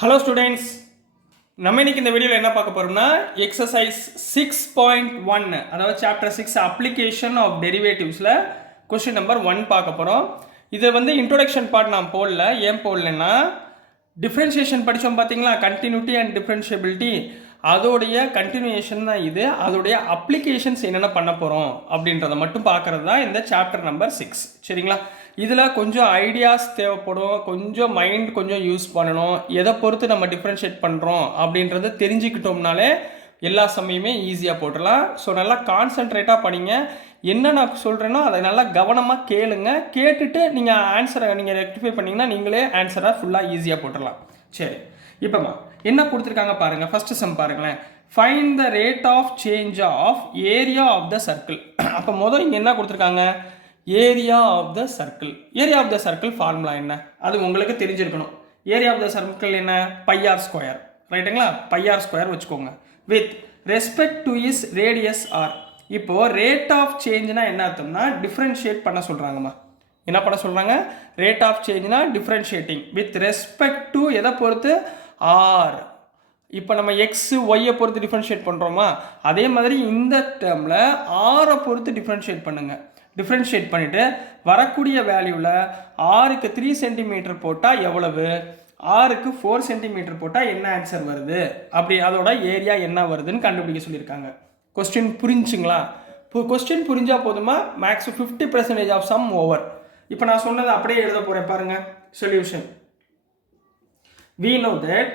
Hello students, நம்ம இன்னைக்கு இந்த வீடியோவில் என்ன பார்க்க போறோம்னா எக்ஸசைஸ் 6.1 அதாவது சாப்டர் 6 அப்ளிகேஷன் ஆஃப் டெரிவேட்டிவ்ஸில் கொஸ்டின் நம்பர் 1 பார்க்க போகிறோம். இது இன்ட்ரோடக்ஷன் பார்ட் நான் போடல. ஏன் போடலன்னா டிஃப்ரென்ஷியேஷன் படித்தோம் பார்த்தீங்களா, கண்டினியூட்டி அண்ட் டிஃப்ரென்ஷியபிலிட்டி, அதோடைய கண்டினியூஷன் தான் இது. அதோடைய அப்ளிகேஷன்ஸ் என்னென்ன பண்ண போகிறோம் அப்படின்றத மட்டும் பார்க்கறது தான் இந்த சாப்டர் நம்பர் 6. சரிங்களா? இதில் கொஞ்சம் ஐடியாஸ் தேவைப்படும், கொஞ்சம் மைண்ட் கொஞ்சம் யூஸ் பண்ணணும். எதை பொறுத்து நம்ம டிஃப்ரென்ஷியேட் பண்ணுறோம் அப்படின்றத தெரிஞ்சுக்கிட்டோம்னாலே எல்லா சமயமே ஈஸியாக போட்டுடலாம். ஸோ நல்லா கான்சென்ட்ரேட்டாக படிங்க. என்ன நான் சொல்கிறேனோ அதை நல்லா கவனமாக கேளுங்க. கேட்டுட்டு நீங்கள் ஆன்சரை நீங்கள் ரெக்டிஃபை பண்ணிங்கன்னா நீங்களே ஆன்சரை ஃபுல்லாக ஈஸியாக போட்டுடலாம். சரி, இப்போமா என்ன கொடுத்துருக்காங்க பாருங்கள். ஃபஸ்ட்டு சம் பாருங்களேன். Find the rate of change of area of the circle. அப்போ மொதல் இங்கே என்ன கொடுத்துருக்காங்க, area of the circle. Area of the circle formula என்ன, அது உங்களுக்கு தெரிஞ்சிருக்கணும். ஏரியா ஆஃப் த சர்க்கிள் என்ன, πr ஸ்கொயர். ரைட்டுங்களா? πr ஸ்கொயர் வச்சுக்கோங்க. With respect to is radius r. இப்போ ரேட் ஆஃப் சேஞ்ச்னா என்ன அர்த்தம்னா டிஃப்ரென்ஷியேட் பண்ண சொல்றாங்கம்மா. என்ன பண்ண சொல்றாங்க? ரேட் ஆஃப் சேஞ்ச்னா டிஃப்ரென்ஷியேட்டிங் வித் ரெஸ்பெக்ட் டு எதை பொறுத்து, ஆர். இப்போ நம்ம எக்ஸ் ஒய்யை பொறுத்து டிஃப்ரென்ஷியேட் பண்ணுறோமா, அதே மாதிரி இந்த டேர்மில் ஆரை பொறுத்து டிஃப்ரென்ஷியேட் பண்ணுங்க. டிஃப்ரென்ஷியேட் பண்ணிவிட்டு வரக்கூடிய வேல்யூவில் ஆருக்கு 3 சென்டிமீட்டர் போட்டால் எவ்வளவு, ஆருக்கு 4 சென்டிமீட்டர் போட்டால் என்ன ஆன்சர் வருது, அப்படி அதோட ஏரியா என்ன வருதுன்னு கண்டுபிடிக்க சொல்லியிருக்காங்க. கொஸ்டின் புரிஞ்சுங்களா? கொஸ்டின் புரிஞ்சால் போதுமா, மேக்ஸ் 50% ஆஃப் சம் ஓவர். இப்போ நான் சொன்னதை அப்படியே எழுத போகிறேன் பாருங்கள். சொல்யூஷன் we know that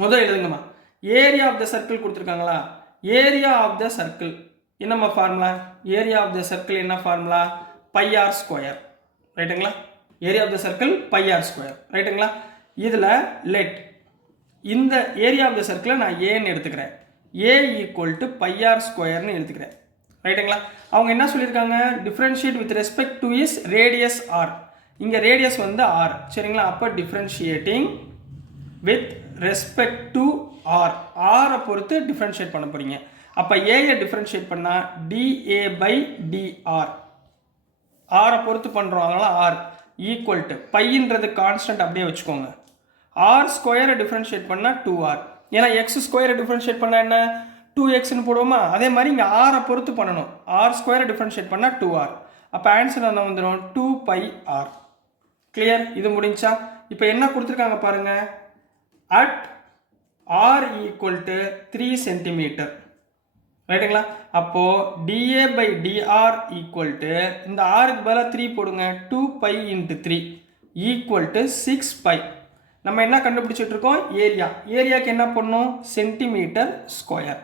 முதல் எழுதுங்கம்மா. ஏரியா ஆஃப் த சர்க்கிள் கொடுத்துருக்காங்களா, ஏரியா ஆஃப் த சர்க்கிள் என்னம்மா formula, area of the circle என்ன ஃபார்முலா, πr ஸ்கொயர். ரைட்டுங்களா? Area of the circle πr square. ரைட்டுங்களா? இதில் லெட் இந்த ஏரியா ஆஃப் த சர்க்கிளை நான் ஏன்னு எடுத்துக்கிறேன். ஏ ஈக்குவல் டு πr ஸ்கொயர்னு எடுத்துக்கிறேன். ரைட்டுங்களா? அவங்க என்ன சொல்லியிருக்காங்க, differentiate with respect to is radius R. இங்கே ரேடியஸ் ஆர். சரிங்களா? அப்போ differentiating with respect to R, ஆரை பொறுத்து டிஃப்ரென்ஷியேட் பண்ண போகிறீங்க. அப்போ ஏயை டிஃப்ரென்ஷியேட் பண்ணால் dA by dr, ஆரை பொறுத்து பண்ணுறோம், அதனால் ஆர் ஈக்குவல் டு பைன்றது கான்ஸ்டன்ட் அப்படியே வச்சுக்கோங்க. ஆர் ஸ்கொயரை டிஃப்ரென்ஷியேட் பண்ணால் 2r. ஏன்னா எக்ஸ் ஸ்கொயரை டிஃப்ரென்ஷியேட் பண்ணால் என்ன 2xன்னு போடுவோமா, அதே மாதிரி இங்கே ஆரை பொறுத்து பண்ணணும். ஆர் ஸ்கொயரை டிஃப்ரென்ஷியேட் பண்ணால் 2r. அப்போ ஆன்சர் என்ன வந்துடும், 2πr. கிளியர்? இது முடிஞ்சா? இப்போ என்ன கொடுத்துருக்காங்க பாருங்க, at r equal to 3 centimetre. ரைட்டுங்களா? அப்போ dA by dr equal to இந்த ஆருக்கு பதிலாக 3 போடுங்க, 2π × 3 ஈக்குவல் டு 6π. நம்ம என்ன கண்டுபிடிச்சிட்டு இருக்கோம், ஏரியா. ஏரியாவுக்கு என்ன பண்ணணும், சென்டிமீட்டர் ஸ்கொயர்.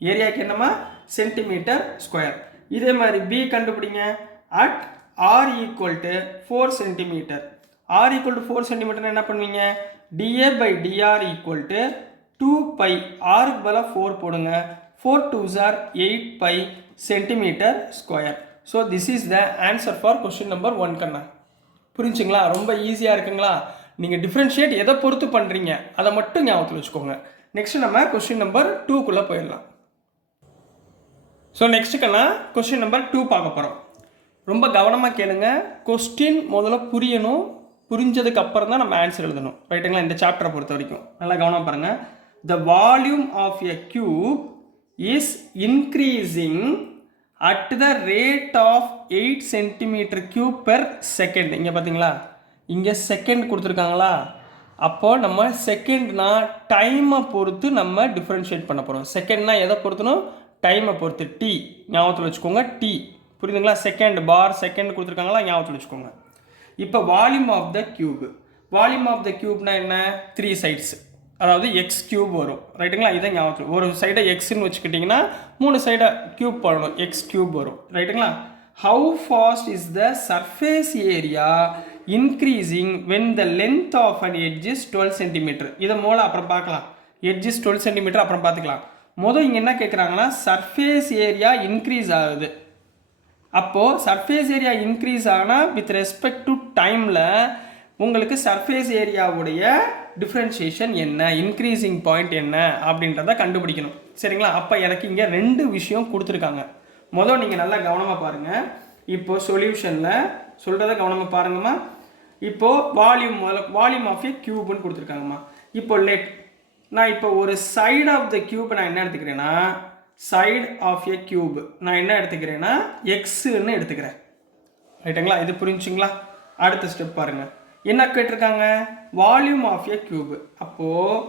ஏரியாவுக்கு என்னமா, சென்டிமீட்டர் ஸ்கொயர். இதே மாதிரி பி கண்டுபிடிங்க. At r equal to 4 centimetre. r equal to 4 centimetre என்ன பண்ணுவீங்க, dA by dr equal to 2π, ஆருக்கு பதிலாக 4 போடுங்க, 4 2s are 8π centimetre square. So this is the answer for question number 1. கண்ணா புரிஞ்சுங்களா? ரொம்ப ஈஸியாக இருக்குங்களா? நீங்கள் டிஃப்ரென்ஷியேட் எதை பொறுத்து பண்ணுறீங்க அதை மட்டும் ஞாபகத்தில் வச்சுக்கோங்க. நெக்ஸ்ட் நம்ம கொஸ்டின் நம்பர் 2க்குள்ளே போயிடலாம். ஸோ நெக்ஸ்ட் கண்ணா கொஸ்டின் நம்பர் 2 பார்க்க போகிறோம். ரொம்ப கவனமாக கேளுங்க. கொஸ்டின் முதல்ல புரியணும், புரிஞ்சதுக்கு அப்புறம் தான் நம்ம ஆன்சர் எழுதணும். ரைட்டுங்களா? இந்த சாப்டரை பொறுத்த வரைக்கும் நல்லா கவனம் பாருங்கள். The volume of a cube is increasing at the rate of 8 centimeter cube per second. இங்கே பார்த்தீங்களா, இங்கே செகண்ட் கொடுத்துருக்காங்களா, அப்போ நம்ம செகண்ட்னா டைமை பொறுத்து நம்ம டிஃப்ரென்ஷியேட் பண்ண போகிறோம். செகண்ட்னா எதை பொறுத்தணும், டைமை பொறுத்து. டி ஞாபகத்தில் வச்சுக்கோங்க, டி. புரியுதுங்களா? செகண்ட் பார் செகண்ட் கொடுத்துருக்காங்களா, ஞாபகத்தில் வச்சுக்கோங்க. இப்போ volume of the cube. Volume of the கியூப்னா என்ன, 3 சைட்ஸ், அதாவது எக்ஸ் கியூப் வரும். ரைட்டுங்களா? இதை ஞாபகம். ஒரு சைடை எக்ஸ்ன்னு வச்சுக்கிட்டிங்கன்னா 3 சைடை கியூப் பண்ணணும், எக்ஸ் கியூப் வரும். ரைட்டுங்களா? How fast is the surface area increasing when the length of an edge is 12 centimetre. இதை அப்புறம் பார்க்கலாம். எட்ஜ் இஸ் 12 சென்டிமீட்டர் அப்புறம் பார்த்துக்கலாம். முதல் இங்கே என்ன கேட்குறாங்கன்னா, சர்ஃபேஸ் ஏரியா இன்க்ரீஸ் ஆகுது. அப்போது சர்ஃபேஸ் ஏரியா இன்க்ரீஸ் ஆனால் வித் ரெஸ்பெக்ட் டு டைமில் உங்களுக்கு சர்ஃபேஸ் ஏரியாவுடைய டிஃப்ரென்ஷியேஷன் என்ன, இன்க்ரீசிங் பாயிண்ட் என்ன அப்படின்றத கண்டுபிடிக்கணும். சரிங்களா? அப்போ எனக்கு இங்கே 2 விஷயம் கொடுத்துருக்காங்க. முதல் நீங்கள் நல்லா கவனமாக பாருங்கள். இப்போ சொல்யூஷனில் சொல்கிறத கவனமாக பாருங்கம்மா. இப்போது வால்யூம் ஆஃப் ஏ கியூப்னு கொடுத்துருக்காங்கம்மா. இப்போ லெட் நான் இப்போ ஒரு சைடு ஆஃப் த கியூப் நான் என்ன எடுத்துக்கிறேன்னா சைடு ஆஃப் எ கியூப் நான் என்ன எடுத்துக்கிறேன்னா எக்ஸ்ன்னு எடுத்துக்கிறேன். ரைட்டுங்களா? இது புரிஞ்சுங்களா? அடுத்த ஸ்டெப் பாருங்கள். என்ன கேட்டிருக்காங்க? Volume of a cube. அப்போது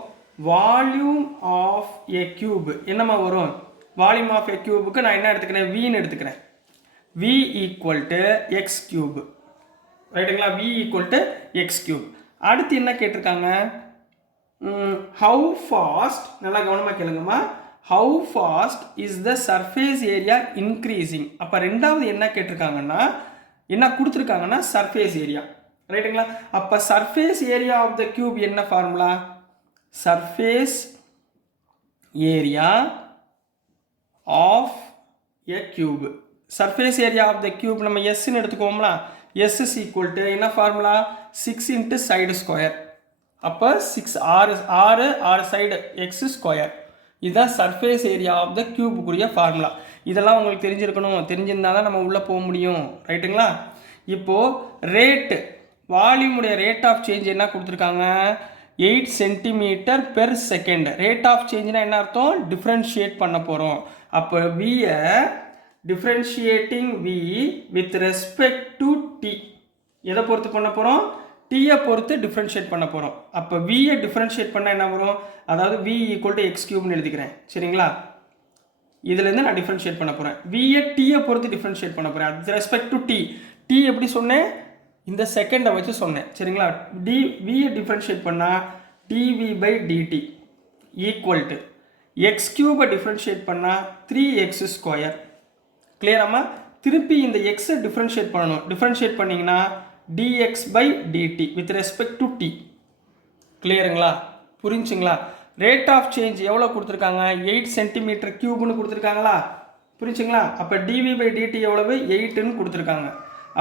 வால்யூம் ஆஃப் எ கியூப் என்னம்மா வரும்? வால்யூம் ஆஃப் எ கியூபுக்கு நான் என்ன எடுத்துக்கிறேன்? வின்னு எடுத்துக்கிறேன். v equal to x cube. ரைட்டுங்களா? v equal to x cube. அடுத்து என்ன கேட்டிருக்காங்க? ஹவு ஃபாஸ்ட், நல்லா கவனமாக கேளுங்கம்மா, how fast is the surface area increasing. அப்போ ரெண்டாவது என்ன கேட்டிருக்காங்கன்னா, என்ன கொடுத்துருக்காங்கன்னா சர்ஃபேஸ் ஏரியா. ரைட்டுங்களா? அப்போ surface area of the cube என்ன formula? Surface area of a cube. Surface area of the cube நம்ம எஸ்ன்னு எடுத்துக்கோம்னா எஸ் இஸ் ஈக்குவல் டு என்ன ஃபார்முலா? 6 into side square. அப்போ 6 6 சைடு எக்ஸ் ஸ்கொயர். இதுதான் சர்ஃபேஸ் ஏரியா ஆஃப் த கியூபுக்குரிய formula. இதெல்லாம் உங்களுக்கு தெரிஞ்சிருக்கணும். தெரிஞ்சிருந்தால் தான் நம்ம உள்ளே போக முடியும். ரைட்டுங்களா? இப்போது ரேட்டு, வால்யூமுடைய ரேட் ஆஃப் சேஞ்ச் என்ன கொடுத்துருக்காங்க? 8 centimetre per second. Rate of சேஞ்சுனா என்ன அர்த்தம்? டிஃப்ரென்ஷியேட் பண்ண போகிறோம். அப்போ வியை differentiating v with respect to t எதை பொறுத்து பண்ண போகிறோம்? டீயை பொறுத்து டிஃப்ரென்ஷியேட் பண்ண போகிறோம். அப்போ வியை டிஃப்ரென்ஷியேட் பண்ணால் என்ன வரும்? அதாவது வி ஈக்குவல் டு எக்ஸ் கியூப்னு எழுதிக்கிறேன். சரிங்களா? இதுலேருந்து நான் டிஃப்ரென்ஷியேட் பண்ண போகிறேன். வியை டீயை பொறுத்து டிஃப்ரென்ஷியேட் பண்ண போகிறேன். அது ரெஸ்பெக்ட் டு டி. டி எப்படி சொன்னேன்? இந்த செகண்டை வச்சு சொன்னேன். சரிங்களா? வியை டிஃப்ரென்ஷியேட் பண்ணால் dv by DD equal to x கியூபை டிஃப்ரென்ஷியேட் பண்ணால் 3x ஸ்கொயர். கிளியராமா? திருப்பி இந்த எக்ஸை டிஃப்ரென்ஷியேட் பண்ணணும். டிஃப்ரென்ஷியேட் பண்ணிங்கன்னா dx by dt with respect to t. கிளியருங்களா? புரிஞ்சுங்களா? ரேட் ஆஃப் சேஞ்ச் எவ்வளோ கொடுத்துருக்காங்க? 8 சென்டிமீட்டர் கியூப்னு கொடுத்துருக்காங்களா? புரிஞ்சுங்களா? அப்போ dv by dt எவ்வளவு? 8ன்னு கொடுத்துருக்காங்க.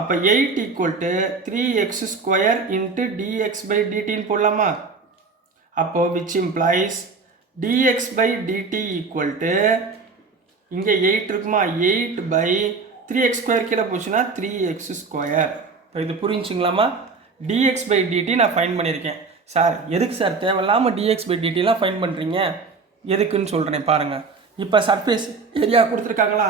அப்போ 8 equal to 3x square into dx by dtன்னு போடலாமா? அப்போ which implies dx by dt equal to இங்கே 8 இருக்குமா? 8 by 3x ஸ்கொயர் கீழே போச்சுன்னா 3x ஸ்கொயர். இது புரிஞ்சுங்களாமா? dx by dt நான் ஃபைன் பண்ணியிருக்கேன். சார் எதுக்கு சார் தேவையில்லாமல் dx by dtலாம் ஃபைன் பண்ணுறீங்க? எதுக்குன்னு சொல்கிறேன் பாருங்கள். இப்போ சர்ஃபேஸ் ஏரியா கொடுத்துருக்காங்களா?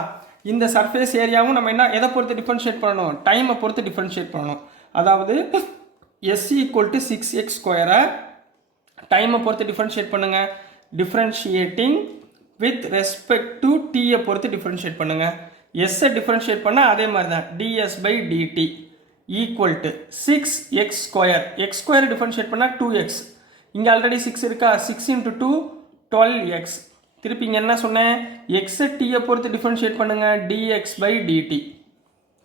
இந்த சர்ஃபேஸ் ஏரியாவும் நம்ம என்ன எதை பொறுத்து டிஃப்ரென்ஷியேட் பண்ணணும்? டைமை பொறுத்து டிஃப்ரென்ஷியேட் பண்ணணும். அதாவது s ஈக்குவல் டு 6x ஸ்கொயரை டைமை பொறுத்து டிஃப்ரென்ஷியேட் பண்ணுங்கள். டிஃப்ரென்ஷியேட்டிங் வித் ரெஸ்பெக்ட் டு டீயை பொறுத்து டிஃப்ரென்ஷியேட் பண்ணுங்கள். எஸ்ஸை டிஃப்ரென்ஷியேட் பண்ணால் அதே மாதிரி தான் ds by dt equal to 6x square. X square differentiate பண்ணால் 2x. இங்கே ஆல்ரெடி 6 இருக்கா? 6 இன்ட்டு 2 12x. திருப்பி இங்கே என்ன சொன்னேன்? எக்ஸை டீயை பொறுத்து டிஃபரன்ஷியேட் பண்ணுங்கள். dx by dt.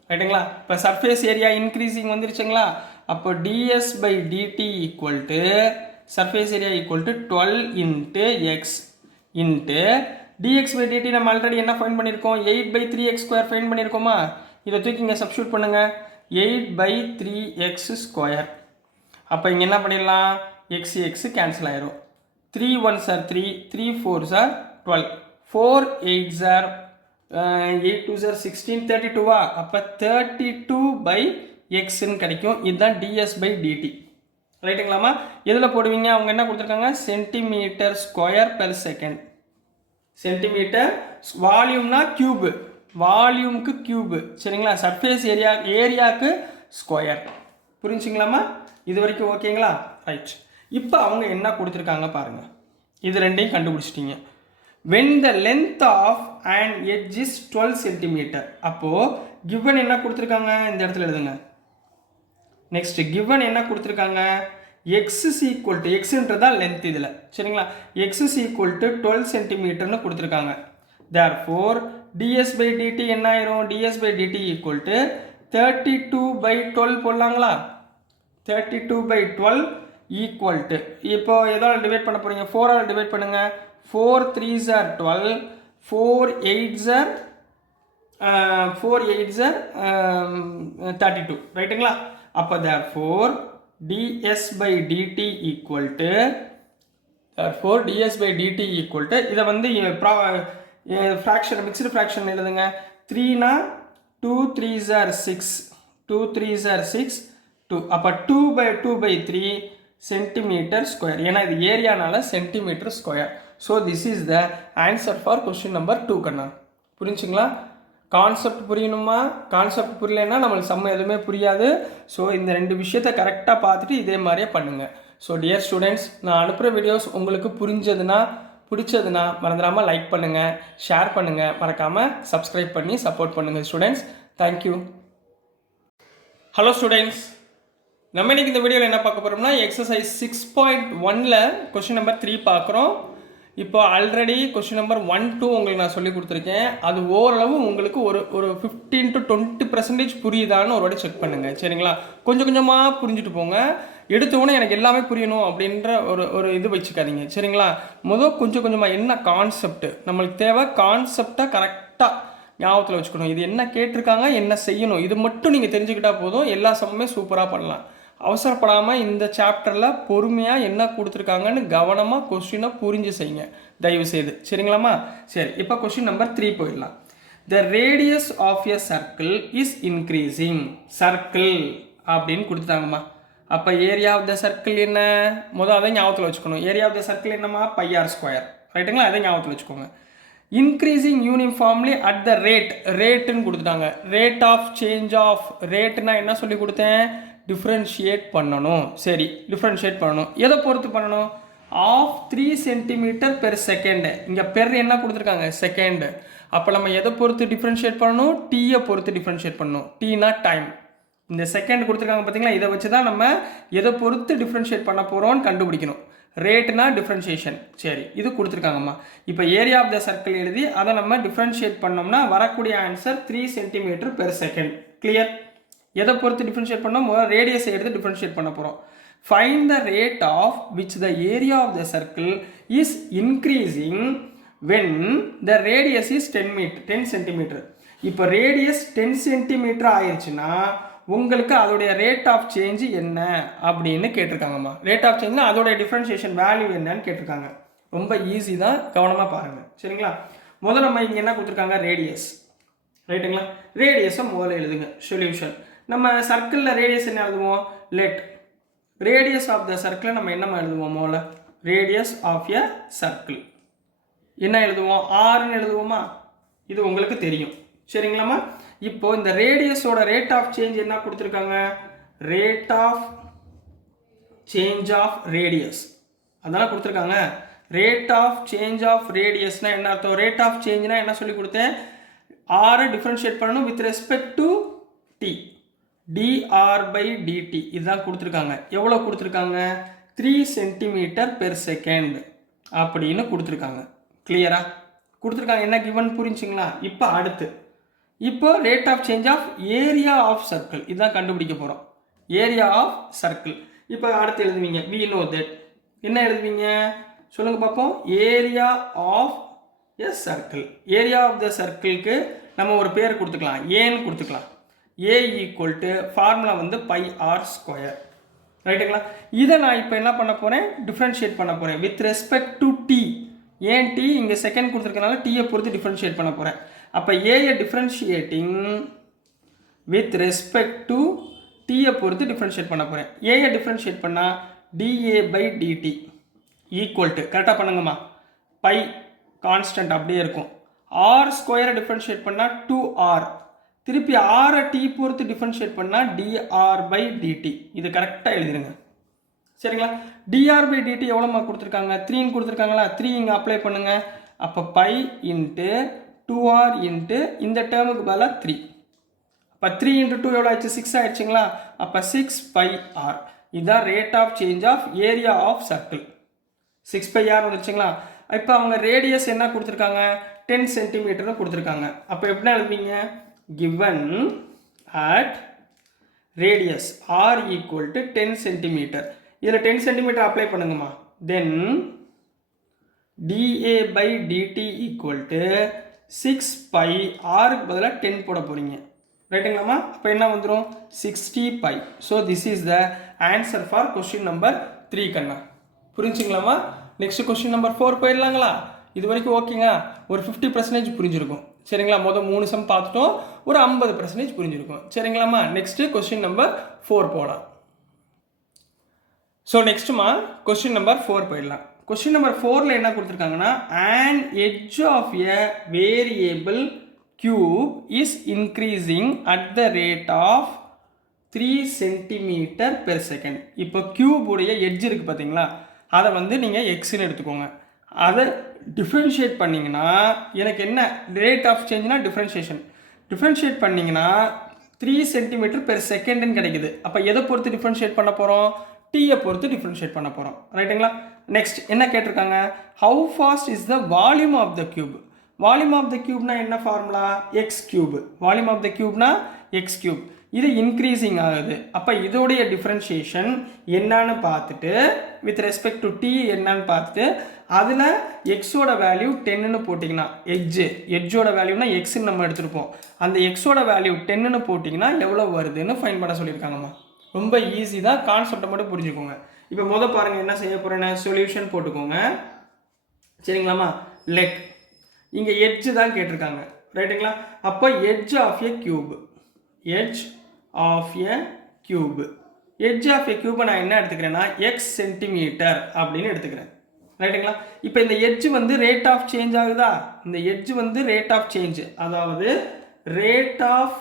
ரைட்டுங்களா? இப்போ சர்ஃபேஸ் ஏரியா இன்க்ரீசிங் வந்துருச்சுங்களா? அப்போ ds by dt equal to surface area equal to 12 into X into dx by dt நம்ம ஆல்ரெடி என்ன ஃபைன் பண்ணியிருக்கோம்? 8 by 3x ஸ்கொயர் ஃபைன் பண்ணியிருக்கோமா? இதை தூக்கி இங்கே சப்ஸ்டியூட் பண்ணுங்கள். 8 by 3x ஸ்கொயர். அப்போ இங்கே என்ன பண்ணிடலாம்? எக்ஸ் கேன்சல் ஆயிரும். 3 1s are 3, 3 4s are 12, 4 8s are 8 2s are 16, 32வா? அப்போ 32 by xன்னு கிடைக்கும். இதுதான் ds by dt. ரைட்டுங்களாமா? எதில் போடுவீங்க? அவங்க என்ன கொடுத்துருக்காங்க? Centimetre square per second. Centimetre வால்யூம்னா கியூபு, வால்யூமுக்கு கியூபு. சரிங்களா? சர்ஃபேஸ் ஏரியாவுக்கு ஸ்கொயர். புரிஞ்சுங்களாமா? இது வரைக்கும் ஓகேங்களா? ரைட். இப்போ அவங்க என்ன கொடுத்துருக்காங்க பாருங்கள். இது ரெண்டையும் கண்டுபிடிச்சிட்டிங்க. when the length of an edge is 12 centimetre. அப்போது given என்ன கொடுத்துருக்காங்க? இந்த இடத்துல எழுதுங்க. நெக்ஸ்ட் given என்ன கொடுத்துருக்காங்க? x is equal to xன்றதா லென்த் இதில். சரிங்களா? x is equal to 12 சென்டிமீட்டர்னு கொடுத்துருக்காங்க. therefore ds by dt என்ன ஆயிரும்? ds by dt equal to 32 by 12 போடலாங்களா? 32 by 12 equal to இப்போ எதால் டிவைட் பண்ண போகிறீங்க? 4 ஆல் டிவைட் பண்ணுங்க. 4 3s are 12, 4 8s are 32. ரைட்டுங்களா? அப்போ therefore ds by dt equal to இதை வந்து ஃப்ராக்ஷன் மிக்ஸ்டு ஃப்ராக்ஷன் எழுதுங்க. 3னா 2 3s are 6, 2 3s are 6, 2. அப்போ 2 by 3 சென்டிமீட்டர் ஸ்கொயர். ஏன்னா இது ஏரியானால centimetre square. So this is the answer for question number 2 கண்ணா. புரிஞ்சுங்களா? கான்செப்ட் புரியணுமா? கான்செப்ட் புரியலைன்னா நம்மளுக்கு சம்ம எதுவுமே புரியாது. ஸோ இந்த 2 விஷயத்தை கரெக்டாக பார்த்துட்டு இதே மாதிரியே பண்ணுங்கள். ஸோ டியர் ஸ்டூடெண்ட்ஸ், நான் அனுப்புகிற வீடியோஸ் உங்களுக்கு பிடிச்சதுன்னா மறந்துடாமல் லைக் பண்ணுங்கள், ஷேர் பண்ணுங்கள், மறக்காமல் சப்ஸ்கிரைப் பண்ணி சப்போர்ட் பண்ணுங்கள் ஸ்டூடெண்ட்ஸ். தேங்க்யூ. ஹலோ ஸ்டூடெண்ட்ஸ், நம்ம இன்றைக்கி இந்த வீடியோவில் என்ன பார்க்க போகிறோம்னா எக்ஸசைஸ் 6.1ல் கொஸ்டின் நம்பர் 3 பார்க்குறோம். இப்போ ஆல்ரெடி கொஸ்டின் நம்பர் 1, 2 உங்களுக்கு நான் சொல்லி கொடுத்துருக்கேன். அது ஓரளவு உங்களுக்கு ஒரு 15 to 20% புரியுதான்னு ஒரு வாட்டி செக் பண்ணுங்கள். சரிங்களா? கொஞ்சம் கொஞ்சமாக புரிஞ்சுட்டு போங்க. எடுத்தோடனே எனக்கு எல்லாமே புரியணும் அப்படின்ற ஒரு இது வச்சுக்காதீங்க. சரிங்களா? கொஞ்சம் கொஞ்சமாக என்ன கான்செப்ட் நம்மளுக்கு தேவை, கான்செப்டை கரெக்டாக ஞாபகத்தில் வச்சுக்கணும். இது என்ன கேட்டிருக்காங்க, என்ன செய்யணும், இது மட்டும் நீங்கள் தெரிஞ்சுக்கிட்டால் போதும். எல்லா சமமே சூப்பராக பண்ணலாம். அவசரப்படாமல் இந்த சாப்டரில் பொறுமையாக என்ன கொடுத்துருக்காங்கன்னு கவனமாக கொஸ்டினை புரிஞ்சு செய்யுங்க தயவு செய்து. சரிங்களாம்மா? சரி, இப்போ கொஸ்டின் நம்பர் 3 போயிடலாம். The radius of a circle is increasing. Circle அப்படின்னு கொடுத்துட்டாங்கம்மா. அப்போ ஏரியா ஆஃப் த சர்க்கிள் என்ன? அதை ஞாபகத்தில் வச்சுக்கணும். ஏரியா ஆஃப் த சர்க்கிள் என்னம்மா? πr². ரைட்டுங்களா? அதை ஞாபகத்தில் வச்சுக்கோங்க. இன்க்ரீசிங் யூனிஃபார்ம்லி அட் த ரேட்டுன்னு கொடுத்துட்டாங்க. Rate of change of. ரேட்டுனா என்ன சொல்லி கொடுத்தேன்? டிஃப்ரென்ஷியேட் பண்ணணும். சரி, டிஃப்ரென்ஷியேட் பண்ணணும். எதை பொறுத்து பண்ணணும்? Of 3 centimetre per second. இங்கே பெர் என்ன கொடுத்துருக்காங்க? செகண்ட். அப்போ நம்ம எதை பொறுத்து டிஃப்ரென்ஷியேட் பண்ணணும்? டீயை பொறுத்து டிஃப்ரென்ஷியேட் பண்ணணும். டீனா டைம். இந்த செகண்ட் கொடுத்துருக்காங்க பார்த்தீங்களா? இதை வச்சு தான் நம்ம எதை பொறுத்து டிஃப்ரென்ஷியேட் பண்ண போகிறோம்னு கண்டுபிடிக்கணும். ரேட்னா டிஃப்ரென்ஷியேஷன். சரி, இது கொடுத்துருக்காங்கம்மா. இப்போ ஏரியா ஆஃப் த சர்க்கிள் எழுதி அதை நம்ம டிஃப்ரென்ஷியேட் பண்ணோம்னா வரக்கூடிய answer 3 centimetre per second. Clear? எதை பொறுத்து டிஃப்ரென்ஷியேட் பண்ணோம்? ரேடியஸை எடுத்து டிஃப்ரென்ஷியேட் பண்ண போகிறோம். Find the rate of which the area of the circle is increasing when the radius is 10 centimetre. இப்போ ரேடியஸ் 10 சென்டிமீட்டர் ஆயிடுச்சுன்னா உங்களுக்கு அதோடைய ரேட் ஆஃப் சேஞ்சு என்ன அப்படின்னு கேட்டிருக்காங்கம்மா. ரேட் ஆஃப் சேஞ்சுனா அதோடைய டிஃப்ரென்ஷியேஷன் வேல்யூ என்னன்னு கேட்டிருக்காங்க. ரொம்ப ஈஸி தான், கவனமாக பாருங்கள். சரிங்களா? நம்ம இங்கே என்ன கொடுத்துருக்காங்க? ரேடியஸ். ரைட்டுங்களா? ரேடியஸை முதல்ல எழுதுங்க. சொல்யூஷன். நம்ம சர்க்கிளில் ரேடியஸ் என்ன எழுதுவோம்? லெட். ரேடியஸ் ஆஃப் த சர்க்கிளை நம்ம என்னம்மா எழுதுவோம்? முதல்ல ரேடியஸ் ஆஃப் எ சர்க்கிள் என்ன எழுதுவோம்? ஆர்ன்னு எழுதுவோமா? இது உங்களுக்கு தெரியும். சரிங்களாம்மா? இப்போ இந்த ரேடியஸோட ரேட் ஆஃப் சேஞ்ச் என்ன கொடுத்துருக்காங்க? Rate of change of radius அதெல்லாம் கொடுத்துருக்காங்க. ரேட் ஆஃப் சேஞ்ச் ஆஃப் ரேடியஸ்னா என்ன அர்த்தம்? ரேட் ஆஃப் சேஞ்ச்னா என்ன சொல்லி கொடுத்தேன்? ஆரை டிஃப்ரென்ஷியேட் பண்ணணும் with respect to D. dr/dt இதுதான் கொடுத்துருக்காங்க. எவ்வளோ கொடுத்துருக்காங்க? 3 சென்டிமீட்டர் பெர் செகண்ட் அப்படின்னு கொடுத்துருக்காங்க. கிளியரா? கொடுத்துருக்காங்க. என்ன கிவன் புரிஞ்சுங்களா? இப்போ அடுத்து rate of change of area of circle இதுதான் கண்டுபிடிக்க போகிறோம். Area of circle. இப்போ அடுத்து எழுதுவீங்க we know that. என்ன எழுதுவீங்க சொல்லுங்க பார்ப்போம்? Area of a circle. Area of the சர்க்கிளுக்கு நம்ம ஒரு பேர் கொடுத்துக்கலாம், ஏன்னு கொடுத்துக்கலாம். A equal to formula πr². ரைட்டுங்களா? இதை நான் இப்போ என்ன பண்ண போகிறேன்? டிஃப்ரென்ஷியேட் பண்ண போகிறேன் வித் ரெஸ்பெக்ட் டு டி. ஏன் டி இங்கே செகண்ட் கொடுத்துருக்கனால டீயை பொறுத்து டிஃப்ரென்ஷியேட் பண்ண போகிறேன். அப்போ ஏயை டிஃப்ரென்ஷியேட்டிங் வித் ரெஸ்பெக்ட் டு டீயை பொறுத்து டிஃப்ரென்ஷியேட் பண்ண போகிறேன். ஏயை டிஃப்ரென்ஷியேட் பண்ணால் dA/dt ஈக்குவல் டு, கரெக்டாக பண்ணுங்கம்மா, பை கான்ஸ்டன்ட் அப்படியே இருக்கும். r² டிஃப்ரென்ஷியேட் பண்ணால் 2r. திருப்பி ஆரை டி பொறுத்து டிஃப்ரென்ஷியேட் பண்ணால் dr/dt. இது கரெக்டாக எழுதிடுங்க. சரிங்களா? dr/dt எவ்வளோமா கொடுத்துருக்காங்க? 3ன்னு கொடுத்துருக்காங்களா? 3 இங்கே அப்ளை பண்ணுங்க. அப்போ பை இன்ட்டு 2r இன்ட்டு இந்த டேர்முக்கு பதிலாக 3. அப்போ 3 × 2 எவ்வளோ ஆயிடுச்சு? 6 ஆயிடுச்சுங்களா? அப்போ 6πr. இதுதான் rate of change of area of circle. 6πr வந்துருச்சுங்களா? இப்போ அவங்க ரேடியஸ் என்ன கொடுத்துருக்காங்க? 10 சென்டிமீட்டர்னு கொடுத்துருக்காங்க. அப்போ எப்படி எழுதுவீங்க? given at radius r equal to 10 centimeter. இதில் 10 சென்டிமீட்டர் அப்ளை பண்ணுங்கம்மா. then dA/dt equal to 6πr பதிலாக 10 போட போகிறீங்க. ரைட்டுங்களாம்மா? அப்போ என்ன வந்துடும்? 60π. So this is the answer for question number 3 கண்ணா. புரிஞ்சுங்களாம்மா? நெக்ஸ்ட் கொஸ்டின் நம்பர் 4 போயிடலாங்களா? இது வரைக்கும் ஓகேங்க. ஒரு 50% புரிஞ்சிருக்கும். சரிங்களா? 3 சம் பார்த்துட்டோம். ஒரு 50% புரிஞ்சிருக்கும். சரிங்களாம்மா? நெக்ஸ்ட் கொஸ்டின் நம்பர் 4 போகலாம். ஸோ நெக்ஸ்ட்டுமா கொஸ்டின் நம்பர் 4 போயிடலாம். கொஸ்டின் நம்பர் 4ல் என்ன கொடுத்துருக்காங்கன்னா, an edge of a variable cube is increasing at the rate of 3 centimeter per second. இப்போ கியூப் உடைய எட்ஜ் இருக்குது பார்த்தீங்களா, அதை வந்து நீங்கள் எக்ஸ்ன்னு எடுத்துக்கோங்க. அதை டிஃப்ரென்ஷியேட் பண்ணிங்கன்னா எனக்கு என்ன ரேட் ஆஃப் சேஞ்ச்னா டிஃப்ரென்ஷியேட் பண்ணிங்கன்னா 3 சென்டிமீட்டர் பெர் செகண்ட்னு கிடைக்குது. அப்போ எதை பொறுத்து டிஃப்ரென்ஷியேட் பண்ண போகிறோம்? டீயை பொறுத்து டிஃப்ரென்ஷியேட் பண்ண போகிறோம். ரைட்டுங்களா? நெக்ஸ்ட் என்ன கேட்டிருக்காங்க, how fast is the volume of the cube. Volume of the கியூப்னா என்ன formula? X cube. Volume of the கியூப்னா எக்ஸ் கியூப். இது இன்க்ரீசிங் ஆகுது. அப்போ இதோடைய டிஃப்ரென்ஷியேஷன் என்னன்னு பார்த்துட்டு வித் ரெஸ்பெக்ட் டு டி என்னன்னு பார்த்துட்டு அதில் எக்ஸோட வேல்யூ 10ன்னு போட்டிங்கன்னா எட்ஜோட வேல்யூனா எக்ஸ்ன்னு நம்ம எடுத்துருப்போம். அந்த எக்ஸோட வேல்யூ 10ன்னு போட்டிங்கன்னா எவ்வளோ வருதுன்னு ஃபைன் பண்ண சொல்லியிருக்காங்கம்மா. ரொம்ப ஈஸி தான், கான்செப்டை மட்டும் புரிஞ்சுக்கோங்க. இப்போ பாருங்கள் என்ன செய்ய போகிறேன்னா, சொல்யூஷன் போட்டுக்கோங்க. சரிங்களாம்மா? லெட் இங்கே எட்ஜ் தான் கேட்டிருக்காங்க. ரைட்டுங்களா? அப்போ edge of a cube edge of a கியூபை நான் என்ன எடுத்துக்கிறேன்னா எக்ஸ் சென்டிமீட்டர் அப்படின்னு எடுத்துக்கிறேன். ரைட்டுங்களா? இப்போ இந்த எட்ஜ் வந்து ரேட் ஆஃப் சேஞ்ச் ஆகுதா? இந்த எட்ஜ் வந்து ரேட் ஆஃப் சேஞ்ச், அதாவது rate of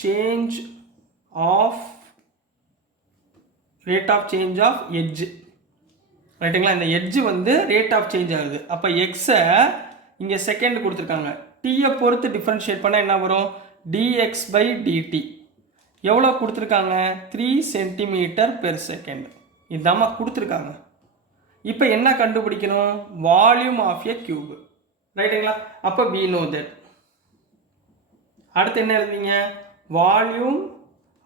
change of edge. ரைட்டுங்களா? இந்த எட்ஜ் வந்து ரேட் ஆஃப் சேஞ்ச் ஆகுது. அப்போ எக்ஸை இங்கே செகண்ட் கொடுத்துருக்காங்க. டீயை பொறுத்து டிஃப்ரென்ஷியேட் பண்ணால் என்ன வரும்? dx by dt. எவ்வளோ கொடுத்துருக்காங்க? 3 சென்டிமீட்டர் பெர் செகண்ட். இதாம்மா கொடுத்துருக்காங்க. இப்போ என்ன கண்டுபிடிக்கணும்? Volume of a cube. ரைட்டுங்களா? அப்போ we know that. அடுத்து என்ன எழுதுவீங்க? Volume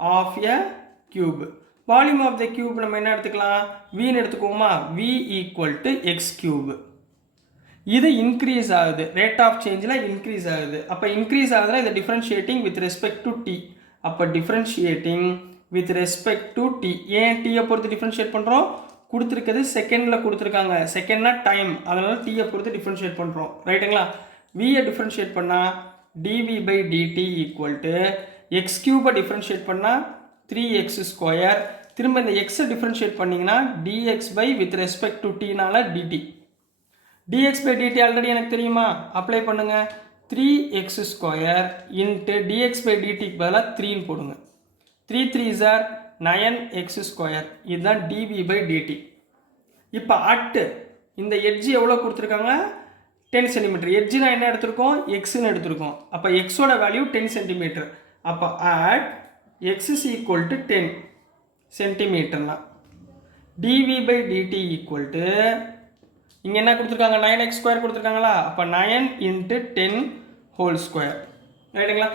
of a cube. Volume of the cube நம்ம என்ன எடுத்துக்கலாம்? வின்னு எடுத்துக்கோமா? v equal to x cube. இது இன்க்ரீஸ் ஆகுது, ரேட் ஆஃப் சேஞ்சில் இன்க்ரீஸ் ஆகுது. அப்போ இன்க்ரீஸ் ஆகுதுன்னா இதை differentiating with respect to t. அப்போ differentiating with respect to t. ஏன் டீயை பொறுத்து டிஃப்ரென்ஷியேட் பண்ணுறோம்? கொடுத்துருக்கிறது செகண்டில் கொடுத்துருக்காங்க. செகண்ட்னா டைம், அதனால டீயை பொறுத்து டிஃப்ரென்ஷியேட் பண்ணுறோம். ரைட்டுங்களா? வியை டிஃப்ரென்ஷியேட் பண்ணால் dv by dt equal to x கியூபை டிஃப்ரென்ஷியேட் பண்ணால் 3x ஸ்கொயர். திரும்ப இந்த எக்ஸை டிஃப்ரென்ஷியேட் பண்ணிங்கன்னா dx by with respect to டீனால dt. dx by dt already எனக்கு தெரியுமா? அப்ளை பண்ணுங்க. 3x square into dx by dt பதிலாக 3ன்னு போடுங்க. 3 3s are 9x ஸ்கொயர். இதுதான் dv by dt. இப்போ இந்த எட்ஜ் எவ்வளோ கொடுத்துருக்காங்க? 10 சென்டிமீட்டர். எட்ஜுனா என்ன எடுத்திருக்கோம்? எக்ஸ்ன்னு எடுத்திருக்கோம். அப்போ எக்ஸோட வேல்யூ 10 சென்டிமீட்டர். அப்போ x is equal to 10 சென்டிமீட்டர்னா dv by dt equal to இங்கே என்ன கொடுத்துருக்காங்க? 9x ஸ்கொயர் கொடுத்துருக்காங்களா? அப்போ 9 இன்ட்டு 10 ஹோல் ஸ்கொயர். ரைட்டுங்களா?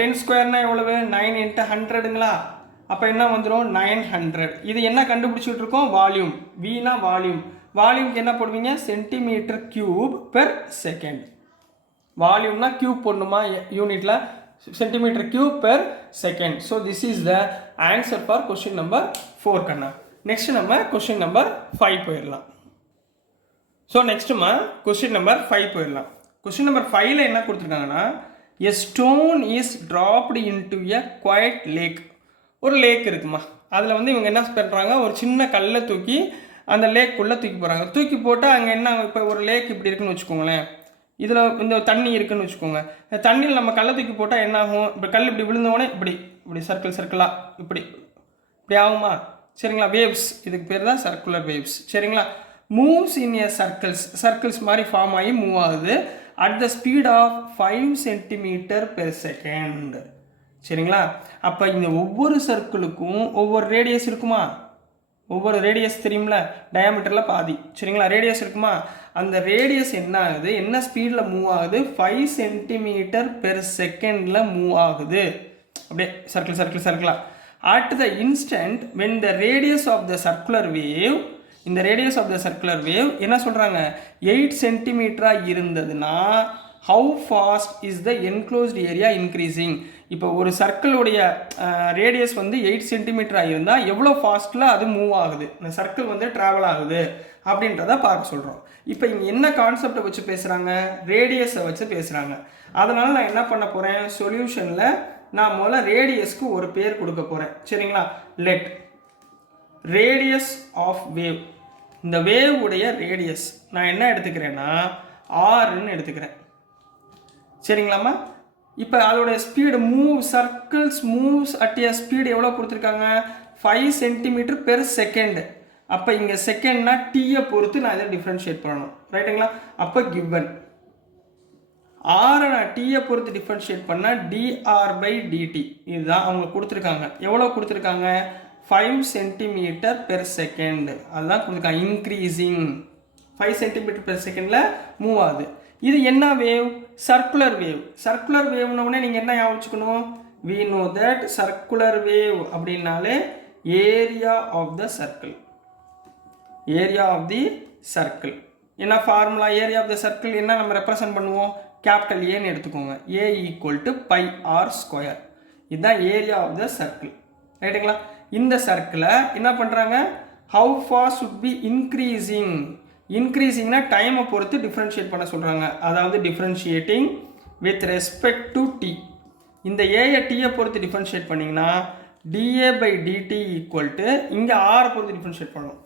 10 ஸ்கொயர்னா எவ்வளவு? 9 இன்ட்டு 100ங்களா? அப்போ என்ன வந்துடும்? 900. இது என்ன கண்டுபிடிச்சிட்டு இருக்கோம்? வால்யூம். வினா வால்யூம். வால்யூம்க்கு என்ன போடுவீங்க? Centimetre cube per second. வால்யூம்னா கியூப் போடணுமா யூனிட்ல? Centimetre cube per second. So this is the answer for question number 4 கண்ணா. நெக்ஸ்ட் நம்ம கொஸ்டின் நம்பர் 5 போயிடலாம். ஸோ நெக்ஸ்ட்டுமா கொஸ்டின் நம்பர் 5 போயிடலாம். கொஸ்டின் நம்பர் 5ல் என்ன கொடுத்துருக்காங்கன்னா, a stone is dropped into a quiet lake. ஒரு லேக் இருக்குமா, அதில் வந்து இவங்க என்ன பண்ணுறாங்க? ஒரு சின்ன கல்லை தூக்கி அந்த லேக்குள்ளே தூக்கி போகிறாங்க. தூக்கி போட்டால் அங்கே என்ன, இப்போ ஒரு லேக் இப்படி இருக்குன்னு வச்சுக்கோங்களேன், இதில் இந்த தண்ணி இருக்குன்னு வச்சுக்கோங்க. இந்த தண்ணியில் நம்ம கல்லை தூக்கி போட்டால் என்ன ஆகும்? இப்போ கல் இப்படி விழுந்தோடனே இப்படி சர்க்கிளாக இப்படி ஆகுமா? சரிங்களா? வேவ்ஸ், இதுக்கு பேர் தான் சர்க்குலர் வேவ்ஸ். சரிங்களா? மூவ்ஸ் இன் ஏ சர்க்கிள்ஸ் மாதிரி ஃபார்ம் ஆகி மூவ் ஆகுது at the speed of 5 centimetre per second. சரிங்களா? அப்போ இந்த ஒவ்வொரு சர்க்கிளுக்கும் ஒவ்வொரு ரேடியஸ் இருக்குமா? ஒவ்வொரு ரேடியஸ் தெரியும்ல, டயாமீட்டரில் பாதி. சரிங்களா? ரேடியஸ் இருக்குமா? அந்த ரேடியஸ் என்ன ஆகுது? என்ன ஸ்பீடில் மூவ் ஆகுது? 5 சென்டிமீட்டர் பெர் செகண்டில் மூவ் ஆகுது. அப்படியே சர்க்கிளாக. At the instant when the radius of the circular wave, இந்த radius of the circular wave என்ன சொல்கிறாங்க? 8 சென்டிமீட்டராக இருந்ததுன்னா how fast is the enclosed area increasing. இப்போ ஒரு சர்க்கிளுடைய ரேடியஸ் வந்து 8 சென்டிமீட்டராக இருந்தால் எவ்வளோ ஃபாஸ்ட்டில் அது மூவ் ஆகுது, இந்த சர்க்கிள் வந்து ட்ராவல் ஆகுது அப்படின்றத பார்க்க சொல்கிறோம். இப்போ இங்கே என்ன கான்செப்டை வச்சு பேசுகிறாங்க? ரேடியஸை வச்சு பேசுகிறாங்க. அதனால் நான் என்ன பண்ண போகிறேன்? சொல்யூஷனில் நான் முதல்ல ரேடியஸ்க்கு ஒரு பேர் கொடுக்க போகிறேன். சரிங்களா? லெட் ரேடியஸ் ஆஃப் வேவ், இந்த வேவ் உடைய ரேடியஸ் நான் என்ன எடுத்துக்கிறேன்னா ஆர்ன்னு எடுத்துக்கிறேன். சரிங்களாம்மா? இப்போ அதோட speed circles moves at a speed எவ்வளோ கொடுத்துருக்காங்க? 5 சென்டிமீட்டர் பெர் செகண்ட். அப்போ இங்கே செகண்ட்னா டீயை பொறுத்து நான் இதை டிஃப்ரென்ஷியேட் பண்ணணும். ரைட்டுங்களா? அப்போ கிவன் ஆரை நான் டீயை பொறுத்து டிஃப்ரென்ஷியேட் பண்ணால் dr/dt இதுதான் அவங்க கொடுத்துருக்காங்க. எவ்வளோ கொடுத்துருக்காங்க? 5 சென்டிமீட்டர் பெர் செகண்ட். அதுதான் கொடுத்துருக்காங்க. இன்க்ரீசிங் 5 சென்டிமீட்டர் பெர் செகண்டில் மூவ் ஆகுது. இது என்ன வேவ்? Circular wave. சர்க்குலர் வேவ்னோடனே நீங்கள் என்ன யோசிச்சுக்கணும்? we know that circular wave அப்படின்னாலே area of the circle. Area of the circle என்ன formula? Area of the circle என்ன நம்ம ரெப்ரசன்ட் பண்ணுவோம்? கேபிட்டல் ஏன்னு எடுத்துக்கோங்க. A = πr². இதுதான் ஏரியா ஆஃப் த சர்க்கிள். ரைட்டுங்களா? இந்த சர்க்கிளை என்ன பண்ணுறாங்க? how far should be increasing. இன்க்ரீசிங்னா டைமை பொறுத்து டிஃப்ரென்ஷியேட் பண்ண சொல்கிறாங்க. அதாவது differentiating with respect to T. இந்த ஏயை டீயை பொறுத்து டிஃப்ரென்ஷியேட் பண்ணிங்கன்னா dA/dt இங்கே ஆரை பொறுத்து டிஃப்ரென்ஷியேட் பண்ணணும்.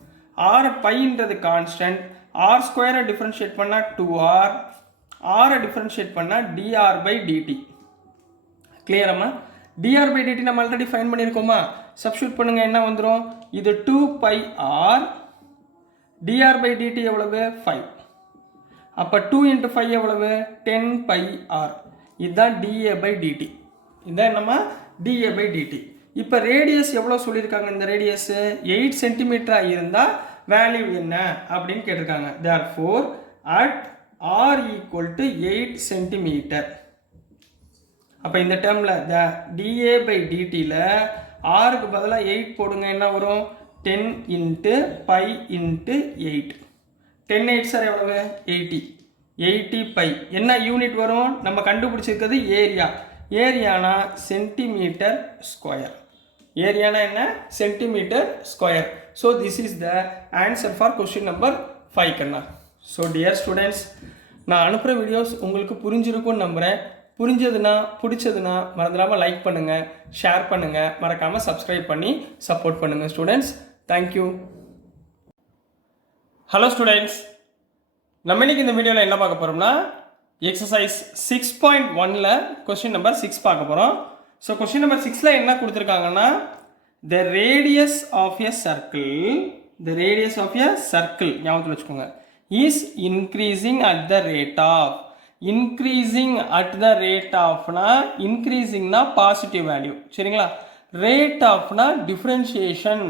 ஆரை பைன்றது கான்ஸ்டன்ட். r² டிஃப்ரென்ஷியேட் பண்ணால் 2r, ஆரை டிஃப்ரென்ஷியேட் பண்ணால் dr/dt. கிளியராமா? dr/dt நம்ம ஆல்ரெடி ஃபைன் பண்ணியிருக்கோமா? சப்ஸ்டியூட் பண்ணுங்கள், என்ன வந்துடும்? இது 2πr, dr/dt எவ்வளவு? 5. அப்போ 2 × 5 எவ்வளவு? 10πr. இதுதான் dA/dt. இதுதான் நம்ம dA/dt. இப்போ ரேடியஸ் எவ்வளோ சொல்லியிருக்காங்க? இந்த ரேடியஸ் 8 சென்டிமீட்டராக இருந்தால் வேல்யூ என்ன அப்படின்னு கேட்டிருக்காங்க. therefore at r = 8 centimetre. அப்போ இந்த டேர்மில் dA/dtல ஆருக்கு பதிலாக 8 போடுங்க, என்ன வரும்? 10 × π × 8. 10 8 சார் எவ்வளவு? 80. 80π. என்ன யூனிட் வரும்? நம்ம கண்டுபிடிச்சிருக்கிறது ஏரியா. ஏரியானா சென்டிமீட்டர் ஸ்கொயர். ஏரியானா என்ன? Centimetre square. So this is the answer for question number 5 கண்ணா. ஸோ டியர் ஸ்டூடெண்ட்ஸ், நான் அனுப்புகிற வீடியோஸ் உங்களுக்கு புரிஞ்சிருக்கும்னு நம்புகிறேன். புரிஞ்சதுன்னா பிடிச்சதுன்னா மறந்துடாமல் லைக் பண்ணுங்கள், ஷேர் பண்ணுங்கள், மறக்காமல் சப்ஸ்கிரைப் பண்ணி சப்போர்ட் பண்ணுங்கள் ஸ்டூடெண்ட்ஸ். தேங்க்யூ. ஹலோ ஸ்டூடெண்ட்ஸ், நம்ம இன்னைக்கு இந்த வீடியோவில் என்ன பார்க்க போகிறோம்னா எக்ஸசைஸ் 6.1ல் கொஸ்டின் நம்பர் 6 பார்க்க போகிறோம். ஸோ கொஸ்டின் நம்பர் 6ல் என்ன கொடுத்துருக்காங்கன்னா the radius of a circle ஞாபகத்தில் வச்சுக்கோங்க is increasing at the rate of. Increasing at the rate ஆஃப்னா இன்க்ரீசிங்னா பாசிட்டிவ் வேல்யூ. சரிங்களா? ரேட் ஆஃப்னா டிஃப்ரென்ஷியேஷன்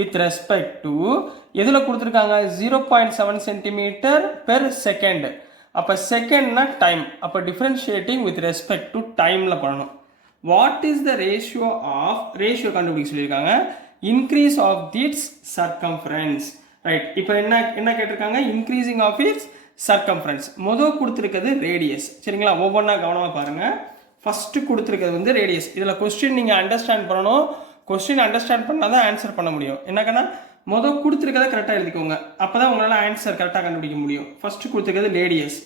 வித் ரெஸ்பெக்ட் டு எதில் கொடுத்துருக்காங்க? 0.7 சென்டிமீட்டர் பெர் செகண்ட். அப்போ செகண்ட்னா டைம். அப்போ டிஃப்ரென்ஷியேட்டிங் வித் ரெஸ்பெக்ட் டு டைமில் பண்ணணும். வாட் இஸ் த ரேஷியோ கண்டுபிடிக்க சொல்லியிருக்காங்க. Increase of its circumference. Right. இப்போ என்ன கேட்டிருக்காங்க? Increasing of its circumference. முதல் கொடுத்துருக்கிறது ரேடியஸ். சரிங்களா? ஒவ்வொன்றா கவனமாக பாருங்கள். ஃபஸ்ட்டு கொடுத்துருக்கிறது வந்து ரேடியஸ். இதில் கொஸ்டின் நீங்கள் அண்டர்ஸ்டாண்ட் பண்ணணும். கொஸ்டின் அண்டர்ஸ்டாண்ட் பண்ணால் தான் ஆன்சர் பண்ண முடியும். என்னக்கன்னா முதல் கொடுத்துருக்கதை கரெக்டாக எழுதிக்கோங்க. அப்போ தான் உங்களால் ஆன்சர் கரெக்டாக கண்டுபிடிக்க முடியும். ஃபஸ்ட்டு கொடுத்துருக்கிறது ரேடியஸ்.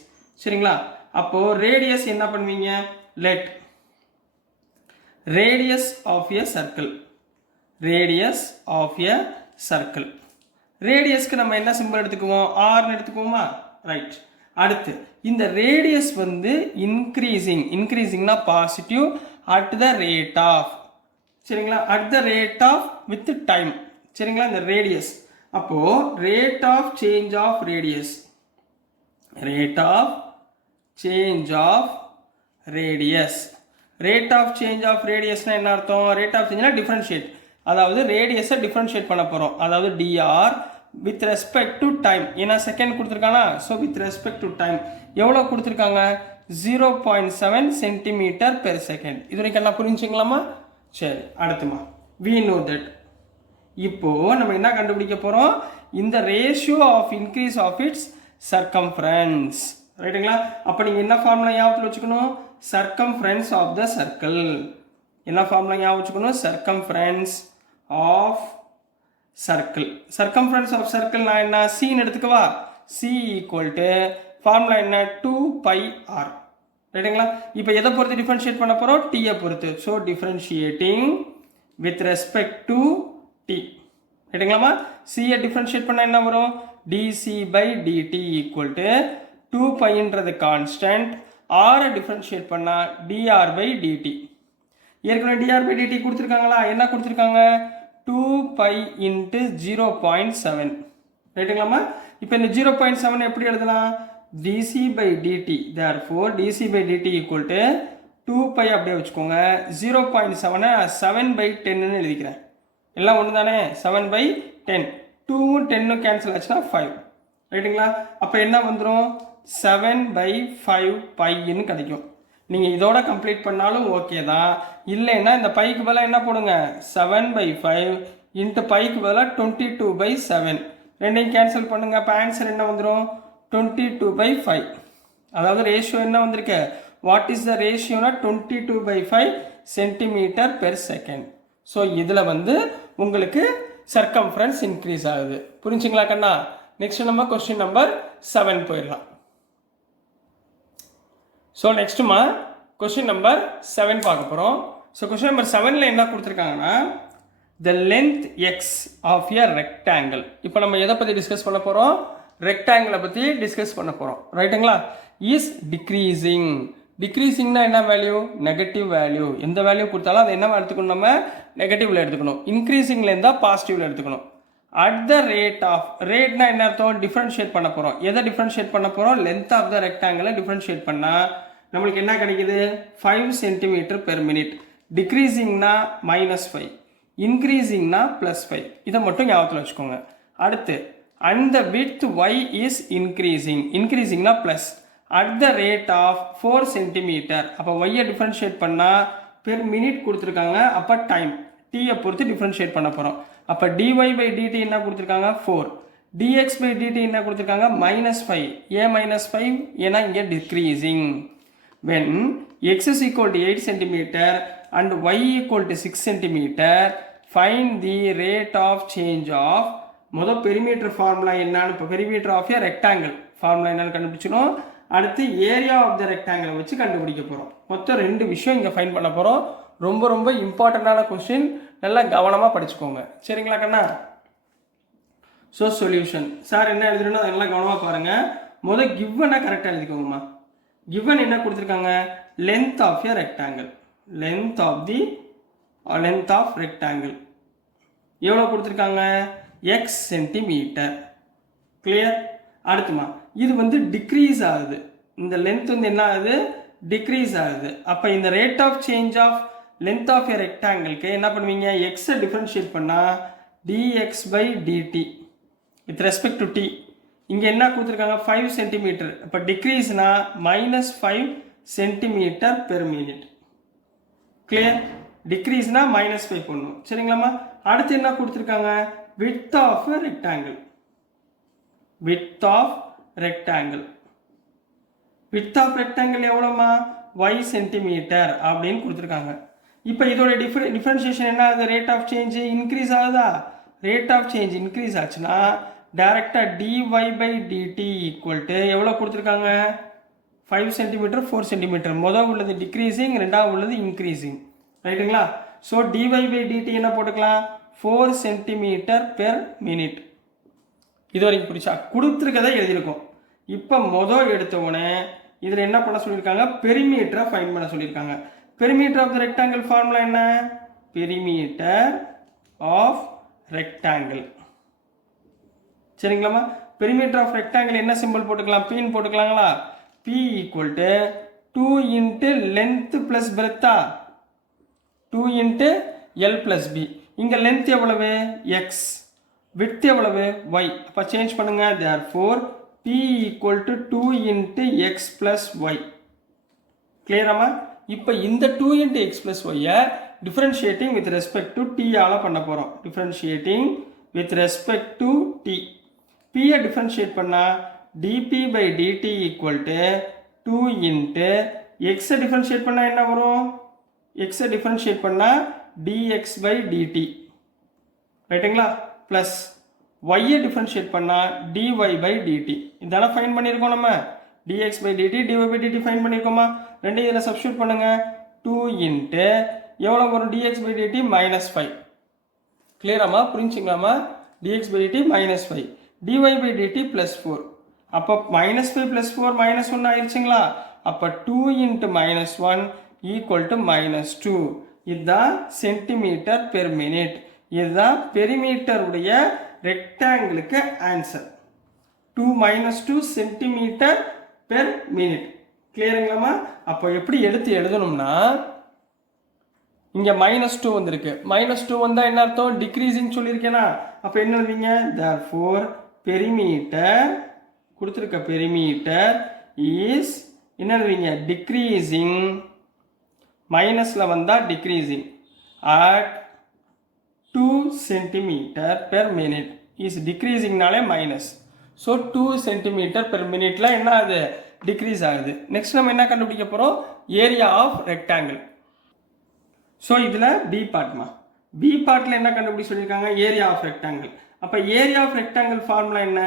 சரிங்களா? அப்போது ரேடியஸ் என்ன பண்ணுவீங்க? Let radius of a circle. Radius of a circle. ரேடியஸ்க்கு நம்ம என்ன சிம்பிள் எடுத்துக்குவோம்? ஆர்னு எடுத்துக்குவோமா? ரைட். அடுத்து இந்த ரேடியஸ் வந்து இன்க்ரீசிங்னா positive at the rate of. சரிங்களா? At the rate of with time. சரிங்களா? இந்த ரேடியஸ். அப்போ rate of change of radius. Rate of change of radius. Rate of change of ரேடியஸ்னா என்ன அர்த்தம்? ரேட் ஆஃப் சேஞ்ச்னா டிஃபரன்ஷியேட். அதாவது ரேடியஸை டிஃபரன்ஷியேட் பண்ண போகிறோம். அதாவது dr with respect to time. ஏன்னா செகண்ட் கொடுத்துருக்கானா, so with respect to time எவ்வளோ கொடுத்துருக்காங்க? 0.7 சென்டிமீட்டர் பெர் செகண்ட். இது வரைக்கும் என்ன புரிஞ்சுங்களாமா? சரி, அடுத்துமா we know that. இப்போ நம்ம என்ன கண்டுபிடிக்க போகிறோம்? இந்த ratio of increase of its circumference. ரைட்டுங்களா? அப்போ நீங்கள் என்ன ஃபார்முலா ஞாபகத்தில் வச்சுக்கணும்? Circumference of the circle. என்ன ஃபார்முலா ஞாபகம் வச்சுக்கணும்? Circumference of circle. Circumference of circle நான் என்ன சீன்னு எடுத்துக்கவா? C = ஃபார்முலா என்ன? 2πr. ரைட்டுங்களா? இப்போ எதை பொறுத்து டிஃபரன்ஷியேட் பண்ண போகிறோம்? டீயை பொறுத்து. So differentiating with respect to t. ரைட்டுங்களாமா? சியை டிஃபரன்ஷியேட் பண்ணால் என்ன வரும்? Dc by DD equal to 2πன்றது கான்ஸ்டன்ட், ஆரை டிஃபரன்ஷியேட் பண்ணால் டிஆர் பை டிடி. ஏற்கனவே டிஆர் பை டிடி கொடுத்துருக்காங்களா? என்ன கொடுத்துருக்காங்க? 2π இன்ட்டு 0.7. ரைட்டுங்களாமா? இப்போ இந்த 0.7 எப்படி எழுதலாம்? dc by dt. therefore dc by dt equal to 2π அப்படியே வச்சுக்கோங்க. 0.7 7/10 எழுதிக்கிறேன். எல்லாம் ஒன்று தானே? 7/10. 2ம் 10ம் கேன்சல் ஆச்சுன்னா 5. ரைட்டுங்களா? அப்போ என்ன வந்துடும்? 7/5πன்னு கிடைக்கும். நீங்கள் இதோட கம்ப்ளீட் பண்ணாலும் ஓகே தான். இல்லைன்னா இந்த பைக்கு பதிலாக என்ன போடுங்க? 7/5 இன்ட்டு பைக்கு பதிலாக 22/7. ரெண்டையும் கேன்சல் பண்ணுங்க. இப்போ ஆன்சர் என்ன வந்துடும்? 22/5. அதாவது ரேஷியோ என்ன வந்திருக்கு? வாட் இஸ் த ரேஷியோனா 22/5 சென்டிமீட்டர் பெர் செகண்ட். ஸோ இதில் வந்து உங்களுக்கு சர்க்கம்ஃபரன்ஸ் இன்க்ரீஸ் ஆகுது. புரிஞ்சுங்களா கண்ணா? நெக்ஸ்ட் நம்ம கொஸ்டின் நம்பர் 7 போயிடலாம். ஸோ நெக்ஸ்ட்டுமா கொஸ்டின் நம்பர் 7 பார்க்க போகிறோம். ஸோ கொஸ்டின் நம்பர் 7ல் என்ன கொடுத்துருக்காங்கன்னா, the length x of a rectangle. இப்போ நம்ம எதை பற்றி டிஸ்கஸ் பண்ண போகிறோம்? ரெக்டாங்கிளை பற்றி டிஸ்கஸ் பண்ண போகிறோம். ரைட்டுங்களா? Is decreasing. டிக்ரீசிங்னா என்ன வேல்யூ? Negative value. எந்த வேல்யூ கொடுத்தாலும் அதை என்ன எடுத்துக்கணும்? நம்ம நெகட்டிவ்ல எடுத்துக்கணும். இன்க்ரீசிங்ல இருந்தால் பாசிட்டிவ்ல எடுத்துக்கணும். அட் த ரேட் ஆஃப், ரேட்னா என்ன அர்த்தம்? டிஃபரன்ஷியேட் பண்ண போகிறோம். எதை டிஃபரன்ஷியேட் பண்ண போகிறோம்? லென்த் ஆஃப் த ரெக்டாங்கிளை டிஃபரன்ஷியேட் பண்ணால் நம்மளுக்கு என்ன கிடைக்குது? 5 சென்டிமீட்டர் பெர் மினிட். டிக்ரீசிங்னா -5, இன்க்ரீசிங்னா +5. இதை மட்டும் ஞாபகத்தில் வச்சுக்கோங்க. அடுத்து and the width y is increasing. increasingனா plus at the rate of 4 centimeter. அப்போ y டிஃபரன்ஷியேட் பண்ணால் பெர் மினிட் கொடுத்துருக்காங்க. அப்போ டைம் t பொறுத்து டிஃபரன்ஷியேட் பண்ண போகிறோம். அப்போ dy by dt என்ன கொடுத்துருக்காங்க? 4. dx by dt என்ன கொடுத்துருக்காங்க? -5. ஏன் -5? ஏன்னா இங்கே decreasing. when x is equal to 8 centimeter and y equal to 6 centimeter, find the rate of change of. முதல் பெரிமீட்டர் ஃபார்முலா என்னன்னு, இப்போ perimeter of a rectangle formula என்னன்னு கண்டுபிடிச்சிடும். அடுத்து ஏரியா ஆஃப் த ரெக்டாங்கிளை வச்சு கண்டுபிடிக்க போகிறோம். மொத்தம் 2 விஷயம் இங்கே ஃபைன் பண்ண போகிறோம். ரொம்ப ரொம்ப இம்பார்ட்டண்டான கொஸ்டின். நல்லா கவனமாக படிச்சுக்கோங்க. சரிங்களா கண்ணா? ஸோ சொல்யூஷன் சார் என்ன எழுதுறோன்னா அதெல்லாம் கவனமாக பாருங்கள். முதல் கிவனை கரெக்டாக எழுதிக்கோங்கம்மா. கிவன் என்ன கொடுத்துருக்காங்க? Length of a rectangle. Length of rectangle எவ்வளோ கொடுத்துருக்காங்க? x centimetre. கிளியர்? அடுத்துமா இது வந்து டிக்ரீஸ் ஆகுது. இந்த லென்த் வந்து என்ன ஆகுது? டிக்ரீஸ் ஆகுது. அப்போ இந்த rate of change of length of a ரெக்டாங்கிளுக்கு என்ன பண்ணுவீங்க? எக்ஸை டிஃபரன்ஷியேட் பண்ணால் dx by dt with respect to t. இங்கே என்ன கொடுத்துருக்காங்க? 5 சென்டிமீட்டர். இப்போ டிக்ரீஸ்னா -5 சென்டிமீட்டர் பெர் மினிட். கிளியர்? டிக்ரீஸ்னா -5 பண்ணும். சரிங்களாம்மா? அடுத்து என்ன கொடுத்துருக்காங்க? width of a rectangle. width of rectangle. width of rectangle எவ்வளோமா? y centimetre அப்படின்னு கொடுத்துருக்காங்க. இப்போ இதோட டிஃபரன்ஷியேஷன் என்ன ஆகுது? ரேட் ஆஃப் சேஞ்ச் இன்க்ரீஸ் ஆகுதா? ரேட் ஆஃப் சேஞ்ச் இன்க்ரீஸ் ஆச்சுன்னா டைரக்டாக dy by dt equal to எவ்வளோ கொடுத்துருக்காங்க? 5 சென்டிமீட்டர் 4 சென்டிமீட்டர். முதல் உள்ளது டிக்ரீசிங், ரெண்டாவது உள்ளது இன்க்ரீசிங். ரைட்டுங்களா? ஸோ dy by dt என்ன போட்டுக்கலாம்? 4 சென்டிமீட்டர் பெர் மினிட். இது வரைக்கும் பிடிச்சா கொடுத்துருக்கதை எழுதியிருக்கோம். இப்போ மொதல் எடுத்த உடனே இதில் என்ன பண்ண சொல்லியிருக்காங்க? பெரிமீட்டரை ஃபைண்ட் பண்ண சொல்லியிருக்காங்க. Perimeter of the rectangle formula என்ன? Perimeter of rectangle. சரிங்களாம்மா? பெரிமீட்டர் ஆஃப் ரெக்டாங்கிள் என்ன சிம்பிள் போட்டுக்கலாம்? பின்னு போட்டுக்கலாங்களா? p equal to 2 into length plus பிரெத்தா, 2 இன்ட்டு எல் ப்ளஸ் பி. இங்கே லென்த் எவ்வளவு? எக்ஸ். விட்த் எவ்வளவு? ஒய். அப்போ சேஞ்ச் பண்ணுங்க. therefore p equal to 2 into x plus y. கிளியராமா? இப்போ இந்த 2 இன்ட்டு எக்ஸ் ப்ளஸ் ஒய்யை differentiating with respect to t ஆல பண்ண போகிறோம். Differentiating with respect to t. p-யை டிஃபரன்ஷியேட் பண்ணால் dp by dt equal to 2 into எக்ஸை டிஃபரன்ஷியேட் பண்ணால் என்ன வரும்? எக்ஸை டிஃபரன்ஷியேட் பண்ணால் dx by dt. ரைட்டுங்களா? ப்ளஸ் ஒய்யை டிஃபரன்ஷியேட் பண்ணால் dy by dt. இதெல்லாம் ஃபைன் பண்ணியிருக்கோம் நம்ம. dx by dt dy by dt find பண்ணிருக்கோமா ரெண்டையும் இதில் சப்ஸ்டியூட் பண்ணுங்க 2 இன்ட்டு எவ்வளோ வரும் dx by dt -5 கிளியராமா புரிஞ்சுங்களாமா dx by dt -5 dy by dt +4 அப்போ -5 +4 -1 ஆயிடுச்சுங்களா அப்போ 2 இன்ட்டு -1 ஈக்குவல் டு -2 இதுதான் சென்டிமீட்டர் பெர் மினிட் இதுதான் பெரிமீட்டர் உடைய ரெக்டாங்கிளுக்கு ஆன்சர் 2 சென்டிமீட்டர் பெர் மினிட் கிளியருங்களாமா அப்போ எப்படி எடுத்து எழுதணும்னா இங்க -2 வந்திருக்கு -2 வந்தா என்ன அர்த்தம் டிக்ரீசிங் சொல்லியிருக்கேனா அப்போ என்ன எழுதுவீங்க therefore பெரிமீட்டர் கொடுத்துருக்க பெரிமீட்டர் இஸ் என்ன எழுதுவீங்க டிக்ரீசிங் மைனஸ்ல வந்தா decreasing at 2 centimetre per minute is டிக்ரீசிங்னாலே மைனஸ் ஸோ 2 சென்டிமீட்டர் பெர் மினிட்ல என்ன ஆகுது டிக்ரீஸ் ஆகுது நெக்ஸ்ட் நம்ம என்ன கண்டுபிடிக்க போறோம் ஏரியா ஆஃப் ரெக்டாங்கிள் ஸோ இதில் பி பார்ட்மா பி பார்ட்டில் என்ன கண்டுபிடி சொல்லியிருக்காங்க ஏரியா ஆஃப் ரெக்டாங்கிள் அப்போ ஏரியா ஆஃப் ரெக்டாங்கிள் ஃபார்முலா என்ன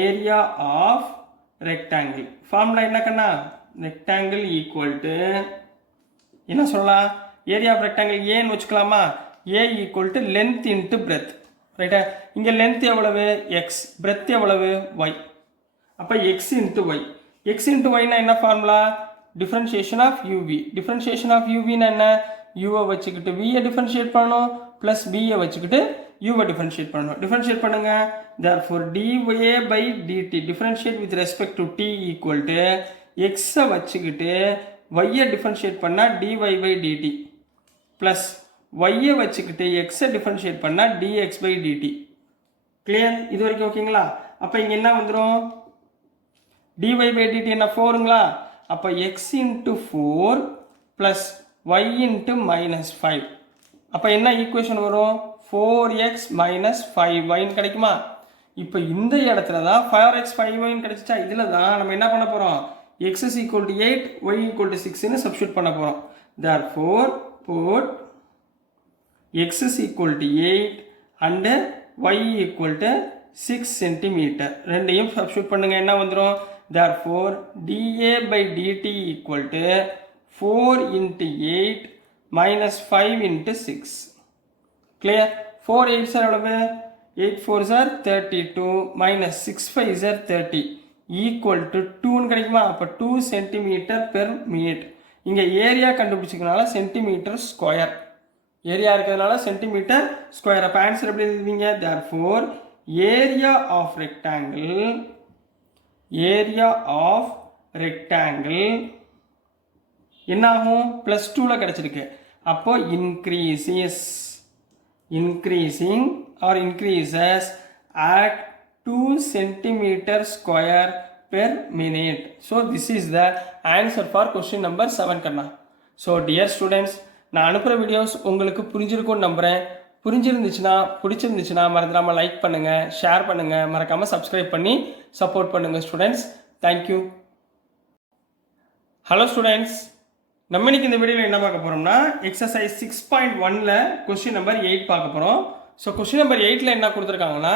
ஏரியா ஆஃப் ரெக்டாங்கிள் ஃபார்முலா என்ன கண்ணா ரெக்டாங்கிள் ஈக்குவல் டு என்ன சொல்லலாம் ஏரியா ஆஃப் ரெக்டாங்கிள் ஏன்னு வச்சுக்கலாமா A equal to length into breadth ரைட்டா இங்கே லென்த் எவ்வளவு எக்ஸ் பிரெத் எவ்வளவு ஒய் அப்போ x into y x into ஒய்னா என்ன formula differentiation of u v differentiation of யூவின்னு என்ன யூவை வச்சுக்கிட்டு வியை டிஃபரன்ஷியேட் பண்ணணும் ப்ளஸ் பியை வச்சுக்கிட்டு யூவை டிஃபரன்ஷியேட் பண்ணணும் டிஃபரன்ஷியேட் பண்ணுங்க therefore dy by dt differentiate with respect to t equal to எக்ஸை வச்சுக்கிட்டு ஒய்யை டிஃபரன்ஷியேட் பண்ணால் dy by dt ப்ளஸ் ஒய்யை வச்சுக்கிட்டு எக்ஸை டிஃபரன்ஷியேட் பண்ணால் dx by dt கிளியர் இது வரைக்கும் ஓகேங்களா அப்போ இங்கே என்ன வந்துடும் dy by dt என்ன 4ங்களா அப்போ x into 4 plus y into -5 அப்போ என்ன ஈக்குவேஷன் வரும் 4x - 5y கிடைக்குமா இப்போ இந்த இடத்துல தான் 4x 5y கிடைச்சிச்சா இதில் தான் நம்ம என்ன பண்ண போகிறோம் x is equal to 8 y equal to 6 substitute பண்ண போகிறோம் therefore put x is equal to 8 and y equal to 6 centimeter ரெண்டையும் சப்ஸ்டியூட் பண்ணுங்க என்ன வந்துடும் therefore dA by dt equal to 4 into 8 minus 5 into 6 clear 4 8s are எவ்வளவு 8 4s are 32 minus 6 5s are 30 equal to 2 கிடைக்குமா அப்போ 2 centimeter per minute இங்க area கண்டுபிடிச்சிக்கனால centimetre square area இருக்கிறதுனால centimetre square அப்போ ஆன்சர் எப்படி எழுதுவீங்க therefore area of rectangle என்ன ஆகும் +2ல கிடைச்சிருக்கு அப்போ increasing or increases at 2 centimeter square per minute. So this is the answer for question number 7 Kanna. So dear students நான் அனுப்புகிற வீடியோஸ் உங்களுக்கு புரிஞ்சிருக்கும்னு நம்புகிறேன் பிடிச்சிருந்துச்சுன்னா மறந்துடாமல் லைக் பண்ணுங்கள் ஷேர் பண்ணுங்கள் மறக்காமல் சப்ஸ்கிரைப் பண்ணி சப்போர்ட் பண்ணுங்கள் ஸ்டூடெண்ட்ஸ் தேங்க்யூ ஹலோ ஸ்டூடெண்ட்ஸ் நம்ம இன்னைக்கு இந்த வீடியோவில் என்ன பார்க்க போகிறோம்னா எக்ஸசைஸ் 6.1ல கொஸ்டின் நம்பர் 8 பார்க்க போகிறோம் ஸோ கொஸ்டின் நம்பர் 8ல் என்ன கொடுத்துருக்காங்கன்னா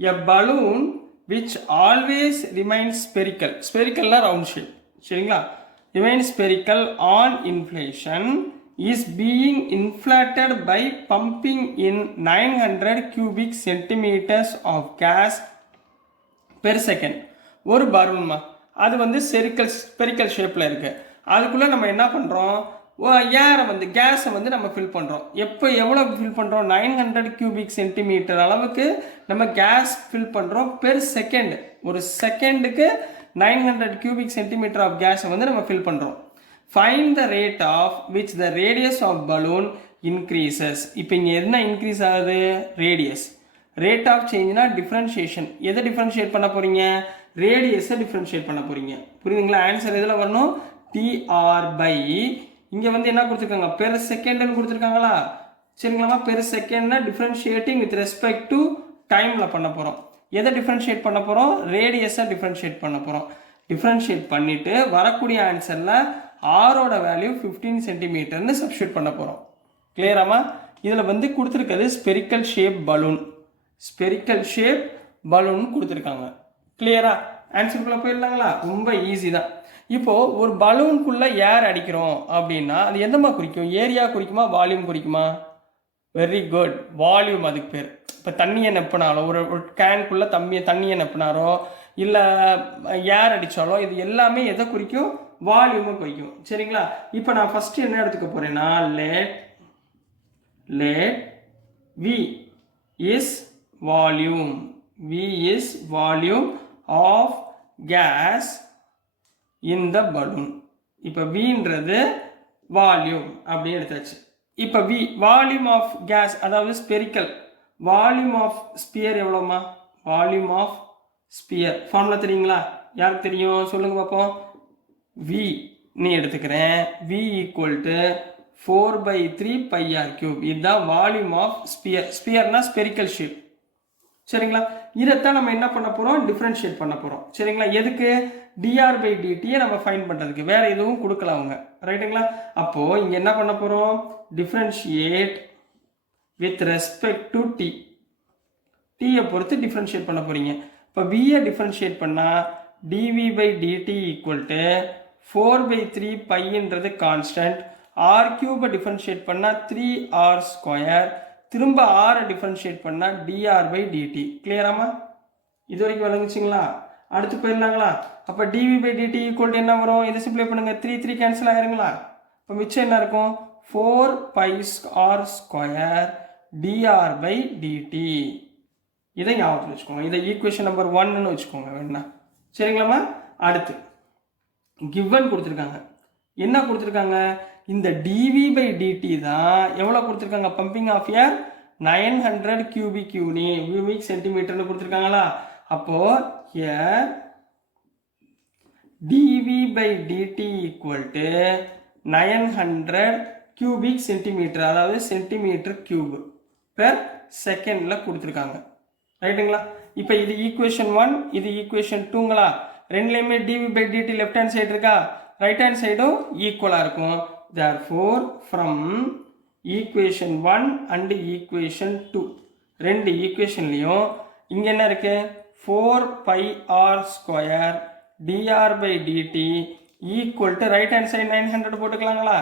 a balloon which always remains spherical ஸ்பெரிக்கல்னா ரவுண்ட் ஷேப் சரிங்களா remains spherical on inflation is being inflated by pumping in 900 cubic centimeters of gas per second ஒரு பலூன்மா அது வந்து ஸ்பெரிக்கல் ஷேப்பில் இருக்குது அதுக்குள்ளே நம்ம என்ன பண்ணுறோம் ஏரை வந்து கேஸை வந்து நம்ம ஃபில் பண்ணுறோம் எவ்வளோ ஃபில் பண்ணுறோம் 900 கியூபிக் சென்டிமீட்டர் அளவுக்கு நம்ம கேஸ் ஃபில் பண்ணுறோம் பெர் செகண்ட் ஒரு செகண்டுக்கு 900 cubic centimeter of gas வந்து நம்ம ஃபில் பண்ணுறோம் find the rate of which the radius of balloon increases இப்போ இங்கே என்ன இன்க்ரீஸ் ஆகுது ரேடியஸ் ரேட் ஆஃப் சேஞ்ச்னா டிஃப்ரென்ஷியேஷன் எதை டிஃப்ரென்ஷியேட் பண்ண போகிறீங்க ரேடியஸை டிஃப்ரென்ஷியேட் பண்ண போகிறீங்க புரியுதுங்களா ஆன்சர் எதில் வரணும் TR by இங்கே வந்து என்ன கொடுத்துருக்காங்க பெர் செகண்ட்னு கொடுத்துருக்காங்களா சரிங்களாமா பெர் செகண்ட்னா டிஃப்ரென்ஷியேட்டிங் வித் ரெஸ்பெக்ட் டு டைமில் பண்ண போகிறோம் எதை டிஃப்ரென்ஷியேட் பண்ண போகிறோம் ரேடியஸை டிஃப்ரென்ஷியேட் பண்ண போகிறோம் டிஃப்ரென்ஷியேட் பண்ணிவிட்டு வரக்கூடிய ஆன்சரில் ஆரோட வேல்யூ 15 சென்டிமீட்டர்னு சப்ஸ்டியூட் பண்ண போகிறோம் கிளியராமா இதில் வந்து கொடுத்துருக்கிறது ஸ்பெரிக்கல் ஷேப் பலூன் கொடுத்துருக்காங்க கிளியரா ஆன்சருக்குள்ளே போயிடலாங்களா? ரொம்ப ஈஸி தான். இப்போது ஒரு பலூனுக்குள்ளே ஏர் அடிக்கிறோம் அப்படின்னா அது எந்தமா குறிக்கும்? ஏரியா குறிக்குமா, வால்யூம் குறிக்குமா? வெரி குட், வால்யூம் அதுக்கு பேர். இப்போ தண்ணியை நெப்பினாலோ, ஒரு கேனுக்குள்ளே தண்ணியை நெப்பினாரோ, இல்லை ஏர் அடித்தாலோ, இது எல்லாமே எதை குறிக்கும்? வால்யூமை குறிக்கும். சரிங்களா? இப்போ நான் ஃபஸ்ட்டு என்ன எடுத்துக்க போகிறேன்னா, let V is volume. V is volume of gas in the balloon. இப்போ Vன்றது வால்யூம் அப்படி எடுத்தாச்சு. இப்போ வால்யூம் ஆஃப் கேஸ், அதாவது ஸ்பெரிக்கல். வால்யூம் ஆஃப் ஸ்பியர் எவ்வளோமா? வால்யூம் ஆஃப் ஸ்பியர் ஃபார்முலா தெரியுங்களா? யாருக்கு தெரியும் சொல்லுங்க பார்ப்போம். V நீ எடுத்துக்கிறேன். V equal to 4/3 πr3. இதுதான் வால்யூம் ஆஃப் ஸ்பியர். ஸ்பியர்னா ஸ்பெரிக்கல் ஷேப். சரிங்களா? இதைத்தான் நம்ம என்ன பண்ண போகிறோம்? டிஃப்ரென்ஷியேட் பண்ண போகிறோம். சரிங்களா? எதுக்கு? dr/dtயை நம்ம ஃபைண்ட் பண்ணுறதுக்கு. வேற எதுவும் கொடுக்கல அவங்க. ரைட்டுங்களா? அப்போது இங்கே என்ன பண்ண போகிறோம்? Differentiate with respect to t. டீயை பொறுத்து டிஃப்ரென்ஷியேட் பண்ண போகிறீங்க. இப்போ வியை டிஃப்ரென்ஷியேட் பண்ணால் dv/dt ஈக்குவல் டு 4/3 பைன்றது கான்ஸ்டன்ட். r3 டிஃப்ரென்ஷியேட் பண்ணால் 3r². திரும்ப ஆரை டிஃப்ரென்ஷியேட் பண்ணால் dr/dt. கிளியராமா? இது வரைக்கும் விளங்குச்சிங்களா? அடுத்து போயிடலாங்களா? அப்போ dv/dt ஈக்குவல் டு என்ன வரும்? இதை சிம்பிளை பண்ணுங்க. 3 கேன்சல் ஆயிருங்களா? இப்போ மிச்சம் என்ன இருக்கும்? 4πr² dr/dt. இதை ஞாபகத்தில் வச்சுக்கோங்க. இதை ஈக்குவேஷன் நம்பர் 1ன்னு வச்சுக்கோங்க வேணா. சரிங்களாம்மா? அடுத்து கிவன் கொடுத்துருக்காங்க. என்ன கொடுத்துருக்காங்க? இந்த dv/dt தான் எவ்வளோ கொடுத்துருக்காங்க? பம்பிங் ஆஃப் ஏர் 900 cubic சென்டிமீட்டர்னு கொடுத்துருக்காங்களா? அப்போ here dv/dt equal to 900 cubic centimetre, அதாவது சென்டிமீட்டர் கியூப் பெர் செகண்டில் கொடுத்துருக்காங்க. ரைட்டுங்களா? இப்போ இது ஈக்குவேஷன் 1, இது ஈக்குவேஷன் 2ங்களா? ரெண்டுலேயுமே dv/dt லெஃப்ட் ஹேண்ட் சைடு இருக்கா? ரைட் ஹேண்ட் சைடும் ஈக்குவலாக இருக்கும். therefore from equation 1 and equation 2 ரெண்டு ஈக்குவேஷன்லையும் இங்கே என்ன இருக்கு? 4πr² dr/dt equal to right hand side 900 போட்டுக்கலாங்களா?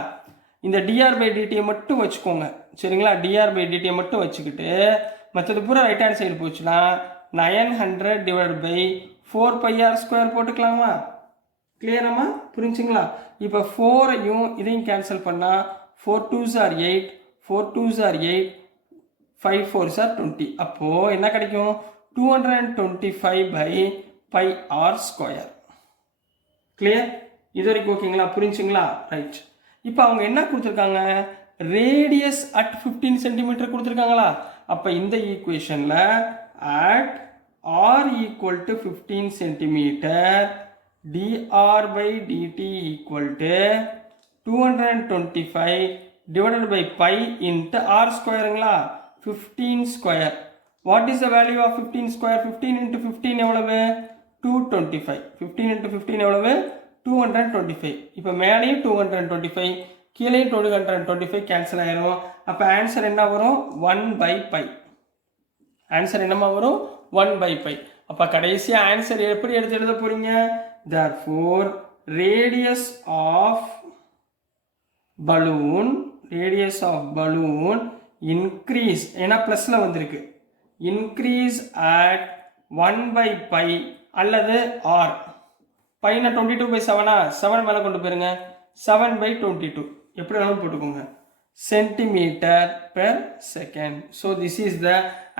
இந்த dr/dtயை மட்டும் வச்சுக்கோங்க. சரிங்களா? dr/dtயை மட்டும் வச்சுக்கிட்டு மற்றது பூரா ரைட் ஹேண்ட் சைடு போச்சுன்னா 900 / 4πr² போட்டுக்கலாமா? கிளியராமா? புரிஞ்சுங்களா? இப்போ 4ஐயும் இதையும் கேன்சல் பண்ணால் 4 2s are 8, 4 2s are 8, 5 4s are 20. அப்போது என்ன கிடைக்கும்? 225/πr². கிளியர்? இது வரைக்கும் ஓகேங்களா? புரிஞ்சுங்களா? ரைட். இப்போ அவங்க என்ன கொடுத்துருக்காங்க? ரேடியஸ் அட் 15 சென்டிமீட்டர் கொடுத்துருக்காங்களா? அப்போ இந்த ஈக்குவேஷனில் at r equal to 15 centimetre dr/dt equal to 225 divided by pi into r²ங்களா? 15². What is the value of 15²? 15 into 15 எவ்வளவு? 225. 15 into 15 எவ்வளவு? 225. இப்போ மேலேயும் 225, கீழேயும் 225 கேன்சல் ஆயிரும். அப்போ ஆன்சர் என்ன வரும்? 1/π. ஆன்சர் என்னமா வரும்? 1/π. அப்போ கடைசியாக ஆன்சர் எப்படி எடுத்து எழுத போறீங்க? therefore radius of balloon increase, ஏன்னா பிளஸ்ல வந்திருக்கு, increase at 1/π அல்லது r. பையனை 22/7 7 மேலே கொண்டு போயிருங்க. 7/22 எப்படி வேணாலும் போட்டுக்கோங்க. Centimetre per second. So this is the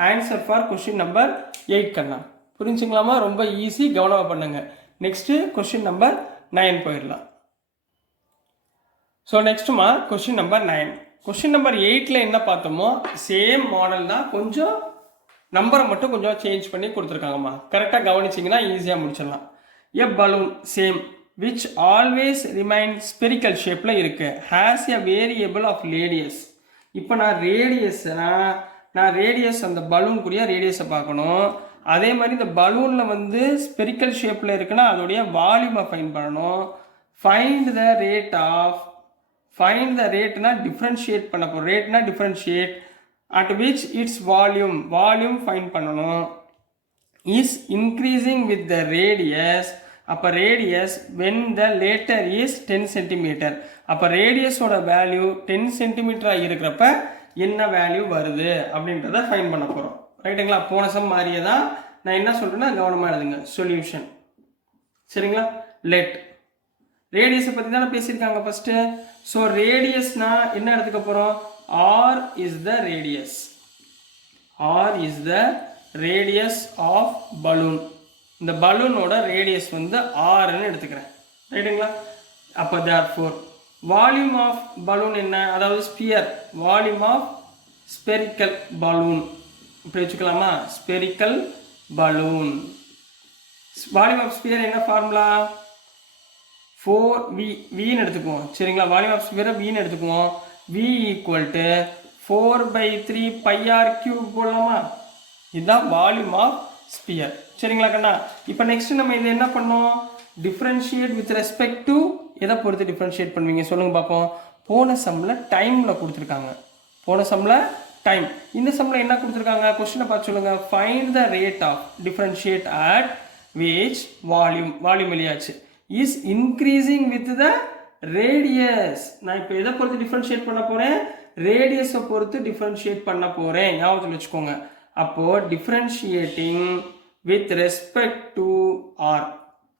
answer for question number 8 கண்ணா. புரிஞ்சுங்களாமா? ரொம்ப ஈஸி, கவனமாக பண்ணுங்க. நெக்ஸ்ட்டு கொஸ்டின் நம்பர் 9 போயிடலாம். ஸோ நெக்ஸ்ட்டுமா கொஸ்டின் நம்பர் 9. கொஸ்டின் நம்பர் 8ல் என்ன பார்த்தோமோ சேம் மாடல் தான், கொஞ்சம் நம்பரை மட்டும் கொஞ்சம் சேஞ்ச் பண்ணி கொடுத்துருக்காங்கம்மா. கரெக்டாக கவனிச்சிங்கன்னா ஈஸியாக முடிச்சிடலாம். A balloon same which always remain spherical ஷேப்பில் இருக்குது, has a variable of radius. இப்போ நான் ரேடியஸ் அந்த பலூனுக்குரிய ரேடியஸை பார்க்கணும். அதே மாதிரி இந்த பலூனில் வந்து ஸ்பெரிக்கல் ஷேப்பில் இருக்குன்னா அதோடைய வால்யூமை ஃபைண்ட் பண்ணணும். ஃபைண்ட் த ரேட்னா டிஃப்ரென்ஷியேட் பண்ண போகிறோம். ரேட்னா differentiate at which it's volume find பண்ணணும். is increasing with the radius. அப்போ radius when the later is 10 cm. அப்போ radiusோட வேல்யூ 10 சென்டிமீட்டராக இருக்கிறப்ப என்ன வேல்யூ வருது அப்படின்றத ஃபைன் பண்ண போகிறோம். ரைட்டுங்களா? போன சம் மாதிரியே தான் நான் என்ன சொல்கிறேன்னா கவனமாக எழுதுங்க. சொல்யூஷன். சரிங்களா? லெட் ரேடியஸை பற்றி தானே பேசியிருக்காங்க ஃபஸ்ட்டு. ஸோ ரேடியஸ்னா என்ன எடுத்துக்க போகிறோம்? R is the radius. R is the radius of balloon. இந்த பலூனோட ரேடியஸ் வந்து ஆர்ன்னு எடுத்துக்கிறேன். ரைட்டுங்களா? அப்போ தேர்ஃபோர் வால்யூம் ஆஃப் பலூன் என்ன? அதாவது sphere. Volume of spherical balloon இப்படி வச்சுக்கலாமா? Spherical balloon. Volume of sphere என்ன ஃபார்முலா? 4v வின்னு எடுத்துக்குவோம். சரிங்களா? வால்யூம் ஆஃப் ஸ்பியரை வின்னு எடுத்துக்குவோம். v ஈக்குவல் டு 4/3 πr³ போடலாமா? இதுதான் வால்யூம் ஆஃப் ஸ்பியர். சரிங்களா கண்ணா? இப்போ நெக்ஸ்ட் நம்ம இதை என்ன பண்ணோம்? டிஃப்ரென்ஷியேட் வித் ரெஸ்பெக்ட் டு எதை பொறுத்து டிஃப்ரென்ஷியேட் பண்ணுவீங்க சொல்லுங்க பார்ப்போம். போன சம்மில் டைமில் கொடுத்துருக்காங்க. போன சம்மில் டைம். இந்த சம்மில் என்ன கொடுத்துருக்காங்க? கொஸ்டினை பார்த்து சொல்லுங்க. Find the rate of differentiate at which volume. Volume வெளியாச்சு. Is increasing with the radius. நான் இப்போ எதை பொறுத்து டிஃப்ரென்ஷியேட் பண்ண போகிறேன்? ரேடியஸை பொறுத்து டிஃப்ரென்ஷியேட் பண்ண போகிறேன். ஞாபகத்தில் வச்சுக்கோங்க. அப்போது differentiating with respect to R.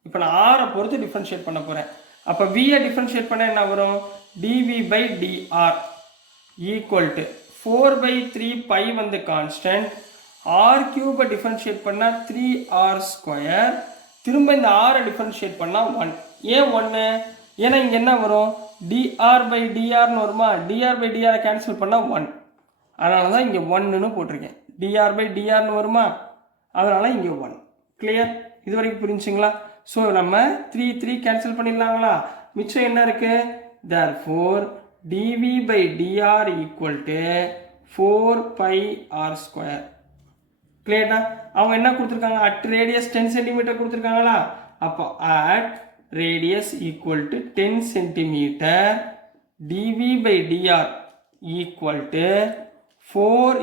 இப்போ நான் ஆரை பொறுத்து டிஃப்ரென்ஷியேட் பண்ண போகிறேன். அப்போ வியை டிஃப்ரென்ஷியேட் பண்ண என்ன வரும்? dv/dr ஈக்குவல் டு 4/3 பை வந்து கான்ஸ்டன்ட். r³ டிஃப்ரென்ஷியேட் பண்ணால் 3r². திரும்ப இந்த ஆரை டிஃப்ரென்ஷியேட் பண்ணால் 1. ஏன் 1? ஏன்னா இங்கே என்ன வரும்? dr/drன்னு வருமா? dr/dr கேன்சல் பண்ணால் 1. அதனால தான் இங்கே 1ன்னு போட்டிருக்கேன். dr/drன்னு வருமா? அதனால் இங்கே 1. கிளியர்? இது வரைக்கும் புரிஞ்சுங்களா? ஸோ நம்ம 3 கேன்சல் பண்ணிடலாங்களா? மிச்சம் என்ன இருக்கு? therefore dv/dr equal to 4πr². கிளியர்டா? அவங்க என்ன கொடுத்துருக்காங்க? அட் ரேடியஸ் 10 சென்டிமீட்டர் கொடுத்துருக்காங்களா? அப்போ at radius equal to 10 centimetre dv/dr equal to 4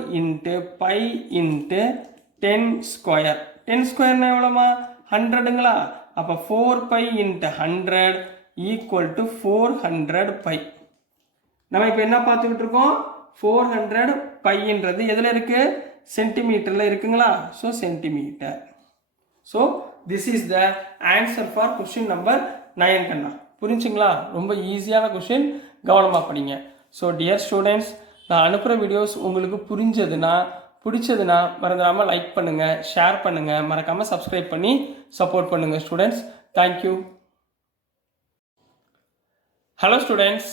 × π × 10². 10² எவ்வளோமா? 100ங்களா? அப்போ 4π × 100 ஈக்குவல் டு 400 π. நம்ம இப்போ என்ன பார்த்துக்கிட்டு இருக்கோம்? 400 πன்றது எதில் இருக்கு? சென்டிமீட்டரில் இருக்குங்களா? So centimetre. So this is the answer for question number 9 கண்ணா. புரிஞ்சுங்களா? ரொம்ப ஈஸியான கொஸ்டின். கவனமாக படிங்க. ஸோ டியர் ஸ்டூடெண்ட்ஸ், நான் அனுப்புகிற வீடியோஸ் உங்களுக்கு பிடிச்சதுன்னா மறந்துடாமல் லைக் பண்ணுங்கள், ஷேர் பண்ணுங்கள், மறக்காமல் சப்ஸ்கிரைப் பண்ணி சப்போர்ட் பண்ணுங்கள் ஸ்டூடெண்ட்ஸ். தேங்க்யூ. ஹலோ ஸ்டூடெண்ட்ஸ்,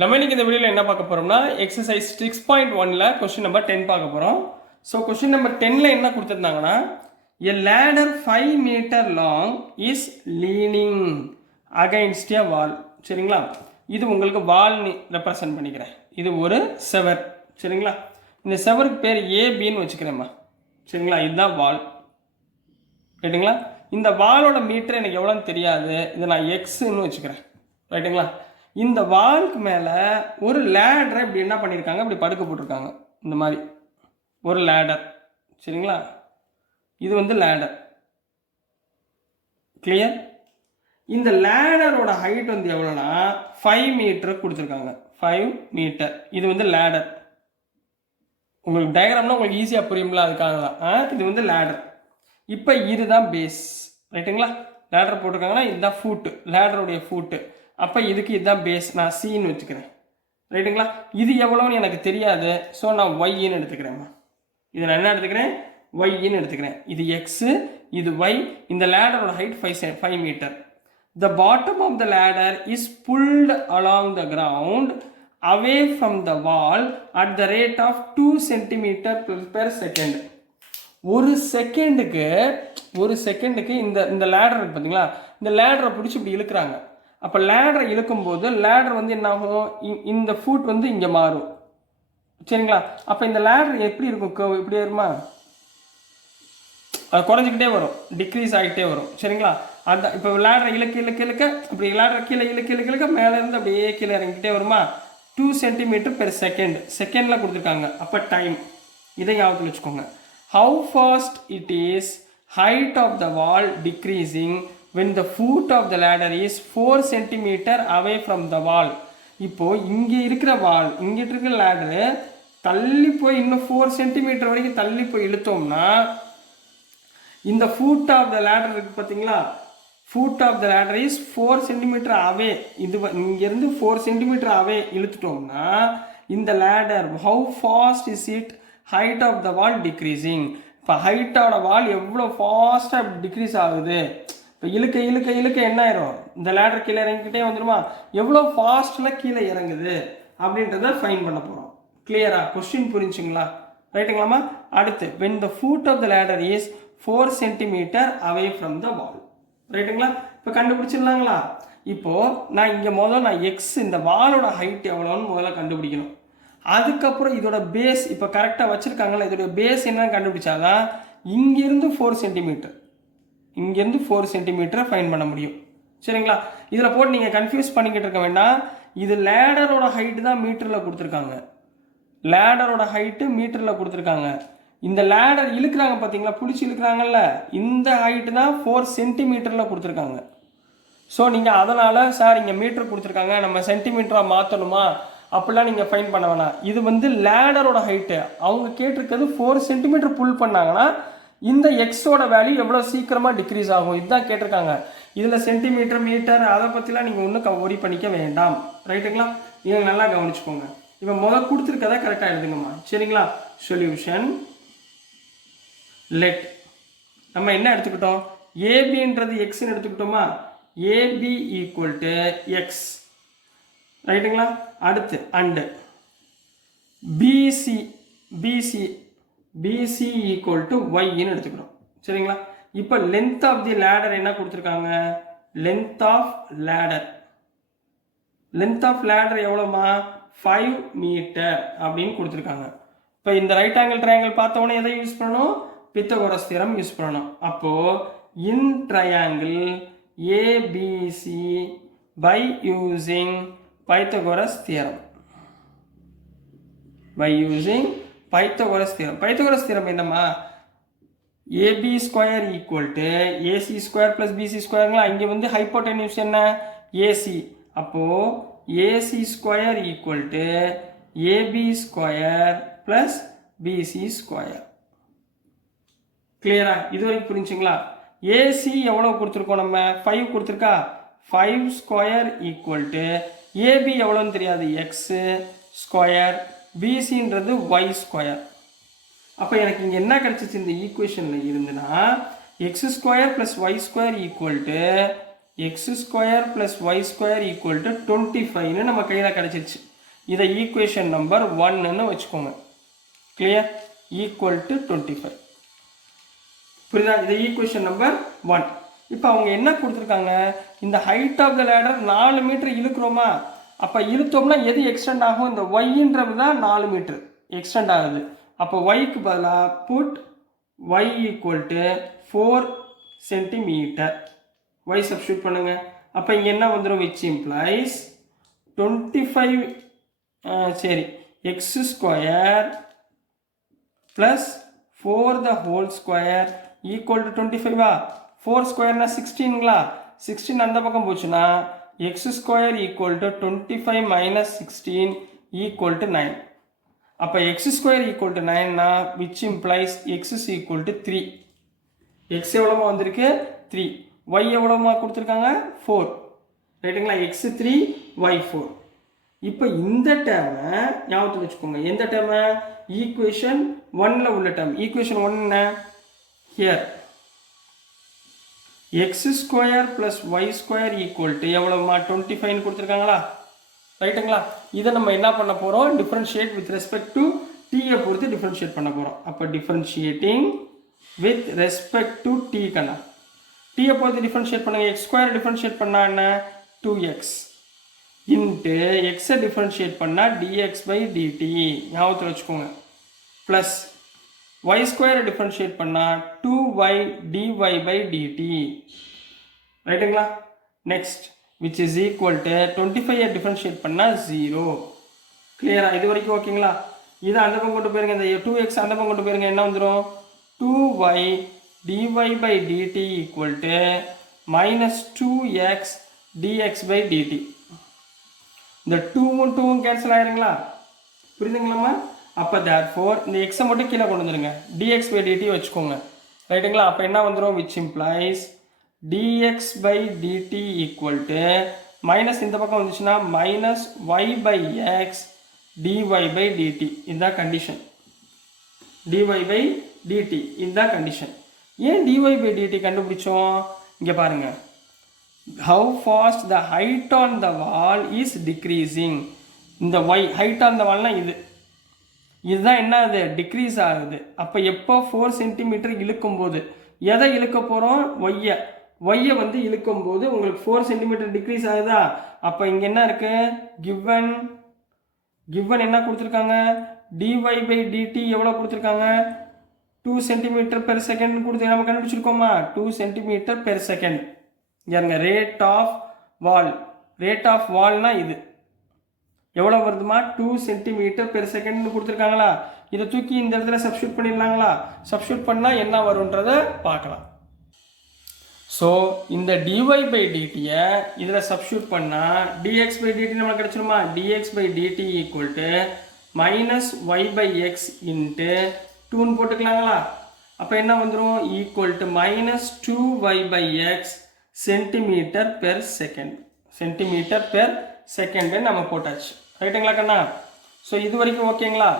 நம்ம இன்னைக்கு இந்த வீடியோவில் என்ன பார்க்க போகிறோம்னா எக்ஸசைஸ் 6.1ல் கொஸ்டின் நம்பர் 10 பார்க்க போகிறோம். ஸோ கொஸ்டின் நம்பர் 10ல் என்ன கொடுத்துருந்தாங்கன்னா, a ladder 5 meter long is leaning against a wall. சரிங்களா? இது உங்களுக்கு வால்னு ரெப்ரசன்ட் பண்ணிக்கிறேன். இது ஒரு செவர். சரிங்களா? இந்த செவருக்கு பேர் ஏபின்னு வச்சுக்கிறேம்மா. சரிங்களா? இதுதான் வால். ரைட்டுங்களா? இந்த வாலோட மீட்டர் எனக்கு எவ்வளோன்னு தெரியாது. இதை நான் எக்ஸ்ன்னு வச்சுக்கிறேன். ரைட்டுங்களா? இந்த வால்க்கு மேலே ஒரு லேடரை இப்படி என்ன பண்ணியிருக்காங்க? இப்படி படுக்க போட்டிருக்காங்க. இந்த மாதிரி ஒரு லேடர். சரிங்களா? இது வந்து லேடர். கிளியர்? இந்த லேடரோட ஹைட் வந்து எவ்வளோனா 5 மீட்டர் கொடுத்துருக்காங்க. 5 மீட்டர். இது வந்து லேடர். உங்களுக்கு டயக்ராம்னா உங்களுக்கு ஈஸியாக புரியும்ல, அதுக்காக தான். இது வந்து லேடர். இப்போ இதுதான் பேஸ். ரைட்டுங்களா? லேடர் போட்டிருக்காங்கன்னா இதுதான் ஃபூட்டு, லேடருடைய ஃபூட்டு. அப்போ இதுக்கு இதுதான் பேஸ். நான் சின்னு வச்சுக்கிறேன். ரைட்டுங்களா? இது எவ்வளோன்னு எனக்கு தெரியாது. ஸோ நான் ஒய்ன்னு எடுத்துக்கிறேன்மா. இதை நான் என்ன எடுத்துக்கிறேன்? ஒய்ன்னு எடுத்துக்கிறேன். இது எக்ஸு, இது ஒய். இந்த லேடரோட height 5 metre. The bottom of the ladder is pulled along the ground away from the wall at the rate of 2 cm per second. ஒரு செகண்டுக்கு இந்த லேடர் இருக்கு பார்த்தீங்களா? இந்த லேடரை பிடிச்சி இப்படி இழுக்கிறாங்க. அப்போ லேடரை இழுக்கும்போது லேடர் வந்து என்ன ஆகும்? இந்த ஃபுட் வந்து இங்கே மாறும். சரிங்களா? அப்போ இந்த லேடர் எப்படி இருக்கும்? இப்படி வருமா? அது குறைஞ்சிக்கிட்டே வரும், டிக்ரீஸ் ஆகிட்டே வரும். சரிங்களா? அந்த இப்போ லேடரை இழுக்க இப்படி லேடரை கீழே இழுக்க மேலேருந்து அப்படியே கீழே இறங்கிக்கிட்டே வருமா? 2 cm per second. செகண்டில் கொடுத்துருக்காங்க. அப்போ டைம். இதை ஞாபகத்தில் வச்சுக்கோங்க. How fast it is height of the wall decreasing when the foot of the ladder is 4 cm away from the wall. இப்போ இங்கே இருக்கிற வால் இங்கிட்டு இருக்கிற லேடரு தள்ளி போய் இன்னும் 4 சென்டிமீட்டர் வரைக்கும் தள்ளி போய் இழுத்தோம்னா இந்த ஃபுட் ஆஃப் த லேடர் இருக்குது பார்த்தீங்களா, foot of the ladder is 4 centimetre away. இது இங்கேருந்து 4 சென்டிமீட்டர் அவே இழுத்துட்டோம்னா இந்த ladder how fast is it height of the wall decreasing. இப்போ ஹைட்டோட வால் எவ்வளோ ஃபாஸ்ட்டாக டிக்ரீஸ் ஆகுது. இப்போ இழுக்க இழுக்க இழுக்க என்ன ஆயிரும், இந்த லேடர் கீழே இறங்கிக்கிட்டே வந்துடுமா, எவ்வளோ ஃபாஸ்ட்டில் கீழே இறங்குது அப்படின்றத ஃபைன் பண்ண போகிறோம். கிளியரா? கொஸ்டின் புரிஞ்சுங்களா? ரைட்டுங்களாமா? அடுத்து when the foot of the ladder is 4 cm away from the wall. ரைட்டுங்களா? இப்போ கண்டுபிடிச்சிடலாங்களா? இப்போ நான் இங்கே நான் எக்ஸ் இந்த வாலோட ஹைட் எவ்வளோன்னு முதல்ல கண்டுபிடிக்கணும். அதுக்கப்புறம் இதோட பேஸ் இப்போ கரெக்டாக வச்சுருக்காங்களா, இதோட பேஸ் என்னன்னு கண்டுபிடிச்சாதான் இங்கேருந்து 4 சென்டிமீட்டர் இங்கேருந்து 4 சென்டிமீட்டரை ஃபைன் பண்ண முடியும். சரிங்களா? இதில் போட்டு நீங்கள் கன்ஃபியூஸ் பண்ணிக்கிட்டு இருக்க வேண்டாம். இது லேடரோட ஹைட்டு தான் மீட்டரில் கொடுத்துருக்காங்க. லேடரோட ஹைட்டு மீட்டரில் கொடுத்துருக்காங்க. இந்த லேடர் இழுக்கிறாங்க பார்த்தீங்களா, பிடிச்சி இழுக்கிறாங்கல்ல, இந்த ஹைட்டு தான் 4 சென்டிமீட்டரில் கொடுத்துருக்காங்க. ஸோ நீங்கள் அதனால் சார் இங்கே மீட்டர் கொடுத்துருக்காங்க நம்ம சென்டிமீட்டராக மாற்றணுமா அப்படிலாம் நீங்கள் ஃபைன் பண்ண வேணாம். இது லேடரோட ஹைட்டு. அவங்க கேட்டிருக்கிறது 4 சென்டிமீட்டர் புல் பண்ணாங்கன்னா இந்த எக்ஸோட வேல்யூ எவ்வளோ சீக்கிரமாக டிக்ரீஸ் ஆகும் இதுதான் கேட்டிருக்காங்க. இதில் சென்டிமீட்டர் மீட்டர் அதை பற்றிலாம் நீங்கள் ஒன்றும் ஒரி பண்ணிக்க வேண்டாம். ரைட்டுங்களா? இதை நல்லா கவனிச்சுக்கோங்க. இப்போ முதல் கொடுத்துருக்கதை கரெக்டாக எழுதுங்கம்மா. சரிங்களா? சொல்யூஷன் லெட் நம்ம என்ன எடுத்துக்கிட்டோம், ஏபின்றது எக்ஸ்ன்னு எடுத்துக்கிட்டோமா, ஏபி ஈக்குவல் டு எக்ஸ். ரைட்டுங்களா? அடுத்து and BC BC BC equal to ஒய்ன்னு எடுத்துக்கிறோம். சரிங்களா? இப்போ லென்த் ஆஃப் தி லேடர் என்ன கொடுத்துருக்காங்க, length of ladder length of ladder எவ்வளோமா 5 மீட்டர் அப்படின்னு கொடுத்துருக்காங்க. இப்போ இந்த ரைட் ஆங்கிள் ட்ரையாங்கிள் பார்த்தோன்னே எதை யூஸ் பண்ணணும், பித்தகோரஸ் தியரம் யூஸ் பண்ணணும். அப்போது in triangle ABC by using Pythagoras theorem Pythagoras theorem என்னம்மா, AB square equal to AC square plus BC ஸ்கொயருங்களா. இங்கே ஹைப்போடென்யூஸ் என்ன ஏசி. அப்போது AC square equal to AB square plus BC square. கிளியரா? இது வரைக்கும் புரிஞ்சுங்களா? ஏசி எவ்வளோ கொடுத்துருக்கோம், நம்ம 5 கொடுத்துருக்கா, 5 ஸ்கொயர் ஈக்குவல் டு ஏபி எவ்வளோன்னு தெரியாது, எக்ஸ் ஸ்கொயர், பிசின்றது ஒய் ஸ்கொயர். அப்போ எனக்கு இங்கே என்ன கிடச்சிச்சு இந்த ஈக்குவேஷனில் இருந்துன்னா, x square plus y square equal to x square plus y square equal to 25ன்னு நம்ம கையில் கிடச்சிருச்சு. இதை ஈக்குவேஷன் நம்பர் 1ன்னு வச்சுக்கோங்க. கிளியர்? Equal to 25. புரியுதா? இதை ஈக்குவேஷன் நம்பர் 1. இப்போ அவங்க என்ன கொடுத்துருக்காங்க, இந்த height of the ladder 4 metre இழுக்கிறோமா, அப்போ இழுத்தோம்னா எது எக்ஸ்டெண்ட் ஆகும், இந்த ஒய்ன்றது தான் 4 மீட்டர் எக்ஸ்டெண்ட் ஆகுது. அப்போ ஒய்க்கு பதிலாக put y equal to 4 centimetre y substitute பண்ணுங்க. அப்போ இங்கே என்ன வந்துடும், விச் இம்ப்ளைஸ் 25 சரி x square plus 4 the whole square equal to 25வா. 4 ஸ்கொயர்னா 16ங்களா, 16 அந்த பக்கம் போச்சுன்னா x square equal to 25 minus 16 equal to 9. அப்போ எக்ஸ் ஸ்கொயர் ஈக்குவல் டு 9னா which implies x is equal to 3. X எவ்வளோமா வந்திருக்கு 3, ஒய் எவ்வளோமா கொடுத்துருக்காங்க 4. ரைட்டுங்களா? X 3 Y 4. இப்போ இந்த டேர்மை ஞாபகத்தில் வச்சுக்கோங்க. எந்த டேர்மை, ஈக்குவேஷன் 1ல் உள்ள டேர்ம். ஈக்குவேஷன் 1 என்ன, here x square plus y square equal to எவ்வளோமா 25ன்னு கொடுத்துருக்காங்களா. ரைட்டுங்களா? இதை நம்ம என்ன பண்ண போகிறோம், டிஃப்ரென்ஷியேட் வித் ரெஸ்பெக்ட் டு டீயை பொறுத்து டிஃப்ரென்ஷியேட் பண்ண போகிறோம். அப்போ differentiating with respect to t கண்ணா, டீயை பொறுத்து டிஃப்ரென்ஷியேட் பண்ணுங்க. எக்ஸ் ஸ்கொயர் டிஃப்ரென்ஷியேட் பண்ணால் என்ன 2x இன்ட்டு எக்ஸை டிஃப்ரென்ஷியேட் பண்ணால் dx பை dt ஞாபகத்தில் வச்சுக்கோங்க. ப்ளஸ் ஒய் ஸ்கொயரை டிஃப்ரென்ஷியேட் பண்ணால் 2y dy பை dt. ரைட்டுங்களா? Next which is equal to 25ஐ டிஃப்ரென்ஷியேட் பண்ணால் 0. கிளியரா? இது வரைக்கும் ஓகேங்களா? இதை அந்த பக்கம் கொண்டு போயிருங்க, இந்த 2x அந்த பக்கம் கொண்டு போயிருங்க, என்ன வந்துடும் 2y dy by dt equal to minus 2x dx by dt. இந்த 2வும் 2வும் கேன்சல் ஆயிருங்களா? புரியுதுங்களாம்மா? அப்போ therefore இந்த எக்ஸை மட்டும் கீழே கொண்டு வந்துருங்க, dx by dt வச்சுக்கோங்க, ரைட்டுங்களா? அப்போ என்ன வந்துடும், which implies dx by dt equal to minus இந்த பக்கம் வந்துச்சுன்னா minus y by x dy by dt. இதுதான் கண்டிஷன். dy by dt இதுதான் கண்டிஷன். ஏன் dy by dt கண்டுபிடிச்சோம்? இங்கே பாருங்க, how fast the height on the wall is decreasing. இந்த y height on the wallனா இதுதான் என்ன ஆகுது, டிக்ரீஸ் ஆகுது. அப்போ எப்போ 4 சென்டிமீட்டர் இழுக்கும் போது எதை இழுக்க போகிறோம், ஒய்யை வந்து இழுக்கும் போது உங்களுக்கு 4 சென்டிமீட்டர் டிக்ரீஸ் ஆகுதா? அப்போ இங்கே என்ன இருக்கு, கிவன் என்ன கொடுத்துருக்காங்க, dy by dt எவ்வளோ கொடுத்துருக்காங்க, 2 சென்டிமீட்டர் பெர் செகண்ட் கொடுத்து நம்ம கண்டுபிடிச்சிருக்கோமா, 2 சென்டிமீட்டர் பெர் செகண்ட். இங்க ரேட் ஆஃப் வால்னா இது எவ்வளோ வருதுமா, 2 சென்டிமீட்டர் பெர் செகண்ட் கொடுத்துருக்காங்களா? இதை தூக்கி இந்த இடத்துல சப்ஸ்டியூட் பண்ணிடலாங்களா? சப்ஸ்டியூட் பண்ணால் என்ன வரும்ன்றதை பார்க்கலாம். ஸோ இந்த dy by dtயை இதில் சப்ஸ்டியூட் பண்ணால் dx by dt நம்மளுக்கு கிடைச்சிருமா, dx by dt equal to minus y by x into 2ன்னு போட்டுக்கலாங்களா? அப்போ என்ன வந்துடும், equal to minus 2y by x centimetre per second நம்ம போட்டாச்சு, ரைட்டுங்களா கண்ணா? ஸோ இது வரைக்கும் ஓகேங்களா?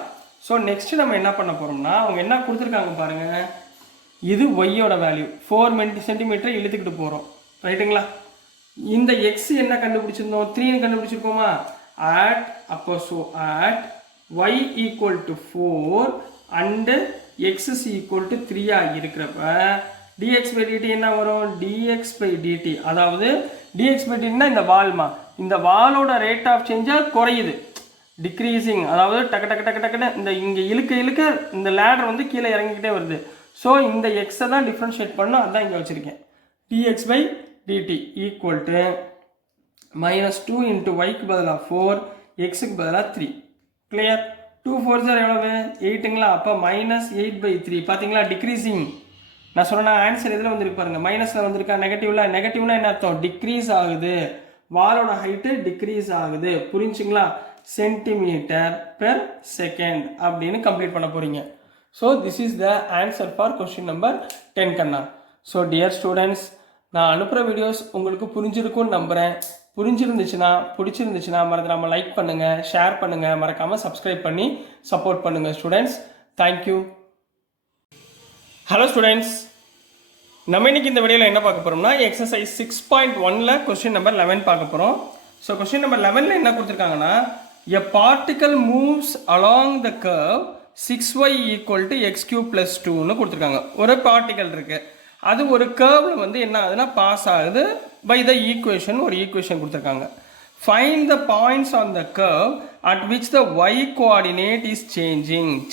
ஸோ நெக்ஸ்ட் நம்ம என்ன பண்ண போகிறோம்னா, அவங்க என்ன கொடுத்துருக்காங்க பாருங்க, இது ஒய்யோட வேல்யூ 4 சென்டிமீட்டர் இழுத்துக்கிட்டு போகிறோம், ரைட்டுங்களா? இந்த எக்ஸ் என்ன கண்டுபிடிச்சிருந்தோம், 3ன்னு கண்டுபிடிச்சிருக்கோமா? at y equal to 4 and x is equal to 3 இருக்கிறப்ப dx by dt என்ன வரும், dx by dt, அதாவது dx by dt இந்த வால்மா, இந்த வாலோட ரேட் ஆஃப் சேஞ்சாக குறையுது, டிக்ரீசிங், அதாவது டக்குன்னு இந்த இங்கே இழுக்க இந்த லேடர் வந்து கீழே இறங்கிக்கிட்டே வருது. ஸோ இந்த எக்ஸை தான் டிஃப்ரென்ஷியேட் பண்ணணும், அதுதான் இங்கே வச்சுருக்கேன். dx by dt equal to minus 2 into yக்கு பதிலாக 4, xக்கு பதிலாக 3. கிளியர்? 2 4 எவ்வளவு, 8ங்களா? அப்போ minus 8 by 3 பார்த்தீங்களா, டிக்ரீசிங். நான் சொன்ன ஆன்சர் இதில் வந்துருக்கு பாருங்க, மைனஸில் வந்திருக்கா, நெகட்டிவ்னா என்ன அர்த்தம், டிக்ரீஸ் ஆகுது, வாலோட ஹைட்டு டிக்ரீஸ் ஆகுது, புரிஞ்சுங்களா? சென்டிமீட்டர் பெர் செகண்ட் அப்படின்னு கம்ப்ளீட் பண்ண போறீங்க. So this is the answer for question number 10 கண்ணா. ஸோ டியர் ஸ்டூடெண்ட்ஸ், நான் அனுப்புகிற வீடியோஸ் உங்களுக்கு புரிஞ்சிருக்கும்னு நம்புகிறேன். பிடிச்சிருந்துச்சுன்னா மறந்துடாம லைக் பண்ணுங்கள், ஷேர் பண்ணுங்கள், மறக்காமல் சப்ஸ்கிரைப் பண்ணி சப்போர்ட் பண்ணுங்கள் ஸ்டூடெண்ட்ஸ். தேங்க்யூ. ஹலோ ஸ்டூடெண்ட்ஸ், நம்ம இன்னைக்கு இந்த வீடியோவில் என்ன பார்க்க போகிறோம்னா எக்ஸசைஸ் 6.1ல் கொஸ்டின் நம்பர் 11 பார்க்க போகிறோம். ஸோ கொஸ்டின் நம்பர் 11ல் என்ன கொடுத்துருக்காங்கன்னா, எ particle moves along the curve 6y equal to x cube plus 2ன்னு கொடுத்துருக்காங்க. ஒரு பார்ட்டிக்கல் இருக்குது, அது ஒரு கர்வில் வந்து என்ன ஆகுதுன்னா பாஸ் ஆகுது பை த ஈக்குவேஷன், ஒரு ஈக்குவேஷன் கொடுத்துருக்காங்க. Find the points on the curve at which the y coordinate is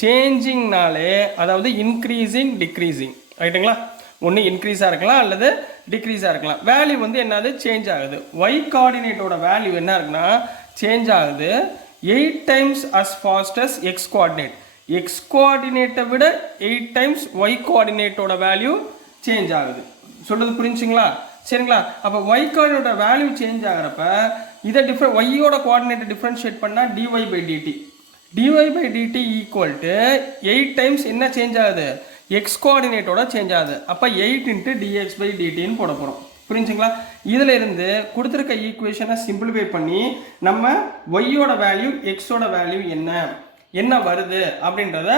சேஞ்சிங்னாலே அதாவது இன்க்ரீசிங் டிக்ரீசிங், ரைட்டுங்களா? ஒன்று இன்க்ரீஸாக இருக்கலாம் அல்லது டிக்ரீஸாக இருக்கலாம். வேல்யூ வந்து என்னது, சேஞ்ச் ஆகுது. y கோஆர்டினேட்டோட வேல்யூ என்ன இருக்குன்னா சேஞ்ச் ஆகுது 8 times as fast as x coordinate. x கோஆர்டினேட்டை விட 8 times y கோஆர்டினேட்டோட வேல்யூ சேஞ்ச் ஆகுது. சொல்கிறது புரிஞ்சுங்களா? சரிங்களா? அப்போ y கோஆர்டினேட்டோட வேல்யூ சேஞ்ச் ஆகிறப்ப இதை y-யோட கோஆர்டினேட்டை டிஃப்ரென்ஷியேட் பண்ணால் dy by dt equal to 8 times என்ன சேஞ்ச் ஆகுது, x கோஆர்டினேட்டோட சேஞ்ச் ஆகுது. அப்போ 8 into dx by dtன்னு போட போகிறோம். புரிஞ்சுங்களா? இதில் இருந்து கொடுத்துருக்க ஈக்குவேஷனை சிம்பிளிஃபை பண்ணி நம்ம ஒய்யோட வேல்யூ எக்ஸோட வேல்யூ என்ன வருது அப்படின்றத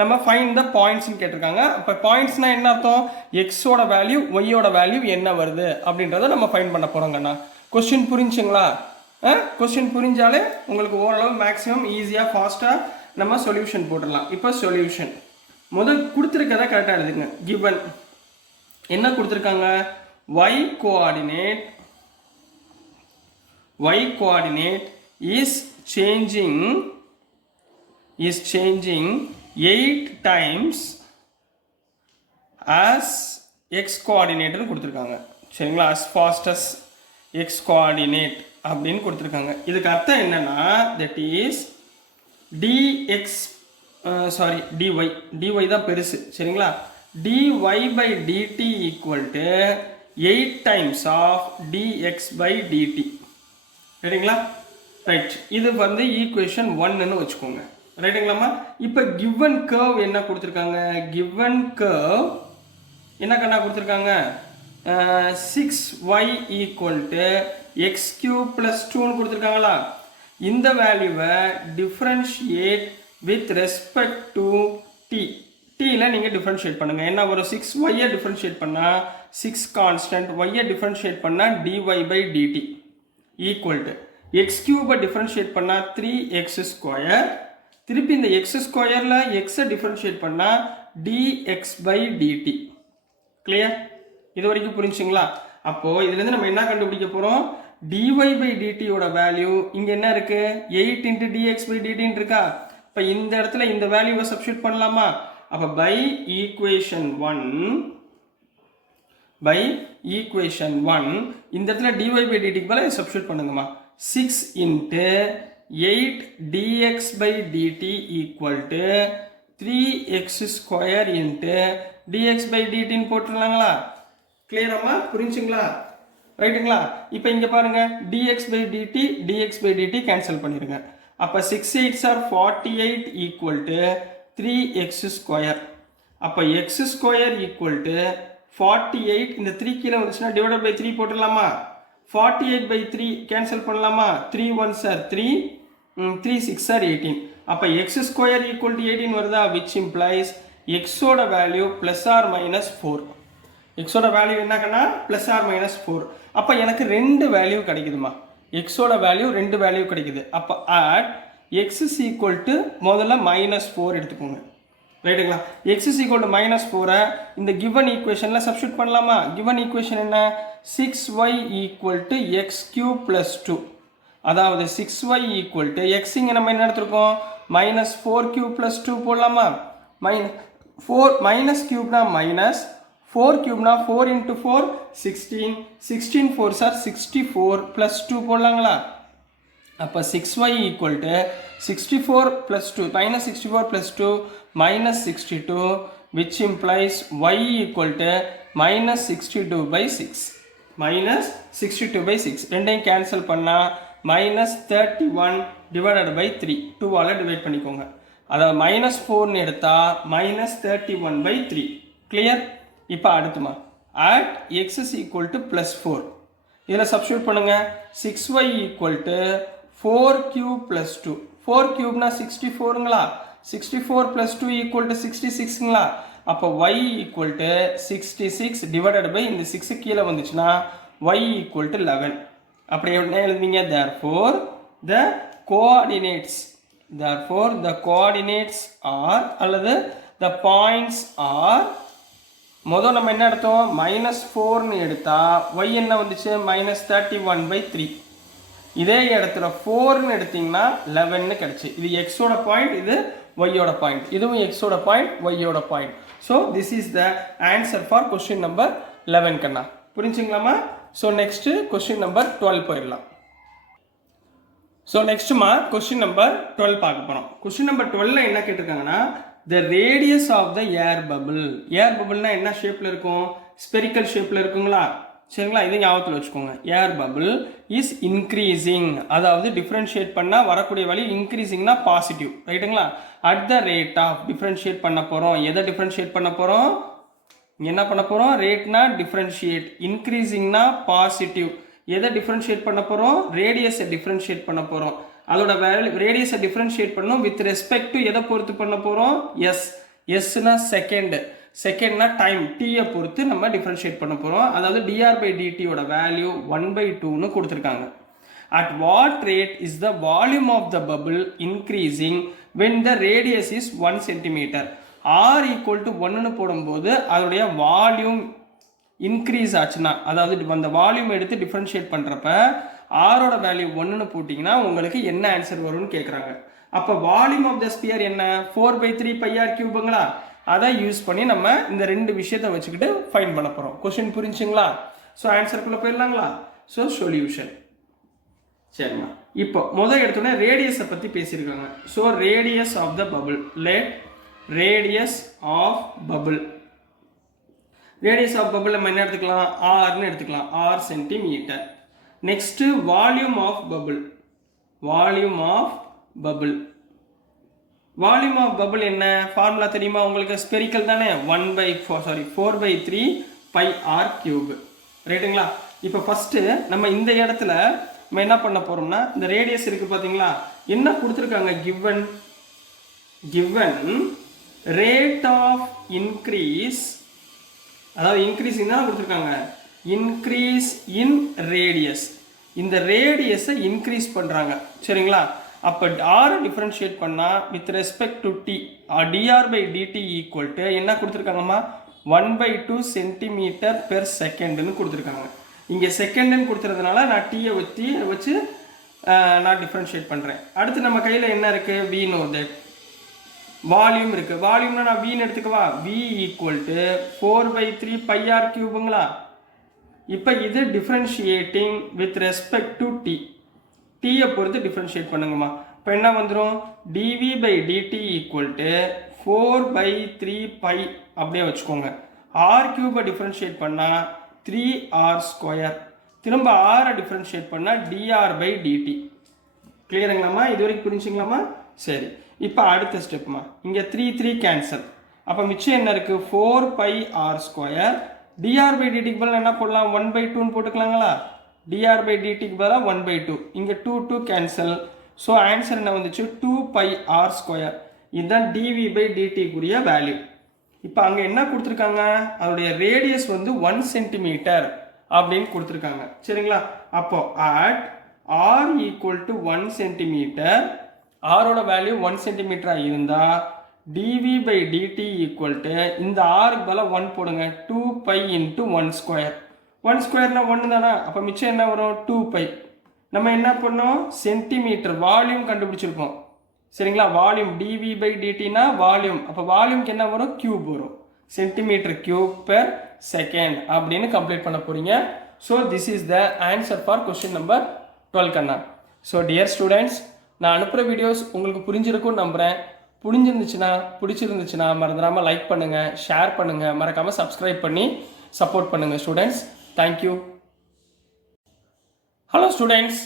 நம்ம ஃபைண்ட் த பாயிண்ட்ஸ்ன்னு கேட்டிருக்காங்க. அப்போ பாயிண்ட்ஸ்னால் என்ன அர்த்தம், எக்ஸோட வேல்யூ ஒய்யோட வேல்யூ என்ன வருது அப்படின்றத நம்ம ஃபைண்ட் பண்ண போகிறோங்கண்ணா. கொஸ்டின் புரிஞ்சுங்களா? கொஸ்டின் புரிஞ்சாலே உங்களுக்கு ஓரளவு மேக்ஸிமம் ஈஸியாக ஃபாஸ்ட்டாக நம்ம சொல்யூஷன் போட்டுடலாம். இப்போ சொல்யூஷன் முதல் கொடுத்துருக்கதை கரெக்டாக எழுதுங்க. கிவன் என்ன கொடுத்துருக்காங்க, y coordinate is changing 8 times as x coordinate கொடுத்துருக்காங்க. சரிங்களா? as fast as x coordinate அப்படின்னு கொடுத்துருக்காங்க. இதுக்கு அர்த்தம் என்னன்னா that is dy தான் பெருசு. சரிங்களா? dy by dt equal to 8 times of dx by dt. ரைட்டுங்களா? ரைட், இது வந்து ஈக்குவேஷன் 1ன்னு வச்சுக்கோங்க. ரைட்டுங்களாமா? இப்போ given curve என்ன கொடுத்துருக்காங்க? given curve என்ன கண்ணா கொடுத்துருக்காங்க? 6y equal to x cube plus 2ன்னு கொடுத்துருக்காங்களா? இந்த வேல்யூவை differentiate with respect to t. t-ல நீங்கள் டிஃபரன்ஷியேட் பண்ணுங்க. என்ன வரும்? 6y டிஃபரன்ஷியேட் பண்ணால் 6 கான்ஸ்டன்ட், y டிஃபரன்ஷியேட் பண்ணால் dy by dt equal to x கியூபை டிஃபரன்ஷியேட் பண்ணால் 3x ஸ்கொயர், திருப்பி இந்த x ஸ்கொயரில் x டிஃபரன்ஷியேட் பண்ணால் dx by dt. கிளியர்? இது வரைக்கும் புரிஞ்சுங்களா? அப்போது இதுலேருந்து நம்ம என்ன கண்டுபிடிக்க போகிறோம்? dy by dt யோட வேல்யூ இங்கே என்ன இருக்கு? 8 into dx by dt இருக்கா? இப்போ இந்த இடத்துல இந்த வேல்யூவை சப்ஸ்டிட்யூட் பண்ணலாமா? அப்போ by equation 1 இந்த இடத்துல dy by dt க்கு பதிலா substitute பண்ணுங்கம்மா. 6 into 8 dx by dt equal to 3x square into dx by dt ன்னு போட்டுடலாங்களா? கிளியராமா? புரிஞ்சுங்களா? ரைட்டுங்களா? இப்போ இங்கே பாருங்க, dx by dt கேன்சல் பண்ணிடுங்க. அப்போ 6 8s are 48 equal to 3x square. அப்போ x square equal to 48, இந்த 3 கீழே வந்துச்சுன்னா டிவைடட் பை 3 போட்டுடலாமா? 48 by 3 கேன்சல் பண்ணலாமா? 3 1s are 3, 3 6 are 18. அப்போ x square equal to 18 வருதா? which implies x ஓட value plus or minus 4. x ஓட வேல்யூ என்னக்கன்னா plus or minus 4. அப்போ எனக்கு ரெண்டு வேல்யூ கிடைக்குதுமா. x ஓட வேல்யூ ரெண்டு வேல்யூ கிடைக்குது. அப்போ at x is equal to முதல்ல -4 எடுத்துக்கோங்க. ரைட்டுங்களா? x is equal to -4 இந்த given equationல சப்ஸ்டிட்யூட் பண்ணலாமா? given equation என்ன? 6y equal to x cube plus 2. அதாவது 6y equal to x இங்க நம்ம என்ன எடுத்துருக்கோம்? -4 cube plus 2 போடலாமா? minus cube னா minus, 4 cube னா 4 into 4 16, 16 4s are 64 plus 2 போடலாங்களா? அப்போ 6y equal to 64 plus 2 minus 64 plus 2 minus 62, which implies y equal to minus 62 by 6. minus 62 by 6 ரெண்டையும் கேன்சல் பண்ணால் minus 31 divided by 3 2ஆல் டிவைட் பண்ணிக்கோங்க. அதாவது -4ன்னு எடுத்தால் minus 31 by 3. Clear? இப்போ அடுத்துமா at x is equal to plus 4 இதில் substitute பண்ணுங்க. 6y equal to 4 cube plus 2. 4 cubeனா 64ங்களா? 64 plus 2 equal to 66ங்களா? அப்போ y equal to 66 divided by இந்த 6 கீழே வந்துச்சுன்னா y equal to 11. அப்படி என்ன எழுதுவீங்க? therefore the coordinates are அல்லது the points are, முதல் நம்ம என்ன எடுத்தோம்? -4ன்னு எடுத்தா y என்ன வந்துச்சு? -31 by 3. இதே இடத்துல 4ன்னு எடுத்தீங்கன்னா 11ன்னு கிடைச்சு. இது x ஓட பாயிண்ட், இது y ஓட பாயிண்ட். இதுவும் x ஓட பாயிண்ட், y ஓட point. So this is the answer for question number 11 கண்ணா. புரிஞ்சுங்களாமா? ஸோ நெக்ஸ்ட்டு கொஸ்டின் நம்பர் 12 போயிடலாம். ஸோ நெக்ஸ்ட்டுமா கொஸ்டின் நம்பர் 12 பார்க்க போகிறோம். கொஸ்டின் நம்பர் 12 என்ன கேட்டிருக்காங்கன்னா, the radius of the air bubble. Air பபிள்னா என்ன ஷேப்பில் இருக்கும்? ஸ்பெரிக்கல் ஷேப்பில் இருக்குங்களா? சரிங்களா? இதை ஞாபகத்தில் வச்சுக்கோங்க. ஏர் பபிள் இஸ் இன்க்ரீசிங், அதாவது டிஃப்ரென்ஷியேட் பண்ணால் வரக்கூடிய வழி இன்க்ரீசிங்னா பாசிட்டிவ். ரைட்டுங்களா? At the rate of differentiate பண்ண போகிறோம். எதை டிஃப்ரென்ஷியேட் பண்ண போகிறோம்? என்ன பண்ண போகிறோம்? ரேட்னா டிஃப்ரென்ஷியேட், இன்க்ரீசிங்னா பாசிட்டிவ். எதை டிஃப்ரென்ஷியேட் பண்ண போகிறோம்? ரேடியஸை டிஃப்ரென்ஷியேட் பண்ண போகிறோம். அதோட ரேடியஸை டிஃப்ரென்ஷியேட் பண்ணணும் வித் ரெஸ்பெக்ட் டு எதை பொறுத்து பண்ண போகிறோம்? எஸ். எஸ்னா செகண்ட்னா டைம், டீயை பொறுத்து நம்ம டிஃப்ரென்ஷியேட் பண்ண போகிறோம். அதாவது dr by dt யோட வேல்யூ 1/2ன்னு கொடுத்துருக்காங்க. At what rate is the volume of the bubble increasing when the radius is 1 centimeter? r equal to 1ன்னு போடும்போது அதோடைய வால்யூம் இன்க்ரீஸ் ஆச்சுன்னா, அதாவது அந்த வால்யூம் எடுத்து டிஃப்ரென்ஷியேட் பண்ணுறப்ப ஆரோட வேல்யூ 1ன்னு போட்டிங்கன்னா உங்களுக்கு என்ன ஆன்சர் வரும்னு கேட்குறாங்க. அப்போ வால்யூம் ஆஃப் த ஸ்பியர் என்ன? 4/3 πr கியூபுங்களா? அதை யூஸ் பண்ணி நம்ம இந்த ரெண்டு விஷயத்தை வச்சுக்கிட்டு ஃபைண்ட் பண்ண போகிறோம். கொஸ்டின் புரிஞ்சுங்களா? ஸோ ஆன்சருக்குள்ளே போயிடலாங்களா? So solution. சரிம்மா, இப்போ முதல் எடுத்தோடனே ரேடியஸை பற்றி பேசியிருக்காங்க. So radius of the bubble, let radius of bubble radius of bubble நம்ம என்ன எடுத்துக்கலாம், ஆர்னு எடுத்துக்கலாம், r centimetre. Next volume of bubble. Volume of bubble. Volume of bubble என்ன ஃபார்முலா தெரியுமா உங்களுக்கு? ஸ்பெரிக்கல் தானே, 4/3 பை ஆர் கியூப். ரைட்டுங்களா? இப்போ ஃபஸ்ட்டு நம்ம இந்த இடத்துல நம்ம என்ன பண்ண போகிறோம்னா, இந்த ரேடியஸ் இருக்குது பார்த்தீங்களா, என்ன கொடுத்துருக்காங்க, given rate of increase, அதாவது இன்க்ரீஸிங் தான் கொடுத்துருக்காங்க, இன்க்ரீஸ் இன் ரேடியஸ். இந்த ரேடியஸை இன்க்ரீஸ் பண்ணுறாங்க. சரிங்களா? அப்போ ஆர் டிஃப்ரென்ஷியேட் பண்ணால் with respect to T dr by DD equal to என்ன கொடுத்துருக்காங்கம்மா, 1/2 சென்டிமீட்டர் பெர் செகண்ட்னு கொடுத்துருக்காங்க. இங்கே செகண்டுன்னு கொடுத்துறதுனால நான் டீயை வச்சு நான் டிஃப்ரென்ஷியேட் பண்ணுறேன். அடுத்து நம்ம கையில் என்ன இருக்குது, வி நோ தட் வால்யூம் இருக்குது. வால்யூம்னா நான் வீன்னு எடுத்துக்கவா, v equal to 4/3 pi r கியூபுங்களா. இப்போ இது differentiating with respect to t, டீயை பொறுத்து டிஃப்ரென்ஷியேட் பண்ணுங்கம்மா. இப்போ என்ன வந்துடும், d v by DD equal to 4/3 pi அப்படியே வச்சுக்கோங்க. ஆர் கியூபை டிஃப்ரென்ஷியேட் பண்ணால் 3r². திரும்ப ஆரை டிஃப்ரென்ஷியேட் பண்ணால் dr பை டிடி. கிளியருங்களாம்மா? இது வரைக்கும் புரிஞ்சுங்களாம்மா? சரி, இப்போ அடுத்த ஸ்டெப்மா, இங்கே 3 கேன்சல். அப்போ மிச்சம் என்ன இருக்குது, 4πr². dr பை டிடிக்கு பதிலாக என்ன போடலாம், 1/2ன்னு போட்டுக்கலாங்களா. dr பை டிடிக்கு பதிலாக 1/2. இங்கே 2 கேன்சல். ஸோ ஆன்சர் என்ன வந்துச்சு, 2πr². இதுதான் டிவி பை டிடிக்குரிய வேல்யூ. இப்போ அங்கே என்ன கொடுத்துருக்காங்க, அதோடைய ரேடியஸ் வந்து 1 சென்டிமீட்டர் அப்படின்னு கொடுத்துருக்காங்க. சரிங்களா? அப்போ at R equal to 1 centimetre, ஆரோட வேல்யூ 1 சென்டிமீட்டராக இருந்தால் D V by DD equal to இந்த ஆருக்கு பதிலாக 1 போடுங்க, 2π × 1². 1² 1 தானே, அப்போ மிச்சம் என்ன வரும், 2π. நம்ம என்ன பண்ணோம், சென்டிமீட்டர் வால்யூம் கண்டுபிடிச்சிருக்கோம். சரிங்களா? வால்யூம் டிவி பை டிடினா வால்யூம், அப்போ வால்யூம்க்கு என்ன வரும், கியூப் வரும், சென்டிமீட்டர் கியூப் பெர் செகண்ட் அப்படின்னு கம்ப்ளீட் பண்ண போறீங்க. So this is the answer for question number 12 கண்ணா. ஸோ டியர் ஸ்டூடெண்ட்ஸ், நான் அனுப்புகிற வீடியோஸ் உங்களுக்கு புரிஞ்சிருக்கும்னு நம்புகிறேன். பிடிச்சிருந்துச்சுன்னா மறந்துடாமல் லைக் பண்ணுங்கள், ஷேர் பண்ணுங்கள், மறக்காமல் சப்ஸ்கிரைப் பண்ணி சப்போர்ட் பண்ணுங்கள் ஸ்டூடெண்ட்ஸ். தேங்க்யூ. ஹலோ ஸ்டூடெண்ட்ஸ்,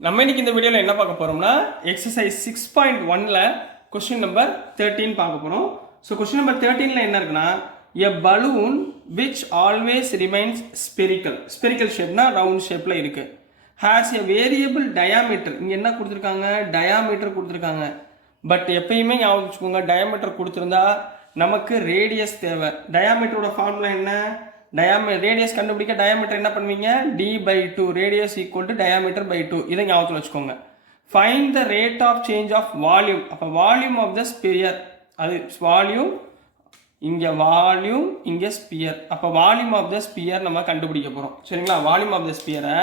நம்ம இன்னைக்கு இந்த வீடியோவில் என்ன பார்க்க போகிறோம்னா, எக்ஸசைஸ் 6.1ல் கொஸ்டின் நம்பர் 13 பார்க்க போகிறோம். ஸோ கொஸ்டின் நம்பர் 13ல் என்ன இருக்குன்னா, a balloon which always remains spherical ஷேப்னா ரவுண்ட் ஷேப்பில் இருக்குது, ஹேஸ் எ வேரியபிள் டயாமீட்டர். இங்கே என்ன கொடுத்துருக்காங்க, டயாமீட்டர் கொடுத்துருக்காங்க. பட் எப்பயுமே ஞாபகம் வச்சுக்கோங்க, டயாமீட்டர் கொடுத்துருந்தா நமக்கு ரேடியஸ் தேவை. டயாமீட்டரோட ஃபார்முலா என்ன, ரேடியஸ் கண்டுபிடிக்க டயாமீட்டர் என்ன பண்ணுவீங்க, d/2, radius equal to diameter by 2. இதை ஞாபகத்தில் வச்சுக்கோங்க. Find the rate of change of volume. அப்போ வால்யூம் ஆஃப் த ஸ்பியர், அது வால்யூம், இங்கே வால்யூம், இங்கே ஸ்பியர். அப்போ வால்யூம் ஆஃப் த ஸ்பியர் நம்ம கண்டுபிடிக்க போகிறோம். சரிங்களா? வால்யூம் ஆஃப் த ஸ்பியரை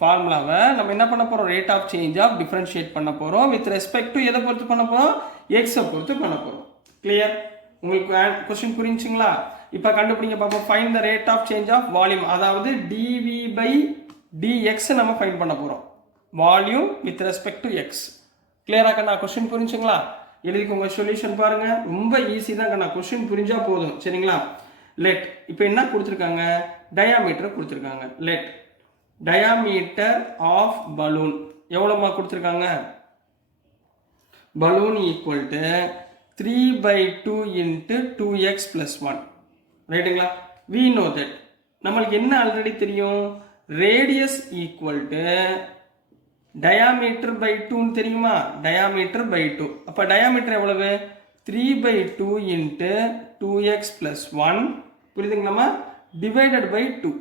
ஃபார்முலாவை நம்ம என்ன பண்ண போகிறோம், rate of change of differentiate பண்ண போகிறோம். வித் ரெஸ்பெக்ட் டு எதை பொறுத்து பண்ண போகிறோம், எக்ஸை பொறுத்து பண்ண போகிறோம். கிளியர்? உங்களுக்கு கொஸ்டின் புரிஞ்சுங்களா? இப்போ கண்டுபிடிங்க பார்ப்போம். Find the rate of change of volume, அதாவது டிவி பை டிஎக்ஸ் நம்ம ஃபைண்ட் பண்ண போகிறோம். Volume with respect to X. கிளியரா கண்ணா? கொஸ்டின் புரிஞ்சுங்களா? எழுதிக்கோங்க. சொல்யூஷன் பாருங்க, ரொம்ப ஈஸி தான் கண்ணா, கொஸ்டின் புரிஞ்சா போதும். சரிங்களா? லெட், இப்போ என்ன கொடுத்துருக்காங்க, டயாமீட்டர் கொடுத்துருக்காங்க. லெட் டயாமீட்டர் ஆஃப் பலூன் எவ்வளோமா கொடுத்துருக்காங்க, பலூன் ஈக்குவல் டு 3/2 × 2x + 1. ரைட்டுங்களா? we know that, நம்மளுக்கு என்ன ஆல்ரெடி தெரியும், radius equal to diameter by 2 தெரியுமா, டயாமீட்டர் பை 2. அப்போ டயாமீட்டர் எவ்வளவு, 3/2 × 2x + 1. புரியுதுங்களாமா? Divided by 2.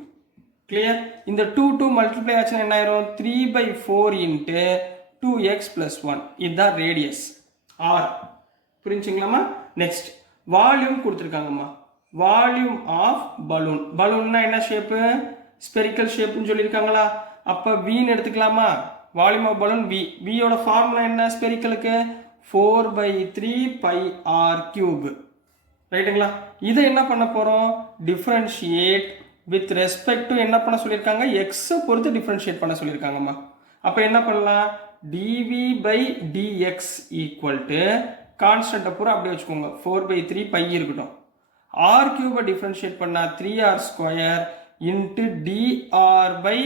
கிளியர்? இந்த 2 மல்டிப்ளை ஆச்சுன்னா என்ன ஆயிரும், 3/4 × 2x + 1. இதுதான் ரேடியஸ் ஆர். புரிஞ்சுங்களாமா? நெக்ஸ்ட் வால்யூம் கொடுத்துருக்காங்கம்மா. Volume of balloon. பலூன்னா என்ன ஷேப்பு, ஸ்பெரிக்கல் ஷேப்னு சொல்லியிருக்காங்களா. அப்போ வின்னு எடுத்துக்கலாமா, வால்யூம் ஆஃப் பலூன் வி. வியோட ஃபார்முலா என்ன ஸ்பெரிக்கலுக்கு, 4/3 πr³. ரைட்டுங்களா? இதை என்ன பண்ண போகிறோம், டிஃப்ரென்ஷியேட் வித் ரெஸ்பெக்ட் டு என்ன பண்ண சொல்லியிருக்காங்க, எக்ஸை பொறுத்து டிஃப்ரென்ஷியேட் பண்ண சொல்லியிருக்காங்கம்மா. அப்போ என்ன பண்ணலாம், d v by dx equal to கான்ஸ்டன்ட்டை பூரா அப்படியே வச்சுக்கோங்க, 4/3 π இருக்கட்டும். ஆர் கியூபை டிஃப்ரென்ஷியேட் பண்ணால் 3r square into dr by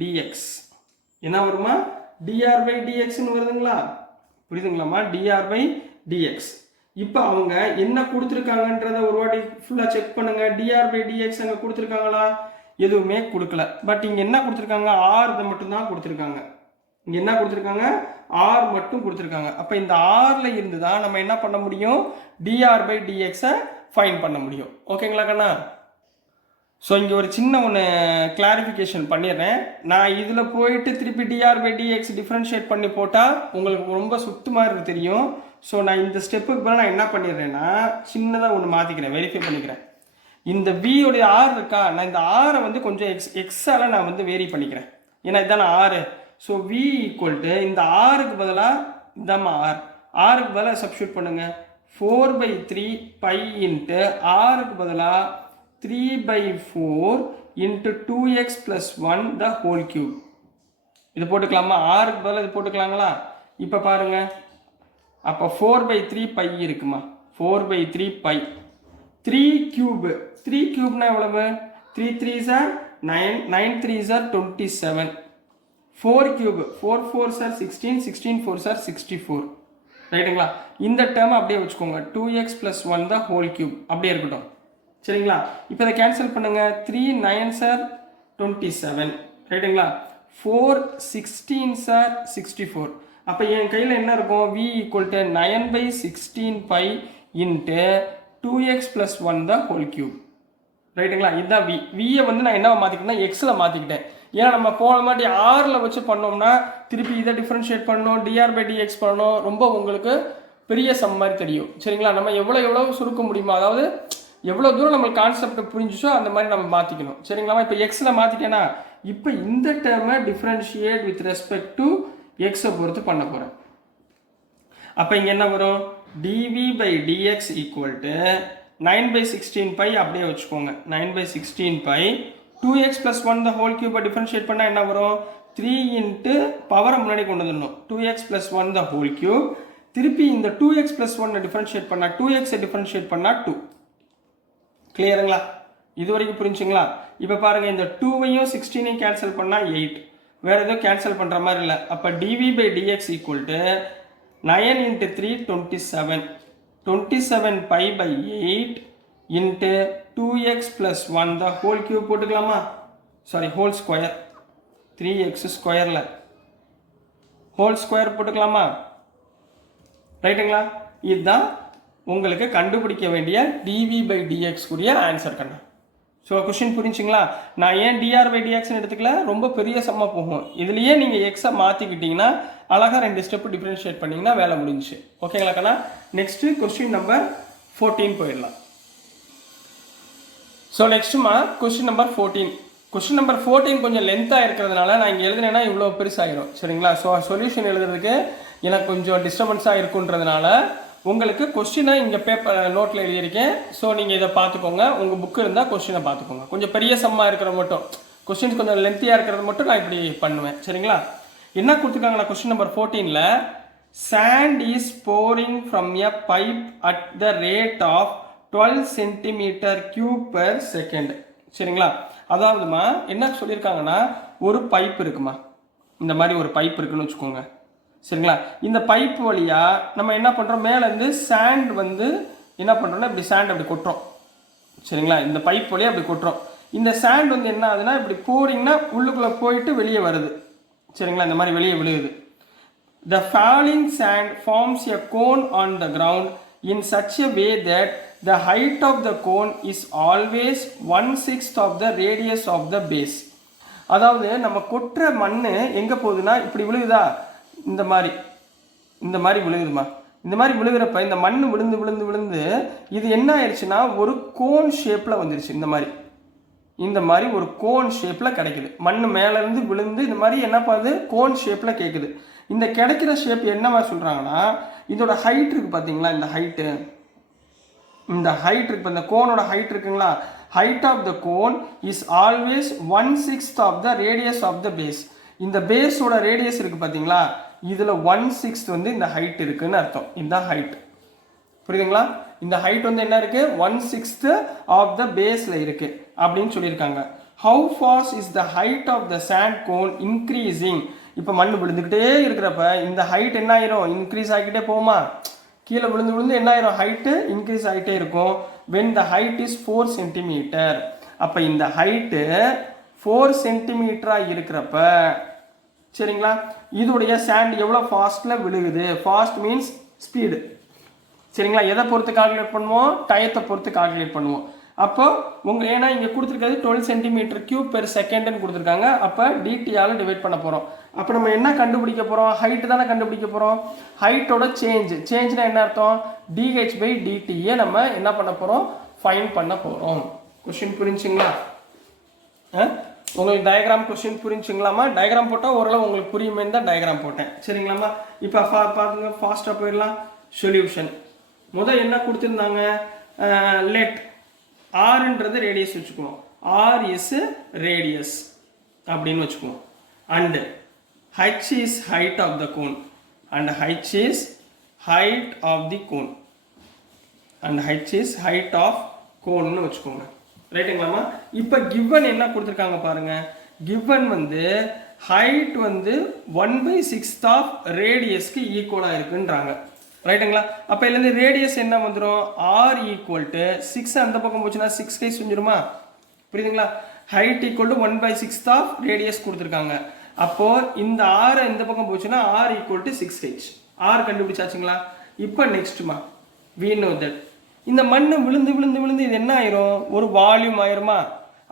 dx என்ன வருமா? dr பை dxன்னு வருதுங்களா? புரியுதுங்களாம்மா? dr by dx. இப்போ அவங்க என்ன கொடுத்துருக்காங்கன்றத ஒரு வாட்டி ஃபுல்லாக செக் பண்ணுங்க. dr பை dx அங்கே கொடுத்துருக்காங்களா? எதுவுமே கொடுக்கல. பட் இங்கே என்ன கொடுத்துருக்காங்க? r இதை மட்டும்தான் கொடுத்துருக்காங்க. இங்கே என்ன கொடுத்துருக்காங்க? r மட்டும் கொடுத்துருக்காங்க. அப்போ இந்த rல இருந்து தான் நம்ம என்ன பண்ண முடியும்? dr பை dxஐ ஃபைண்ட் பண்ண முடியும். ஓகேங்களா கண்ணா? ஸோ இங்கே ஒரு சின்ன ஒன்று கிளாரிஃபிகேஷன் பண்ணிடுறேன். நான் இதில் போயிட்டு திருப்பி dr பை dx டிஃப்ரென்ஷியேட் பண்ணி போட்டால் உங்களுக்கு ரொம்ப சுத்தமாக இருக்கு தெரியும். ஸோ நான் இந்த ஸ்டெப்புக்கு மேலே நான் என்ன பண்ணிடுறேன்னா சின்னதாக ஒன்று மாற்றிக்கிறேன், வெரிஃபை பண்ணிக்கிறேன். இந்த v உடைய r இருக்கா, நான் இந்த r வந்து கொஞ்சம் எக்ஸால நான் வந்து வேரி பண்ணிக்கிறேன். ஏன்னா இதுதான் r. So v equal to இந்த rக்கு பதிலாக இதாம்மா rக்கு பதிலாக சப்ஸ்டியூட் பண்ணுங்க. 4/3 பை இன்ட்டு rக்கு பதிலாக 3/4 into 2x + 1 the whole cube. இது போட்டுக்கலாமா? rக்கு பதிலாக இது போட்டுக்கலாங்களா? இப்போ பாருங்க, அப்போ 4/3 பை இருக்குமா? 4/3 பை 3 கியூப். 3 கியூப்னா எவ்வளவு? 3 3s are 9, 9 3s are 27. 4 cube 4 4s are 16, 16 4s are 64. ரைட்டுங்களா? இந்த டேர்ம் அப்படியே வச்சுக்கோங்க. 2x + 1 த ஹோல் கியூப் அப்படியே இருக்கட்டும். சரிங்களா? இப்போ இதை கேன்சல் பண்ணுங்க. 3 9s are 27. ரைட்டுங்களா? 4 16s are 64. அப்போ என் கையில் என்ன இருக்கும்? v equal to 9/16 pi into 2x + 1 the whole cube. ரைட்டுங்களா? இதுதான் v. வியை வந்து நான் என்ன மாற்றிக்கிட்டேன்னா எக்ஸில் மாற்றிக்கிட்டேன். ஏன்னா நம்ம போன மாதிரி ஆரில் வச்சு பண்ணோம்னா திருப்பி இதை டிஃப்ரென்ஷியேட் பண்ணணும், dr பை dx பண்ணணும், ரொம்ப உங்களுக்கு பெரிய சம் மாதிரி தெரியும். சரிங்களா? நம்ம எவ்வளோ சுருக்க முடியுமோ, அதாவது எவ்வளோ தூரம் நம்மளுக்கு கான்செப்ட் புரிஞ்சிச்சோ அந்த மாதிரி நம்ம மாற்றிக்கணும். சரிங்களா? இப்போ எக்ஸில் மாற்றிட்டேன்னா இப்போ இந்த டேர்மை டிஃப்ரென்ஷியேட் வித் ரெஸ்பெக்ட் டு எக்ஸை பொறுத்து பண்ண போகிறேன். அப்போ இங்கே என்ன வரும்? dv by dx equal to 9/16 pi அப்படியே வச்சுக்கோங்க. 9/16 பை 2x + 1 த ஹோல் கியூபை டிஃப்ரென்ஷியேட் பண்ணால் என்ன வரும்? 3 இன்ட்டு பவரை முன்னாடி கொண்டு வந்துடணும். 2x + 1 the whole cube. திருப்பி இந்த 2x + 1 டிஃப்ரென்ஷியேட் பண்ணால் 2xஐ டிஃப்ரென்ஷியேட் பண்ணால் 2. கிளியருங்களா? இது வரைக்கும் புரிஞ்சுங்களா? இப்போ பாருங்கள், இந்த 2வையும் 16ஐயும் கேன்சல் பண்ணால் 8. வேறு எதுவும் கேன்சல் பண்ணுற மாதிரி இல்லை. அப்போ dv by dx equal to 9 into 3 27. 27 pi by 8 into 2x + 1 the whole cube போட்டுக்கலாமா? Sorry, whole square. 3x ஸ்கொயரில் ஹோல் ஸ்கொயர் போட்டுக்கலாமா? ரைட்டுங்களா? இதுதான் உங்களுக்கு கண்டுபிடிக்க வேண்டிய dv பை dx உரிய ஆன்சர் கண்ணா. ஸோ கொஷின் புரிஞ்சுங்களா? நான் ஏன் dr பை dxன்னு எடுத்துக்கல, ரொம்ப பெரிய சம்மா போகும். இதுலேயே நீங்கள் எக்ஸை மாற்றிக்கிட்டிங்கன்னா அழகாக 2 ஸ்டெப்பு டிஃப்ரென்ஷியேட் பண்ணிங்கன்னா வேலை முடிஞ்சிச்சு. ஓகேங்களா கண்ணா? நெக்ஸ்ட்டு கொஸ்டின் நம்பர் 14 போயிடலாம். ஸோ நெக்ஸ்ட்டுமா கொஸ்டின் நம்பர் 14. கொஸ்டின் நம்பர் 14 கொஞ்சம் லென்த்தாக இருக்கிறதுனால நான் இங்கே எழுதுனேன்னா இவ்வளோ பெருசாகிடும். சரிங்களா? ஸோ சொல்யூஷன் எழுதுறதுக்கு எனக்கு கொஞ்சம் டிஸ்டர்பன்ஸாக இருக்குன்றதுனால உங்களுக்கு கொஸ்டினை இங்கே பேப்பர் நோட்டில் எழுதியிருக்கேன். ஸோ நீங்கள் இதை பார்த்துக்கோங்க. உங்கள் புக்கு இருந்தால் கொஸ்டினை பார்த்துக்கோங்க. கொஞ்சம் பெரிய சம்மாக இருக்கிற மட்டும், கொஸ்டின்ஸ் கொஞ்சம் லென்த்தியாக இருக்கிறது மட்டும் நான் இப்படி பண்ணுவேன். சரிங்களா? என்ன கொடுத்துருக்காங்களா? கொஸ்டின் நம்பர் 14ல் sand is pouring from a pipe at the rate of 12 cm³ per second. சரிங்களா? அதாவதுமா என்ன சொல்லியிருக்காங்கன்னா, ஒரு பைப் இருக்குமா, இந்த மாதிரி ஒரு பைப் இருக்குன்னு வச்சுக்கோங்க. சரிங்களா? இந்த பைப் வழியாக நம்ம என்ன பண்ணுறோம், மேலேருந்து சாண்ட் வந்து என்ன பண்ணுறோம்னா இப்படி சாண்ட் அப்படி கொட்டுறோம். சரிங்களா? இந்த பைப் வழியாக அப்படி கொட்டுறோம். இந்த சாண்ட் வந்து என்ன ஆகுதுன்னா இப்படி போரிங்கன்னா உள்ளுக்குள்ளே போயிட்டு வெளியே வருது. சரிங்களா? இந்த மாதிரி வெளியே விழுகுது. The falling sand forms a cone on the ground in such a way that the height of the cone is always 1/6 of the radius of the base. அதாவது நம்ம கொட்டுற மண் எங்கே போகுதுன்னா இப்படி விழுகுதா, இந்த மாதிரி விழுகுதுமா. இந்த மாதிரி விழுகிறப்ப இந்த மண் விழுந்து விழுந்து விழுந்து இது என்ன ஆயிடுச்சுன்னா ஒரு கோன் ஷேப்பில் வந்துருச்சு. இந்த மாதிரி ஒரு கோன் ஷேப்பில் கிடைக்குது. மண் மேலேருந்து விழுந்து இந்த மாதிரி என்ன பண்ணுது, கோன் ஷேப்பில் கேட்குது. இந்த கிடைக்கிற ஷேப் என்னவா சொல்கிறாங்கன்னா, இதோட ஹைட் இருக்குது பார்த்தீங்களா, இந்த ஹைட்டு இருக்குது. இந்த கோனோட ஹைட் இருக்குங்களா, height of the cone is always 1/6 of the radius of the base. இந்த பேஸோட ரேடியஸ் இருக்குது பார்த்தீங்களா, இதில் 1/6 வந்து இந்த ஹைட் இருக்குன்னு அர்த்தம். இதுதான் ஹைட். புரியுதுங்களா? இந்த ஹைட் வந்து என்ன இருக்கு 1/6 ஆஃப் த பேஸ்ல இருக்கு அப்படின்னு சொல்லியிருக்காங்க. How fast is the height of the sand cone increasing? இப்போ மண் விழுந்துக்கிட்டே இருக்கிறப்ப இந்த ஹைட் என்ன ஆயிரும் இன்க்ரீஸ் ஆகிக்கிட்டே போகுமா, கீழே விழுந்து விழுந்து என்ன ஆயிரும் ஹைட்டு இன்க்ரீஸ் ஆகிட்டே இருக்கும். when the height is 4 centimetre, அப்போ இந்த ஹைட்டு 4 சென்டிமீட்டராக இருக்கிறப்ப சரிங்களா, இதோடைய சாண்ட் எவ்வளோ ஃபாஸ்ட்டில் விழுகுது. ஃபாஸ்ட் மீன்ஸ் ஸ்பீடு சரிங்களா. எதை பொறுத்து கால்குலேட் பண்ணுவோம், டயத்தை பொறுத்து கால்குலேட் பண்ணுவோம். அப்போ உங்கள் ஏன்னா இங்கே கொடுத்துருக்கிறது 12 சென்டிமீட்டர் கியூப் பெர் செகண்ட்னு கொடுத்துருக்காங்க. அப்போ டிடியால் டிவைட் பண்ண போகிறோம். அப்போ நம்ம என்ன கண்டுபிடிக்க போகிறோம், ஹைட்டு தானே கண்டுபிடிக்க போகிறோம். ஹைட்டோட சேஞ்ச்னா என்ன அர்த்தம், dh/dtயை நம்ம என்ன பண்ண போகிறோம், ஃபைண்ட் பண்ண போகிறோம். கொஸ்டின் புரிஞ்சுங்களா, உங்களுக்கு டயக்ராம் கொஸ்டின் புரிஞ்சுங்களாமா. டயக்ராம் போட்டால் ஓரளவு உங்களுக்கு புரியுமே தான் டயக்ராம் போட்டேன் சரிங்களாம்மா. இப்போ பாருங்க ஃபாஸ்ட்டாக போயிடலாம். சொல்யூஷன் முதல் என்ன கொடுத்துருந்தாங்க, லெட் ஆர்ன்றது ரேடியஸ் வச்சுக்குவோம், ஆர் இஸ் ரேடியஸ் அப்படின்னு வச்சுக்குவோம். And h is height of the cone and h is height of the cone and h is height of கோன்னு வச்சுக்கோங்க ரைட்டுங்களாமா. இப்போ கிவன் என்ன கொடுத்துருக்காங்க பாருங்க, கிவன் வந்து ஹைட் வந்து 1/6 ஆஃப் ரேடியஸ்க்கு ஈக்குவலாக இருக்குன்றாங்க ரைட்டுங்களா. அப்போ இதுலேருந்து ரேடியஸ் என்ன வந்துடும், ஆர் ஈக்குவல் டு 6 அந்த பக்கம் போச்சுன்னா 6 கை செஞ்சிருமா, புரியுதுங்களா. Height equal to 1/6 of radius கொடுத்துருக்காங்க. அப்போ இந்த ஆர் இந்த பக்கம் போச்சுன்னா r equal to 6h, r கண்டுபிடிச்சாச்சுங்களா. இப்போ நெக்ஸ்ட்மா we know that இந்த மண் விழுந்து விழுந்து விழுந்து இது என்ன ஆயிரும், ஒரு வால்யூம் ஆயிருமா.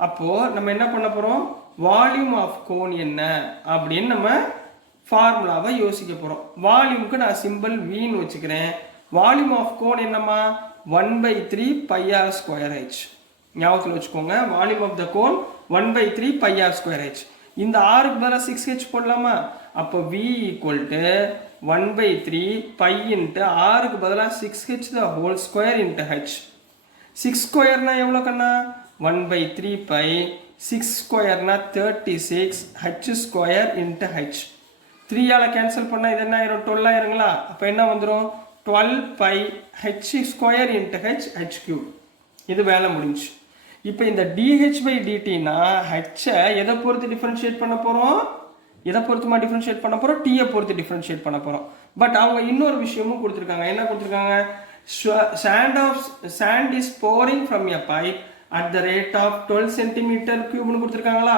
அப்போ நம்ம என்ன பண்ண போறோம், வால்யூம் ஆஃப் கோன் என்ன அப்படின்னு நம்ம ஃபார்முலாவை யோசிக்க போகிறோம். வால்யூமுக்கு நான் சிம்பிள் வீன்னு வச்சுக்கிறேன். வால்யூம் ஆஃப் கோன் என்னம்மா 1/3 πr²h ஞாபகத்தில் வச்சுக்கோங்க. Volume of the cone 1/3 πr²h. இந்த ஆருக்கு பதிலாக 6h போடலாமா. அப்போ v ஈக்குவல் டு 1/3 π இன்ட்டு ஆருக்கு பதிலாக 6h the whole square into h. 6 ஸ்கொயர்னா எவ்வளோ கண்ணா 1/3 π, 6 ஸ்கொயர்னா 36, h ஸ்கொயர் இன்ட்டு h. 3ஆல் கேன்சல் பண்ணால் இது என்ன ஆயிரும் 12 ஆயிருங்களா. அப்போ என்ன வந்துடும் 12 π h² இன்ட்டு h3. இது வேலை முடிஞ்சு. இப்போ இந்த dh/dtனா ஹெச்சை எதை பொறுத்து டிஃப்ரென்ஷியேட் பண்ண போகிறோம், எதை பொறுத்துமா டிஃப்ரென்ஷியேட் பண்ண போகிறோம், டீயை பொறுத்து டிஃப்ரென்ஷியேட் பண்ண போகிறோம். பட் அவங்க இன்னொரு விஷயமும் கொடுத்துருக்காங்க. என்ன கொடுத்துருக்காங்க, sand is pouring from a pipe at the rate of 12 cm³ கொடுத்துருக்காங்களா.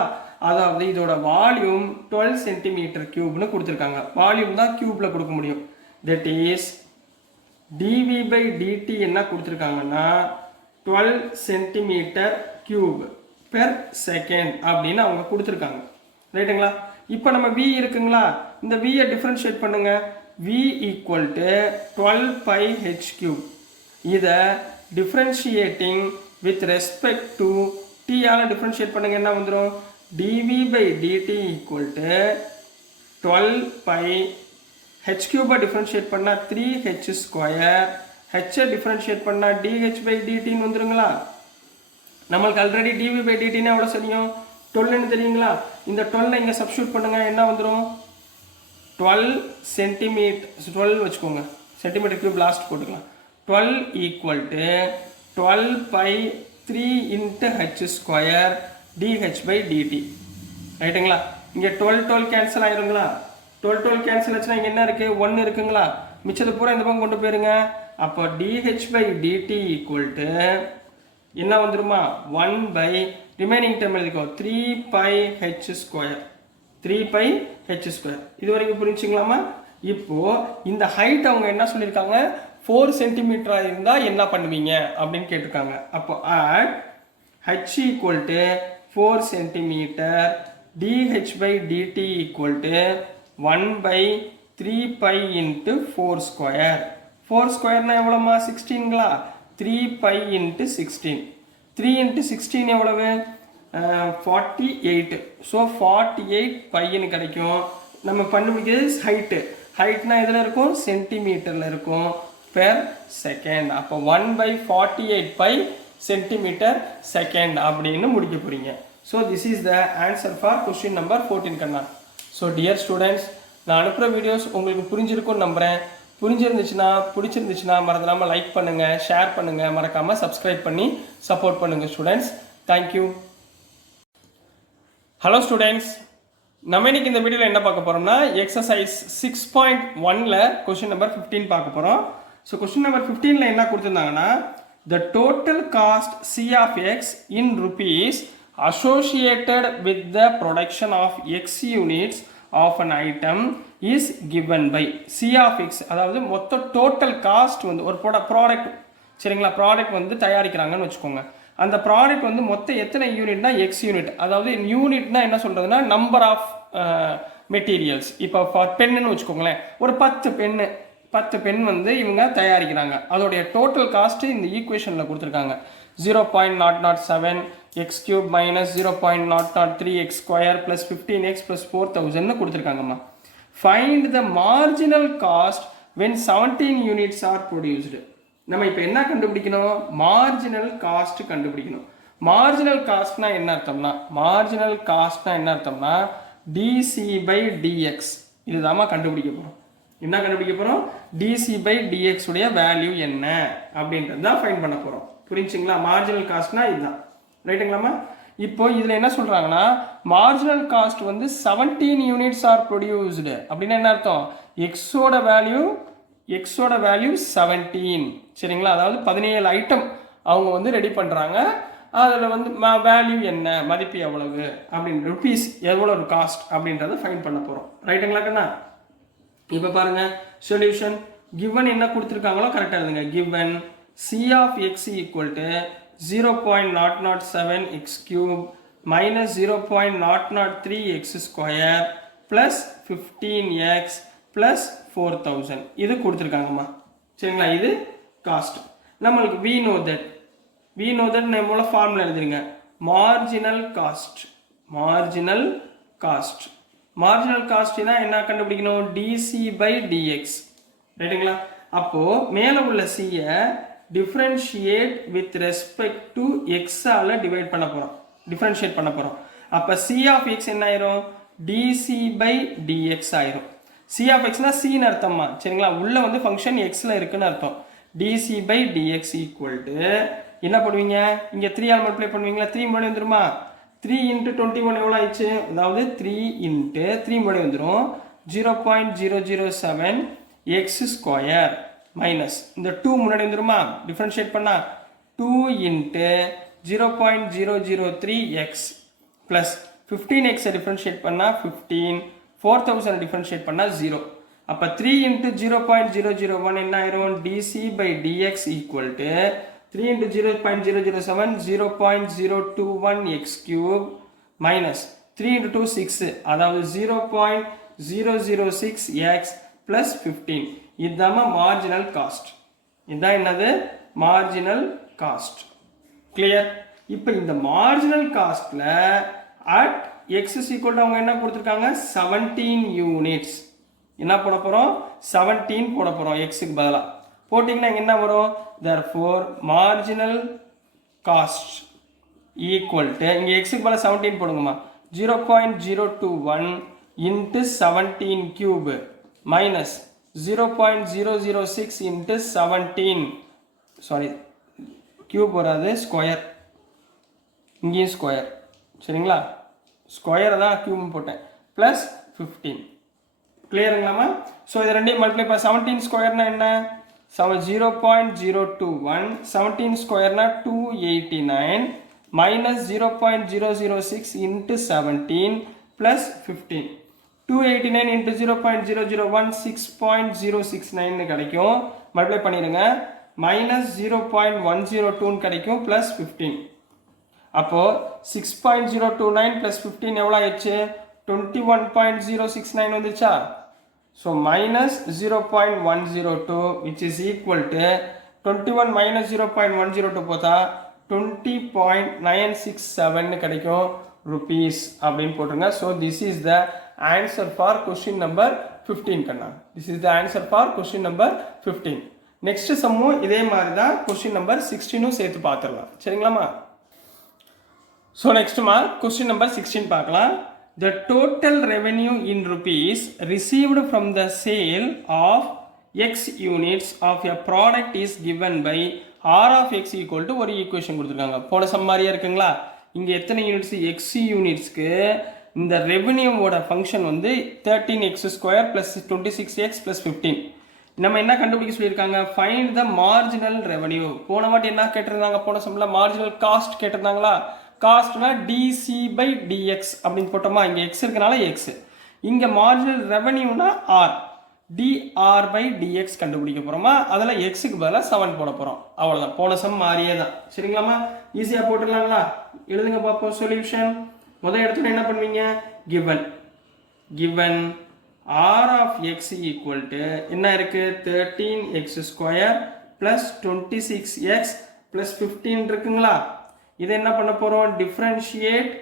அதாவது இதோட வால்யூம் 12 cm³ கொடுத்துருக்காங்க. வால்யூம் தான் கியூப்ல கொடுக்க முடியும். தட் இஸ் dv/dt என்ன கொடுத்துருக்காங்கன்னா 12 cm³ per second அப்படின்னு அவங்க கொடுத்துருக்காங்க ரைட்டுங்களா. இப்போ நம்ம v இருக்குங்களா, இந்த v-யை டிஃபரன்ஷியேட் பண்ணுங்க. v equal to 12 π h3. இதை டிஃபரன்ஷியேட்டிங் வித் ரெஸ்பெக்ட் டு t-ஆல் டிஃபரன்ஷியேட் பண்ணுங்க. என்ன வந்துடும், dv/dt equal to 12 π h³ differentiate பண்ணால் 3h², h டிஃபரன்ஷியேட் பண்ணால் dh/dtன்னு வந்துருங்களா. நம்மளுக்கு ஆல்ரெடி dv/dtன்னு எவ்வளோ தெரியும், 12ன்னு தெரியுங்களா. இந்த 12 இங்கே சப்ஸ்டியூட் பண்ணுங்க. என்ன வந்துடும் 12 சென்டிமீட்டர், 12 வச்சுக்கோங்க, சென்டிமீட்டர்³ லாஸ்ட் போட்டுக்கலாம். 12 equal to 12 π 3 into h² dh/dt ரைட்டுங்களா. இங்கே 12 கேன்சல் ஆயிருங்களா. 12 கேன்சல் ஆச்சுன்னா இங்கே என்ன இருக்குது 1 இருக்குங்களா. மிச்சத்தை பூரா இந்த பக்கம் கொண்டு போயிருங்க. அப்போ dh/dt ஈக்குவல் டு என்ன வந்துருமா 1 ரிமைனிங் டேர்ம் எழுதிக்கோ 3 π h², 3 π h². இது வரைக்கும் புரிஞ்சுங்களாமா. இப்போ இந்த ஹைட் அவங்க என்ன சொல்லியிருக்காங்க, 4 சென்டிமீட்டரா இருந்தால் என்ன பண்ணுவீங்க அப்படின்னு கேட்டிருக்காங்க. அப்போ at h equal to 4 centimetre, dh/dt equal to 1/3 π into 4². 4² எவ்வளோமா 16ங்களா. 3 π இன்ட்டு 16, 3 இன்ட்டு 16 எவ்வளவு 48. ஸோ 48 πன்னு கிடைக்கும். நம்ம பண்ணுறது ஹைட்டு, ஹைட்னா எதில் இருக்கும் சென்டிமீட்டரில் இருக்கும் பெர் செகண்ட். அப்போ 1/48 π சென்டிமீட்டர் செகண்ட் அப்படின்னு முடிக்க போகிறீங்க. So this is the answer for question number 14 கண்ணா. ஸோ டியர் ஸ்டூடெண்ட்ஸ், நான் அனுப்புகிற வீடியோஸ் உங்களுக்கு புரிஞ்சிருக்கும்னு நம்புகிறேன். பிடிச்சிருந்துச்சுன்னா மறந்துடாமல் லைக் பண்ணுங்கள், ஷேர் பண்ணுங்கள், மறக்காமல் சப்ஸ்கிரைப் பண்ணி சப்போர்ட் பண்ணுங்கள் ஸ்டூடெண்ட்ஸ். தேங்க்யூ. ஹலோ ஸ்டூடெண்ட்ஸ், நம்ம இன்னைக்கு இந்த வீடியோவில் என்ன பார்க்க போகிறோம்னா எக்ஸசைஸ் 6.1ல் கொஸ்டின் நம்பர் 15 பார்க்க போகிறோம். ஸோ கொஸ்டின் நம்பர் 15ல் என்ன கொடுத்துருந்தாங்கன்னா, the total cost C of x in rupees associated with the production of x units of an item is given by C of x. அதாவது மொத்த டோட்டல் காஸ்ட் வந்து ஒரு product, சரிங்களா, product வந்து தயாரிக்கிறாங்கன்னு வச்சுக்கோங்க. அந்த ப்ராடக்ட் வந்து மொத்தம் எத்தனை யூனிட்னா எக்ஸ் யூனிட். அதாவது யூனிட்னா என்ன சொல்கிறதுனா நம்பர் ஆஃப் மெட்டீரியல்ஸ். இப்போ ஃபார் பென்னு வச்சுக்கோங்களேன், ஒரு 10 பென் வந்து இவங்க தயாரிக்கிறாங்க. அதோடைய டோட்டல் காஸ்ட்டு இந்த ஈக்குவேஷனில் கொடுத்துருக்காங்க. 0.007 X cube minus 0.003 X square plus 15x plus 4000 கொடுத்துருக்காங்கம்மா. Find the marginal cost when 17 units are produced. நம்ம இப்போ என்ன கண்டுபிடிக்கணும்? மார்ஜினல் காஸ்ட் கண்டுபிடிக்கணும். மார்ஜினல் காஸ்ட்னா என்ன அர்த்தம்னா டிசி பை டிஎக்ஸ். இதுதாம்மா கண்டுபிடிக்க போகிறோம். என்ன கண்டுபிடிக்க போகிறோம்? டிசி பை டிஎக்ஸ் உடைய வேல்யூ என்ன அப்படின்றது தான் ஃபைண்ட் பண்ண போகிறோம். புரிஞ்சுங்களா? மார்ஜினல் காஸ்ட்னா இதுதான், ரைட்டுங்களாம்மா? இப்போ இதில் என்ன சொல்கிறாங்கன்னா, மார்ஜினல் காஸ்ட் வந்து 17 யூனிட்ஸ் ஆர் ப்ரொடியூஸ்டு அப்படின்னா என்ன அர்த்தம்? எக்ஸோட வேல்யூ 17, சரிங்களா? அதாவது 17 ஐட்டம் அவங்க வந்து ரெடி பண்ணுறாங்க. அதில் வந்து வேல்யூ என்ன, மதிப்பு எவ்வளவு அப்படின்னு, ருபீஸ் எவ்வளவு காஸ்ட் அப்படின்றத ஃபைண்ட் பண்ண போகிறோம், ரைட்டுங்களாக்கண்ணா? இப்போ பாருங்க சொல்யூஷன். கிவன் என்ன கொடுத்துருக்காங்களோ கரெக்டாக இருந்துங்க. Given C of X equal to 0.007 X cube minus 0.003 X square plus 15x plus 4000 இது கொடுத்துருக்காங்கம்மா, சரிங்களா? இது காஸ்ட். நம்மளுக்கு we know that நம்மளோட ஃபார்முலா எழுதிருங்க. மார்ஜினல் காஸ்ட்னா என்ன கண்டுபிடிக்கணும்? டிசி பை டிஎக்ஸ், ரைட்டுங்களா? அப்போ மேலே உள்ள சியை டிஃபரன்ஷியேட் வித் ரெஸ்பெக்ட் டு எக்ஸால டிவைட் பண்ண போகிறோம். அப்போ சி ஆஃப் எக்ஸ் என்ன ஆயிரும்? டிசி பை டிஎக்ஸ் ஆயிரும். சி ஆஃப் எக்ஸ்னா சின்னு அர்த்தம்மா, சரிங்களா? உள்ள வந்து ஃபங்க்ஷன் எக்ஸில் இருக்குன்னு அர்த்தம். Dc by dx equal to என்ன பண்ணுவீங்க? இங்கே 3 ஆல் மல்டிப்ளை பண்ணுவீங்களா? 3 முன்னாடி வந்துருமா? 3 × 21 எவ்வளோ ஆயிடுச்சு? அதாவது 3 × 3 முன்னாடி வந்துடும். 0.007 எக்ஸ் ஸ்கொயர் மைனஸ் இந்த 2 முன்னாடி வந்துருமா? டிஃபரன்ஷியேட் பண்ணா 2 × 0.003 எக்ஸ் ப்ளஸ் 15x டிஃபரன்ஷியேட் பண்ணா 15, 4000 டிஃபரன்ஷியேட் பண்ணா 0. அப்போ 3 × 0.001 என்ன ஆயிரும்? DC by dx equal to 3 × 0.007 0.021 X cube minus 3 × 2 6, அதாவது 0.006 எக்ஸ் ப்ளஸ் 15. இதுதான் மார்ஜினல் காஸ்ட். இதுதான் என்னது? Marginal cost. கிளியர்? இப்போ இந்த மார்ஜினல் காஸ்ட்ல at x is equal to அவங்க என்ன கொடுத்துருக்காங்க? 17 யூனிட்ஸ். என்ன போட போகிறோம்? 17 போட போகிறோம். எக்ஸுக்கு பதிலாக போட்டிங்கன்னா என்ன வரும்? therefore marginal cost equal to, இங்கே எக்ஸுக்கு பதிலாக 17 போடுங்கம்மா, 0.021 × 17 கியூப் மைனஸ் 0.006 × 17, சாரி கியூப் வராது, ஸ்கொயர், இங்கேயும் ஸ்கொயர், சரிங்களா? ஸ்கொயரை தான் கியூப் போட்டேன், ப்ளஸ் 15. கிளியருங்களாமா? ஸோ இது ரெண்டையும் மல்டிப்ளை பண்ண 17 ஸ்கொயர்னா என்ன? 0.021, 17 ஸ்கொயர்னா 289 மைனஸ் 0.006 × 17 ப்ளஸ் 15. 289 × 0.001 6.069 கிடைக்கும். மல்டிப்ளை பண்ணிடுங்க. மைனஸ் 0.102 கிடைக்கும் ப்ளஸ் 15. அப்போ 6.029 ப்ளஸ் 15 எவ்வளோ ஆயிடுச்சு? 21.069 வந்துச்சா? So minus 0.102 which is equal to 21 minus 0.102 போதா 20.967 கிடைக்கும் rupees அப்படின்னு போட்டுருங்க. So this is the answer for question number 15 கண்ணா. This is the answer for question number 15. Next சம்மும் இதே மாதிரி தான் கொஸ்டின் நம்பர் 16 சேர்த்து பார்த்துடலாம், சரிங்களாம்மா? ஸோ நெக்ஸ்ட்டுமா கொஸ்டின் நம்பர் 16 பார்க்கலாம். The total revenue in rupees received from the sale of x units of a product is given by r of x equal to ஒரு ஈக்குவேஷன் கொடுத்துருக்காங்க. போன சம் மாதிரியே இருக்குங்களா? இங்கே எத்தனை யூனிட்ஸ்? x யூனிட்ஸ்க்கு இந்த ரெவன்யூவோட ஃபங்க்ஷன் வந்து 13x² + 26x + 15. நம்ம என்ன கண்டுபிடிக்க சொல்லியிருக்காங்க? Find the marginal revenue. போன வாட்டி என்ன கேட்டிருந்தாங்க? போன சம்மில் மார்ஜினல் காஸ்ட் கேட்டிருந்தாங்களா? காஸ்ட்னா dc/dx அப்படின்னு போட்டோமா? இங்கே x இருக்கனால x. இங்கே மார்ஜினல் ரெவன்யூனா r. dr/dx கண்டுபிடிக்க போகிறோமா? அதில் எக்ஸுக்கு பதிலாக 7 போட போகிறோம். அவ்வளோதான். போன சம் மாறியே தான். சரிங்களாம்மா? ஈஸியாக போட்டுடலாங்களா? எழுதுங்க பார்ப்போம். சொல்யூஷன் முதல் இடத்துல என்ன பண்ணுவீங்க? given r of x equal to என்ன இருக்கு? 13x² plus 26x plus 15 இருக்குங்களா? இதை என்ன பண்ண போகிறோம்? differentiate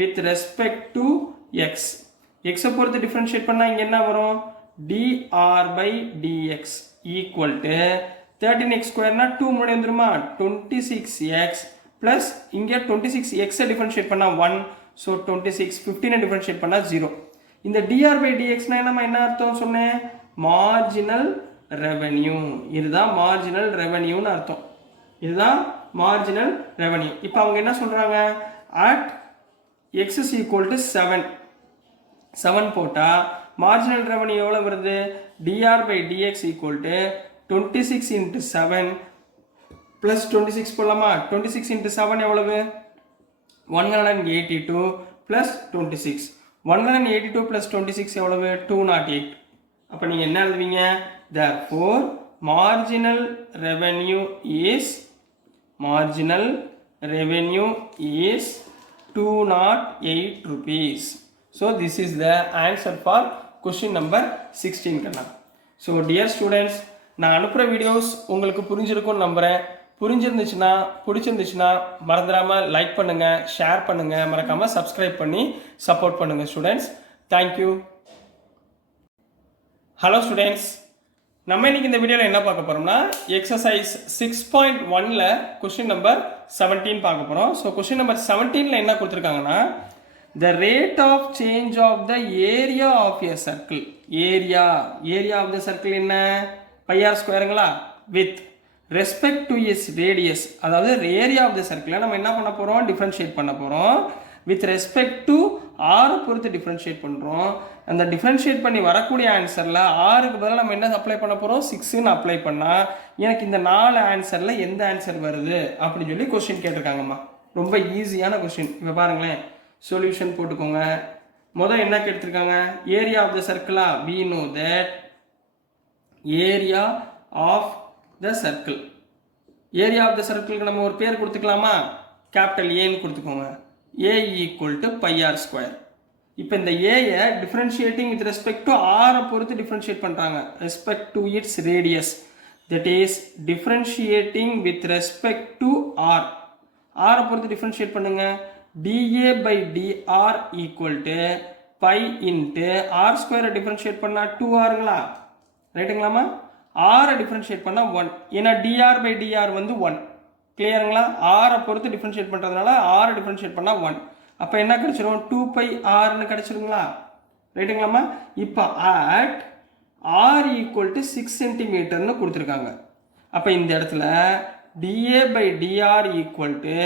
with respect to x. x பொறுத்து differentiate பண்ணால் இங்கே என்ன வரும்? dr/dx equal to 13x² னா 2 முன்னாடி வந்துருமா? 26x plus இங்கே 26x differentiate பண்ணால் 1. ஸோ 26 15 differentiate பண்ணால் 0. இந்த dr/dx என்ன அர்த்தம் சொன்னேன்? Marginal revenue. இதுதான் மார்ஜினல் ரெவன்யூன்னு அர்த்தம். இதுதான் மார்ஜினல் ரெவன்யூ. இப்போ அவங்க என்ன சொல்றாங்க? at x is equal to 7 போட்டா மார்ஜினல் ரெவன்யூ எவ்வளவு வருது? dr/dx equal to 26 into 7 plus 26 போடலாமா? 26 into 7 எவ்வளவு? 182 plus 26. 182 plus 26 எவ்வளவு? 208. அப்ப நீங்க என்ன எழுதுவீங்க? therefore marginal revenue is 208 rupees. So this is the answer for question number 16 Kanna. So dear students, நான் அனுப்புற வீடியோஸ் உங்களுக்கு புரிஞ்சிருக்கும்னு நம்புறேன். பிடிச்சிருந்துச்சுன்னா மறந்துடாம லைக் பண்ணுங்க, ஷேர் பண்ணுங்க, மறக்காம சப்ஸ்கிரைப் பண்ணி சப்போர்ட் பண்ணுங்க ஸ்டூடெண்ட்ஸ். தேங்க்யூ. ஹலோ ஸ்டூடெண்ட்ஸ், நம்ம இன்னைக்கு இந்த வீடியோவில் என்ன பார்க்க போறோம்னா எக்ஸசைஸ் 6.1ல கொஸ்டின் நம்பர் 17 பார்க்க போறோம். ஸோ கொஸ்டின் நம்பர் 17ல என்ன கொடுத்துருக்காங்கன்னா, the rate of change of the area of a circle. area of the circle என்ன? πr²ங்களா? with respect to its radius. அதாவது ஏரியா ஆஃப் த சர்க்கிளை நம்ம என்ன பண்ண போகிறோம்? டிஃப்ரென்ஷியேட் பண்ண போகிறோம். வித் ரெஸ்பெக்ட் டு ஆரை பொறுத்து டிஃப்ரென்ஷியேட் பண்ணுறோம். அந்த டிஃப்ரென்ஷியேட் பண்ணி வரக்கூடிய ஆன்சரில் ஆருக்கு பதிலாக நம்ம என்ன அப்ளை பண்ண போகிறோம்? 6ன்னு அப்ளை பண்ணால் எனக்கு இந்த 4 ஆன்சரில் எந்த ஆன்சர் வருது அப்படின்னு சொல்லி கொஸ்டின் கேட்டிருக்காங்கம்மா. ரொம்ப ஈஸியான கொஸ்டின். இப்போ பாருங்களேன், சொல்யூஷன் போட்டுக்கோங்க. முதல் என்ன கேட்டிருக்காங்க? ஏரியா ஆஃப் த சர்க்கிளா? we know that area of the circle. Area of the சர்க்கிளுக்கு நம்ம ஒரு பேர் கொடுத்துக்கலாமா? கேபிட்டல் ஏன்னு கொடுத்துக்கோங்க. A equal to πr². இப்போ இந்த ஏயை டிஃப்ரென்ஷியேட்டிங் வித் ரெஸ்பெக்ட் டு ஆரை பொறுத்து டிஃப்ரென்ஷியேட் பண்ணுறாங்க. Respect to its radius. That is differentiating with respect to R. ஆரை பொறுத்து டிஃப்ரென்ஷியேட் பண்ணுங்க. dA/dr equal to pi into r² differentiate பண்ணால் 2rங்களா? ரைட்டுங்களாமா? ஆரை டிஃப்ரென்ஷியேட் பண்ணால் 1. ஏன்னா dr/dr வந்து 1. கிளியருங்களா? ஆரை பொறுத்து டிஃப்ரென்ஷியேட் பண்ணுறதுனால ஆரை டிஃப்ரென்ஷியேட் பண்ணால் 1. அப்போ என்ன கிடைச்சிரும்? 2πrன்னு கிடைச்சிருங்களா? ரைட்டுங்களாமா? இப்போ at r ஈக்குவல் டு 6 சென்டிமீட்டர்னு கொடுத்துருக்காங்க. அப்போ இந்த இடத்துல dA/dr ஈக்குவல் டு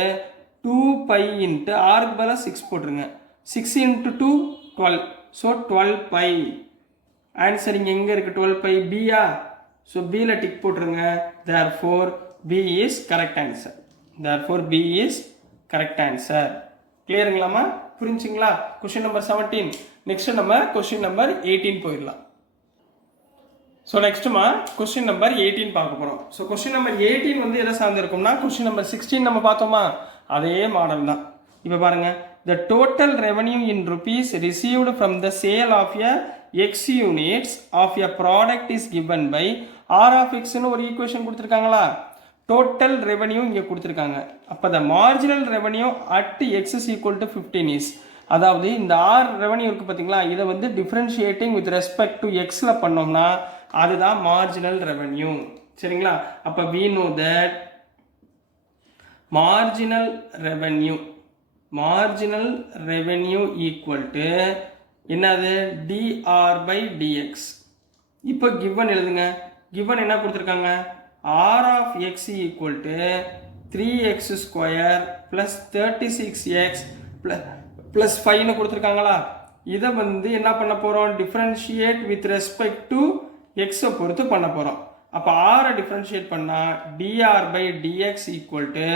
2π இன்ட்டு ஆருக்கு பதிலாக 6 போட்டுருங்க. 6 இன்ட்டு 2 12. ஸோ 12π. ஆன்சர் இங்கே எங்கே இருக்குது? 12π பியா? ஸோ பியில் டிக் போட்டுருங்க. therefore b is correct answer. therefore b is correct answer. கிளியருங்களாமா? புரிஞ்சுங்களா? Question number 17. நெக்ஸ்ட் நம்ம கொஸ்டின் நம்பர் 18 போயிடலாம். ஸோ நெக்ஸ்ட்டுமா கொஸ்டின் நம்பர் 18 பார்க்க போகிறோம். ஸோ கொஸ்டின் நம்பர் 18 வந்து எதை சார்ந்திருக்கும்னா கொஸ்டின் நம்பர் 16 நம்ம பார்த்தோமா? அதே மாடல் தான். இப்போ பாருங்க, the total revenue in rupees received from the sale of a x units of a product is given by r of x ன்னு ஒரு ஈக்குவேஷன் கொடுத்துருக்காங்களா? டோட்டல் ரெவன்யூ இங்கே கொடுத்துருக்காங்க. அப்போ the marginal revenue at x is equal to 15 is. அதாவது இந்த R revenue இருக்குது பார்த்தீங்களா? இதை வந்து டிஃப்ரென்ஷியேட்டிங் வித் ரெஸ்பெக்ட் டு எக்ஸில் பண்ணோம்னா அதுதான் மார்ஜினல் ரெவன்யூ. சரிங்களா? அப்போ we know that marginal revenue equal to என்னது? dr/dx. இப்போ given எழுதுங்க. given என்ன கொடுத்துருக்காங்க r of x equal to 3x square plus 36x plus 5 னு கொடுத்துருக்காங்களா இதை வந்து என்ன பண்ண போகிறோம் differentiate with respect to x பொறுத்து பண்ண போகிறோம் அப்போ r differentiate பண்ணால் dr by dx equal to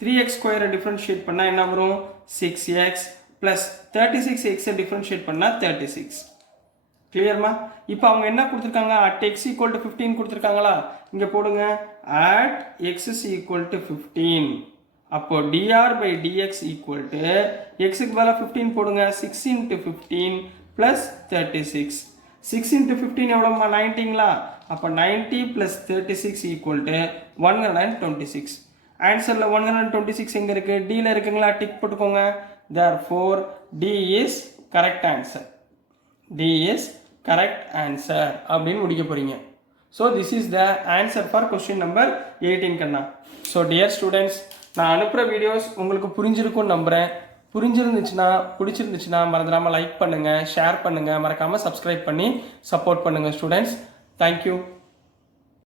3x square differentiate பண்ணால் என்ன வரும் 6x plus 36x differentiate பண்ணால் 36 கிளியர்மா இப்போ அவங்க என்ன கொடுத்துருக்காங்க at x equal to 15 கொடுத்துருக்காங்களா இங்கே போடுங்க at x is equal to 15 அப்போ dr by dx equal to xக்கு பதிலா 15 போடுங்க 6 into 15 plus 36 6 into 15 எவ்வளோமா 19ங்களா அப்போ 90 plus 36 equal to 126 ஆன்சரில் 126 எங்கே இருக்குது டியில் இருக்குங்களா டிக் போட்டுக்கோங்க therefore D is correct answer D is correct answer அப்படின்னு முடிக்க போகிறீங்க so this is the answer for question number 18 கண்ணா ஸோ டியர் ஸ்டூடெண்ட்ஸ் நான் அனுப்புகிற வீடியோஸ் உங்களுக்கு புரிஞ்சிருக்கும்னு நம்புகிறேன் பிடிச்சிருந்துச்சுன்னா மறந்துடாமல் லைக் பண்ணுங்கள் ஷேர் பண்ணுங்கள் மறக்காமல் சப்ஸ்கிரைப் பண்ணி சப்போர்ட் பண்ணுங்கள் ஸ்டூடெண்ட்ஸ் தேங்க்யூ